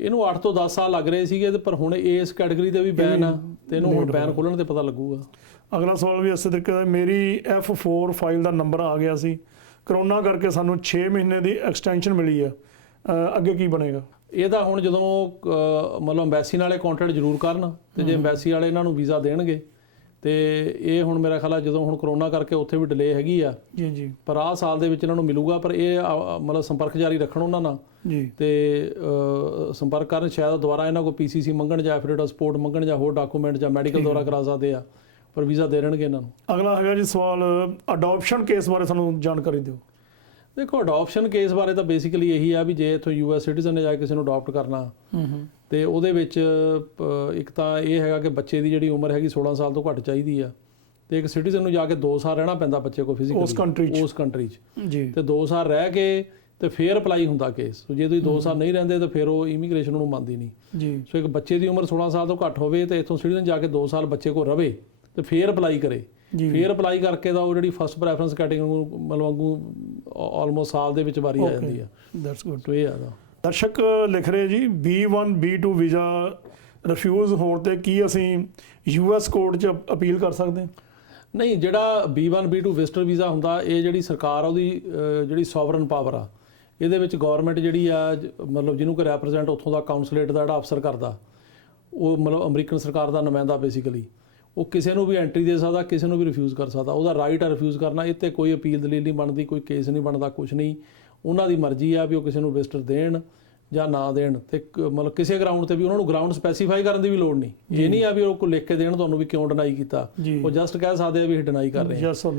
ਇਹਨੂੰ 8 ਤੋਂ 10 ਸਾਲ ਲੱਗ ਰਹੇ ਸੀਗੇ, ਤੇ ਪਰ ਹੁਣ ਇਸ ਕੈਟਾਗਰੀ ਤੇ ਵੀ ਬੈਨ ਆ, ਤੇ ਇਹਨੂੰ ਹੁਣ ਬੈਨ ਖੋਲਣ ਤੇ ਪਤਾ ਲੱਗੂਗਾ। ਅਗਲਾ ਸਵਾਲ ਵੀ ਇਸੇ ਤਰੀਕੇ ਦਾ, ਮੇਰੀ F4 ਫਾਈਲ ਦਾ ਨੰਬਰ ਆ ਗਿਆ ਸੀ, ਕਰੋਨਾ ਕਰਕੇ ਸਾਨੂੰ 6 ਮਹੀਨੇ ਦੀ ਐਕਸਟੈਂਸ਼ਨ ਮਿਲੀ ਆ, ਅੱਗੇ ਕੀ ਬਣੇਗਾ? ਇਹਦਾ ਹੁਣ ਜਦੋਂ ਮਤਲਬ ਐਮਬੈਸੀ ਨਾਲੇ ਕੰਟੈਕਟ ਜ਼ਰੂਰ ਕਰਨ, ਤੇ ਜੇ ਐਮਬੈਸੀ ਵਾਲੇ ਇਹਨਾਂ ਨੂੰ ਵੀਜ਼ਾ ਦੇਣਗੇ, ਤੇ ਇਹ ਹੁਣ ਮੇਰਾ ਖਿਆਲ ਆ ਜਦੋਂ ਹੁਣ ਕਰੋਨਾ ਕਰਕੇ ਉੱਥੇ ਵੀ ਡਿਲੇ ਹੈਗੀ ਆ ਜੀ ਜੀ, ਪਰ ਆਹ ਸਾਲ ਦੇ ਵਿੱਚ ਇਹਨਾਂ ਨੂੰ ਮਿਲੂਗਾ। ਪਰ ਇਹ ਮਤਲਬ ਸੰਪਰਕ ਜਾਰੀ ਰੱਖਣ ਉਹਨਾਂ ਨਾਲ ਜੀ, ਤੇ ਸੰਪਰਕ ਕਰਨ, ਸ਼ਾਇਦ ਦੁਬਾਰਾ ਇਹਨਾਂ ਕੋਲ PCC ਮੰਗਣ ਜਾਂ ਐਫੀਡੇਵਿਟ ਆਫ ਸਪੋਰਟ ਮੰਗਣ ਜਾਂ ਹੋਰ ਡਾਕੂਮੈਂਟ ਜਾਂ ਮੈਡੀਕਲ ਦੌਰਾ ਕਰਾ ਸਕਦੇ ਆ, ਪਰ ਵੀਜ਼ਾ ਦੇ ਦੇਣਗੇ ਇਹਨਾਂ ਨੂੰ। ਅਗਲਾ ਹੈਗਾ ਜੀ ਸਵਾਲ, ਅਡਾਪਸ਼ਨ ਕੇਸ ਬਾਰੇ ਸਾਨੂੰ ਜਾਣਕਾਰੀ ਦਿਓ। ਦੇਖੋ ਅਡਾਪਸ਼ਨ ਕੇਸ ਬਾਰੇ ਤਾਂ ਬੇਸਿਕਲੀ ਇਹੀ ਆ ਵੀ ਜੇ ਇੱਥੋਂ US ਸਿਟੀਜ਼ਨ ਨੇ ਜਾ ਕੇ ਕਿਸੇ ਨੂੰ ਅਡਾਪਟ ਕਰਨਾ, ਤੇ ਉਹਦੇ ਵਿੱਚ ਇੱਕ ਤਾਂ ਇਹ ਹੈਗਾ ਕਿ ਬੱਚੇ ਦੀ ਜਿਹੜੀ ਉਮਰ ਹੈਗੀ 16 ਸਾਲ ਤੋਂ ਘੱਟ ਚਾਹੀਦੀ ਆ, ਤੇ ਇੱਕ ਸਿਟੀਜ਼ਨ ਨੂੰ ਜਾ ਕੇ 2 ਸਾਲ ਰਹਿਣਾ ਪੈਂਦਾ ਬੱਚੇ ਕੋਲ ਫਿਜ਼ੀਕਲੀ ਉਸ ਕੰਟਰੀ 'ਚ ਜੀ, ਤੇ 2 ਸਾਲ ਰਹਿ ਕੇ ਤੇ ਫਿਰ ਅਪਲਾਈ ਹੁੰਦਾ ਕੇਸ। ਜੇ ਤੁਸੀਂ 2 ਸਾਲ ਨਹੀਂ ਰਹਿੰਦੇ ਤਾਂ ਫਿਰ ਉਹ ਇਮੀਗ੍ਰੇਸ਼ਨ ਨੂੰ ਮੰਨਦੀ ਨਹੀਂ ਜੀ। ਸੋ ਇੱਕ ਬੱਚੇ ਦੀ ਉਮਰ 16 ਸਾਲ ਤੋਂ ਘੱਟ ਹੋਵੇ ਤੇ ਇੱਥੋਂ ਸਿਟੀਜ਼ਨ ਜਾ ਕੇ 2 ਸਾਲ ਬੱਚੇ ਕੋਲ ਰਵੇ ਤੇ ਫਿਰ ਅਪਲਾਈ ਕਰੇ, ਫਿਰ ਅਪਲਾਈ ਕਰਕੇ ਤਾਂ ਉਹ ਜਿਹੜੀ ਫਸਟ ਪ੍ਰੈਫਰੈਂਸ ਕੈਟੇਗਰੀ ਨੂੰ ਮਤਲਬ ਵਾਂਗੂ ਆਲਮੋਸਟ ਸਾਲ ਦੇ ਵਿੱਚ ਵਾਰੀ ਆ ਜਾਂਦੀ ਆ। That's good. ਸੋ ਇਹ ਆ। ਦਰਸ਼ਕ ਲਿਖ ਰਹੇ ਜੀ, B1 B2 ਵੀਜ਼ਾ ਰਿਫਿਊਜ਼ ਹੋਣ ਤੇ ਕੀ ਅਸੀਂ US ਕੋਰਟ 'ਚ ਅਪੀਲ ਕਰ ਸਕਦੇ ਹਾਂ? ਨਹੀਂ, ਜਿਹੜਾ B1 B2 ਵਿਜ਼ਟਰ ਵੀਜ਼ਾ ਹੁੰਦਾ, ਇਹ ਜਿਹੜੀ ਸਰਕਾਰ ਆ ਉਹਦੀ ਜਿਹੜੀ ਸੋਵਰਨ ਪਾਵਰ ਆ, ਇਹਦੇ ਵਿੱਚ ਗਵਰਨਮੈਂਟ ਜਿਹੜੀ ਆ ਮਤਲਬ ਜਿਹਨੂੰ ਕਿ ਰੈਪਰੈਜ਼ੈਂਟ ਉੱਥੋਂ ਦਾ ਕਾਉਂਸਲੇਟ ਦਾ ਜਿਹੜਾ ਅਫਸਰ ਕਰਦਾ, ਉਹ ਮਤਲਬ ਅਮਰੀਕਨ ਸਰਕਾਰ ਦਾ ਨੁਮਾਇੰਦਾ ਬੇਸਿਕਲੀ, ਉਹ ਕਿਸੇ ਨੂੰ ਵੀ ਐਂਟਰੀ ਦੇ ਸਕਦਾ, ਕਿਸੇ ਨੂੰ ਵੀ ਰਿਫਿਊਜ਼ ਕਰ ਸਕਦਾ, ਉਹਦਾ ਰਾਈਟ ਆ ਰਿਫਿਊਜ਼ ਕਰਨਾ। ਇਹ 'ਤੇ ਕੋਈ ਅਪੀਲ ਦਲੀਲ ਨਹੀਂ ਬਣਦੀ, ਕੋਈ ਕੇਸ ਨਹੀਂ ਬਣਦਾ, ਕੁਛ ਨਹੀਂ, ਉਹਨਾਂ ਦੀ ਮਰਜ਼ੀ ਆ ਵੀ ਉਹ ਕਿਸੇ ਨੂੰ ਵਿਜ਼ਟਰ ਦੇਣ ਜਾਂ ਨਾ ਦੇਣ। ਤੇ ਮਤਲਬ ਕਿਸੇ ਗਰਾਊਂਡ ਤੇ ਵੀ ਉਹਨਾਂ ਨੂੰ ਗਰਾਊਂਡ ਸਪੈਸੀਫਾਈ ਕਰਨ ਦੀ ਵੀ ਲੋੜ ਨਹੀਂ, ਇਹ ਨਹੀਂ ਆ ਵੀ ਉਹ ਕੋਈ ਲਿਖ ਕੇ ਦੇਣ ਤੁਹਾਨੂੰ ਵੀ ਕਿਉਂ ਡਿਨਾਈ ਕੀਤਾ, ਉਹ ਜਸਟ ਕਹਿ ਸਕਦੇ ਆ ਵੀ ਡਿਨਾਈ ਕਰ ਰਹੇ ਯੈਸ ਔਰ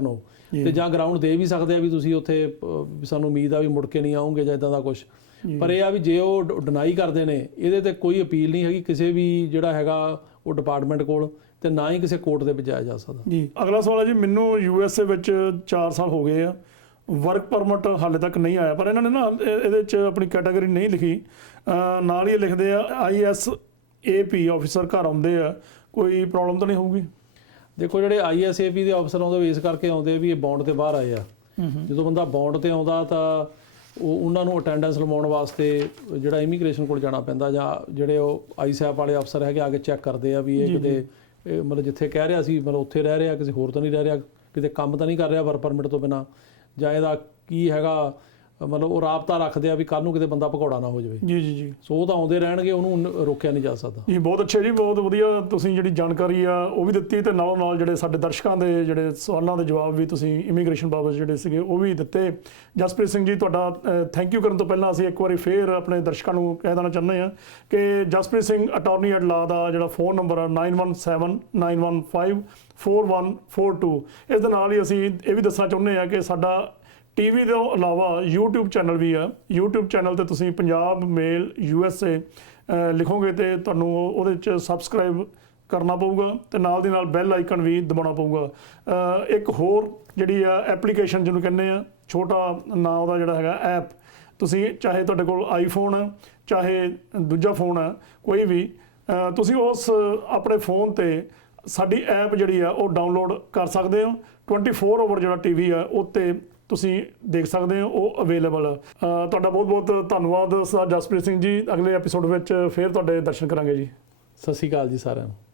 ਨੋ, ਤੇ ਜਾਂ ਗਰਾਊਂਡ ਦੇ ਵੀ ਸਕਦੇ ਆ ਵੀ ਤੁਸੀਂ ਉੱਥੇ ਸਾਨੂੰ ਉਮੀਦ ਆ ਵੀ ਮੁੜ ਕੇ ਨਹੀਂ ਆਉਂਗੇ ਜਾਂ ਇਦਾਂ ਦਾ ਕੁਝ। ਪਰ ਇਹ ਆ ਵੀ ਜੇ ਉਹ ਡਿਨਾਈ ਕਰਦੇ ਨੇ, ਇਹਦੇ ਤੇ ਕੋਈ ਅਪੀਲ ਨਹੀਂ ਹੈਗੀ ਕਿਸੇ ਵੀ ਜਿਹੜਾ ਹੈਗਾ ਉਹ ਡਿਪਾਰਟਮੈਂਟ ਕੋਲ, ਤੇ ਨਾ ਹੀ ਕਿਸੇ ਕੋਰਟ ਦੇ ਵਿੱਚ ਜਾਇਆ ਜਾ ਸਕਦਾ ਜੀ। ਅਗਲਾ ਸਵਾਲ ਹੈ ਜੀ, ਮੈਨੂੰ USA ਵਿੱਚ 4 ਸਾਲ ਹੋ ਗਏ ਆ, ਵਰਕ ਪਰਮਿਟ ਹਾਲੇ ਤੱਕ ਨਹੀਂ ਆਇਆ, ਪਰ ਇਹਨਾਂ ਨੇ ਨਾ ਇਹਦੇ 'ਚ ਆਪਣੀ ਕੈਟਾਗਰੀ ਨਹੀਂ ਲਿਖੀ, ਨਾਲ ਹੀ ਲਿਖਦੇ ਆ ISAP ਆਫਿਸਰ ਘਰ ਆਉਂਦੇ ਆ, ਕੋਈ ਪ੍ਰੋਬਲਮ ਤਾਂ ਨਹੀਂ ਹੋਊਗੀ? ਦੇਖੋ ਜਿਹੜੇ ISAP ਦੇ ਆਫਿਸਰ ਆਉਂਦੇ ਇਸ ਕਰਕੇ ਆਉਂਦੇ ਵੀ ਇਹ ਬੌਂਡ ਤੇ ਬਾਹਰ ਆਏ ਆ। ਜਦੋਂ ਬੰਦਾ ਬੌਂਡ ਤੇ ਆਉਂਦਾ ਤਾਂ ਉਹਨਾਂ ਨੂੰ ਅਟੈਂਡੈਂਸ ਲਵਾਉਣ ਵਾਸਤੇ ਜਿਹੜਾ ਇਮੀਗ੍ਰੇਸ਼ਨ ਕੋਲ ਜਾਣਾ ਪੈਂਦਾ, ਜਾਂ ਜਿਹੜੇ ਉਹ ISAP ਵਾਲੇ ਅਫਸਰ ਹੈਗੇ ਆ ਕੇ ਚੈੱਕ ਕਰਦੇ ਆ ਵੀ ਇਹ ਕਿਤੇ ਮਤਲਬ ਜਿੱਥੇ ਕਹਿ ਰਿਹਾ ਸੀ ਮਤਲਬ ਉੱਥੇ ਰਹਿ ਰਿਹਾ, ਕਿਸੇ ਹੋਰ ਤਾਂ ਨਹੀਂ ਰਹਿ ਰਿਹਾ, ਕਿਤੇ ਕੰਮ ਤਾਂ ਨਹੀਂ ਕਰ ਰਿਹਾ ਵਰਕ ਪਰਮਿਟ ਤੋਂ ਬਿਨਾਂ, ਜਾਂ ਇਹਦਾ ਕੀ ਹੈਗਾ ਮਤਲਬ ਉਹ ਰਾਬਤਾ ਰੱਖਦੇ ਆ ਵੀ ਕੱਲ ਨੂੰ ਕਿਤੇ ਬੰਦਾ ਭਗੌੜਾ ਨਾ ਹੋ ਜਾਵੇ। ਜੀ ਜੀ ਜੀ। ਸੋ ਉਹ ਤਾਂ ਆਉਂਦੇ ਰਹਿਣਗੇ, ਉਹਨੂੰ ਰੋਕਿਆ ਨਹੀਂ ਜਾ ਸਕਦਾ ਜੀ। ਬਹੁਤ ਅੱਛਾ ਜੀ, ਬਹੁਤ ਵਧੀਆ ਤੁਸੀਂ ਜਿਹੜੀ ਜਾਣਕਾਰੀ ਆ ਉਹ ਵੀ ਦਿੱਤੀ, ਤੇ ਨਾਲ ਨਾਲ ਜਿਹੜੇ ਸਾਡੇ ਦਰਸ਼ਕਾਂ ਦੇ ਜਿਹੜੇ ਸਵਾਲਾਂ ਦੇ ਜਵਾਬ ਵੀ ਤੁਸੀਂ ਇਮੀਗ੍ਰੇਸ਼ਨ ਬਾਬਤ ਜਿਹੜੇ ਸੀਗੇ ਉਹ ਵੀ ਦਿੱਤੇ। ਜਸਪ੍ਰੀਤ ਸਿੰਘ ਜੀ, ਤੁਹਾਡਾ ਥੈਂਕ ਯੂ ਕਰਨ ਤੋਂ ਪਹਿਲਾਂ ਅਸੀਂ ਇੱਕ ਵਾਰੀ ਫੇਰ ਆਪਣੇ ਦਰਸ਼ਕਾਂ ਨੂੰ ਕਹਿ ਦੇਣਾ ਚਾਹੁੰਦੇ ਹਾਂ ਕਿ Jaspreet Singh attorney at law ਦਾ ਜਿਹੜਾ ਫੋਨ ਨੰਬਰ ਆ 9179154142, ਇਸ ਦੇ ਨਾਲ ਹੀ ਅਸੀਂ ਇਹ ਵੀ ਦੱਸਣਾ ਚਾਹੁੰਦੇ ਹਾਂ ਕਿ ਸਾਡਾ ਟੀਵੀ ਤੋਂ ਇਲਾਵਾ YouTube ਚੈਨਲ ਵੀ ਆ। YouTube ਚੈਨਲ ਤੇ ਤੁਸੀਂ ਪੰਜਾਬ ਮੇਲ USA ਲਿਖੋਗੇ ਤੇ ਤੁਹਾਨੂੰ ਉਹਦੇ 'ਚ ਸਬਸਕ੍ਰਾਈਬ ਕਰਨਾ ਪਊਗਾ ਤੇ ਨਾਲ ਦੀ ਨਾਲ ਬੈਲ ਆਈਕਨ ਵੀ ਦਬਾਉਣਾ ਪਊਗਾ। ਇੱਕ ਹੋਰ ਜਿਹੜੀ ਆ ਐਪਲੀਕੇਸ਼ਨ ਜਿਹਨੂੰ ਕਹਿੰਦੇ ਆ, ਛੋਟਾ ਨਾਂ ਉਹਦਾ ਜਿਹੜਾ ਹੈਗਾ ਐਪ, ਤੁਸੀਂ ਚਾਹੇ ਤੁਹਾਡੇ ਕੋਲ ਆਈਫੋਨ ਹੈ ਚਾਹੇ ਦੂਜਾ ਫੋਨ ਹੈ ਕੋਈ ਵੀ, ਤੁਸੀਂ ਉਸ ਆਪਣੇ ਫੋਨ ਤੇ ਸਾਡੀ ਐਪ ਜਿਹੜੀ ਆ ਉਹ ਡਾਊਨਲੋਡ ਕਰ ਸਕਦੇ ਹੋ। 24 ਆਵਰ ਜਿਹੜਾ ਟੀਵੀ ਆ ਉੱਤੇ ਤੁਸੀਂ ਦੇਖ ਸਕਦੇ ਹੋ, ਉਹ ਅਵੇਲੇਬਲ ਆ। ਤੁਹਾਡਾ ਬਹੁਤ ਬਹੁਤ ਧੰਨਵਾਦ ਸਰਦਾਰ ਜਸਪ੍ਰੀਤ ਸਿੰਘ ਜੀ। ਅਗਲੇ ਐਪੀਸੋਡ ਵਿੱਚ ਫਿਰ ਤੁਹਾਡੇ ਦਰਸ਼ਨ ਕਰਾਂਗੇ ਜੀ। ਸਤਿ ਸ਼੍ਰੀ ਅਕਾਲ ਜੀ ਸਾਰਿਆਂ ਨੂੰ।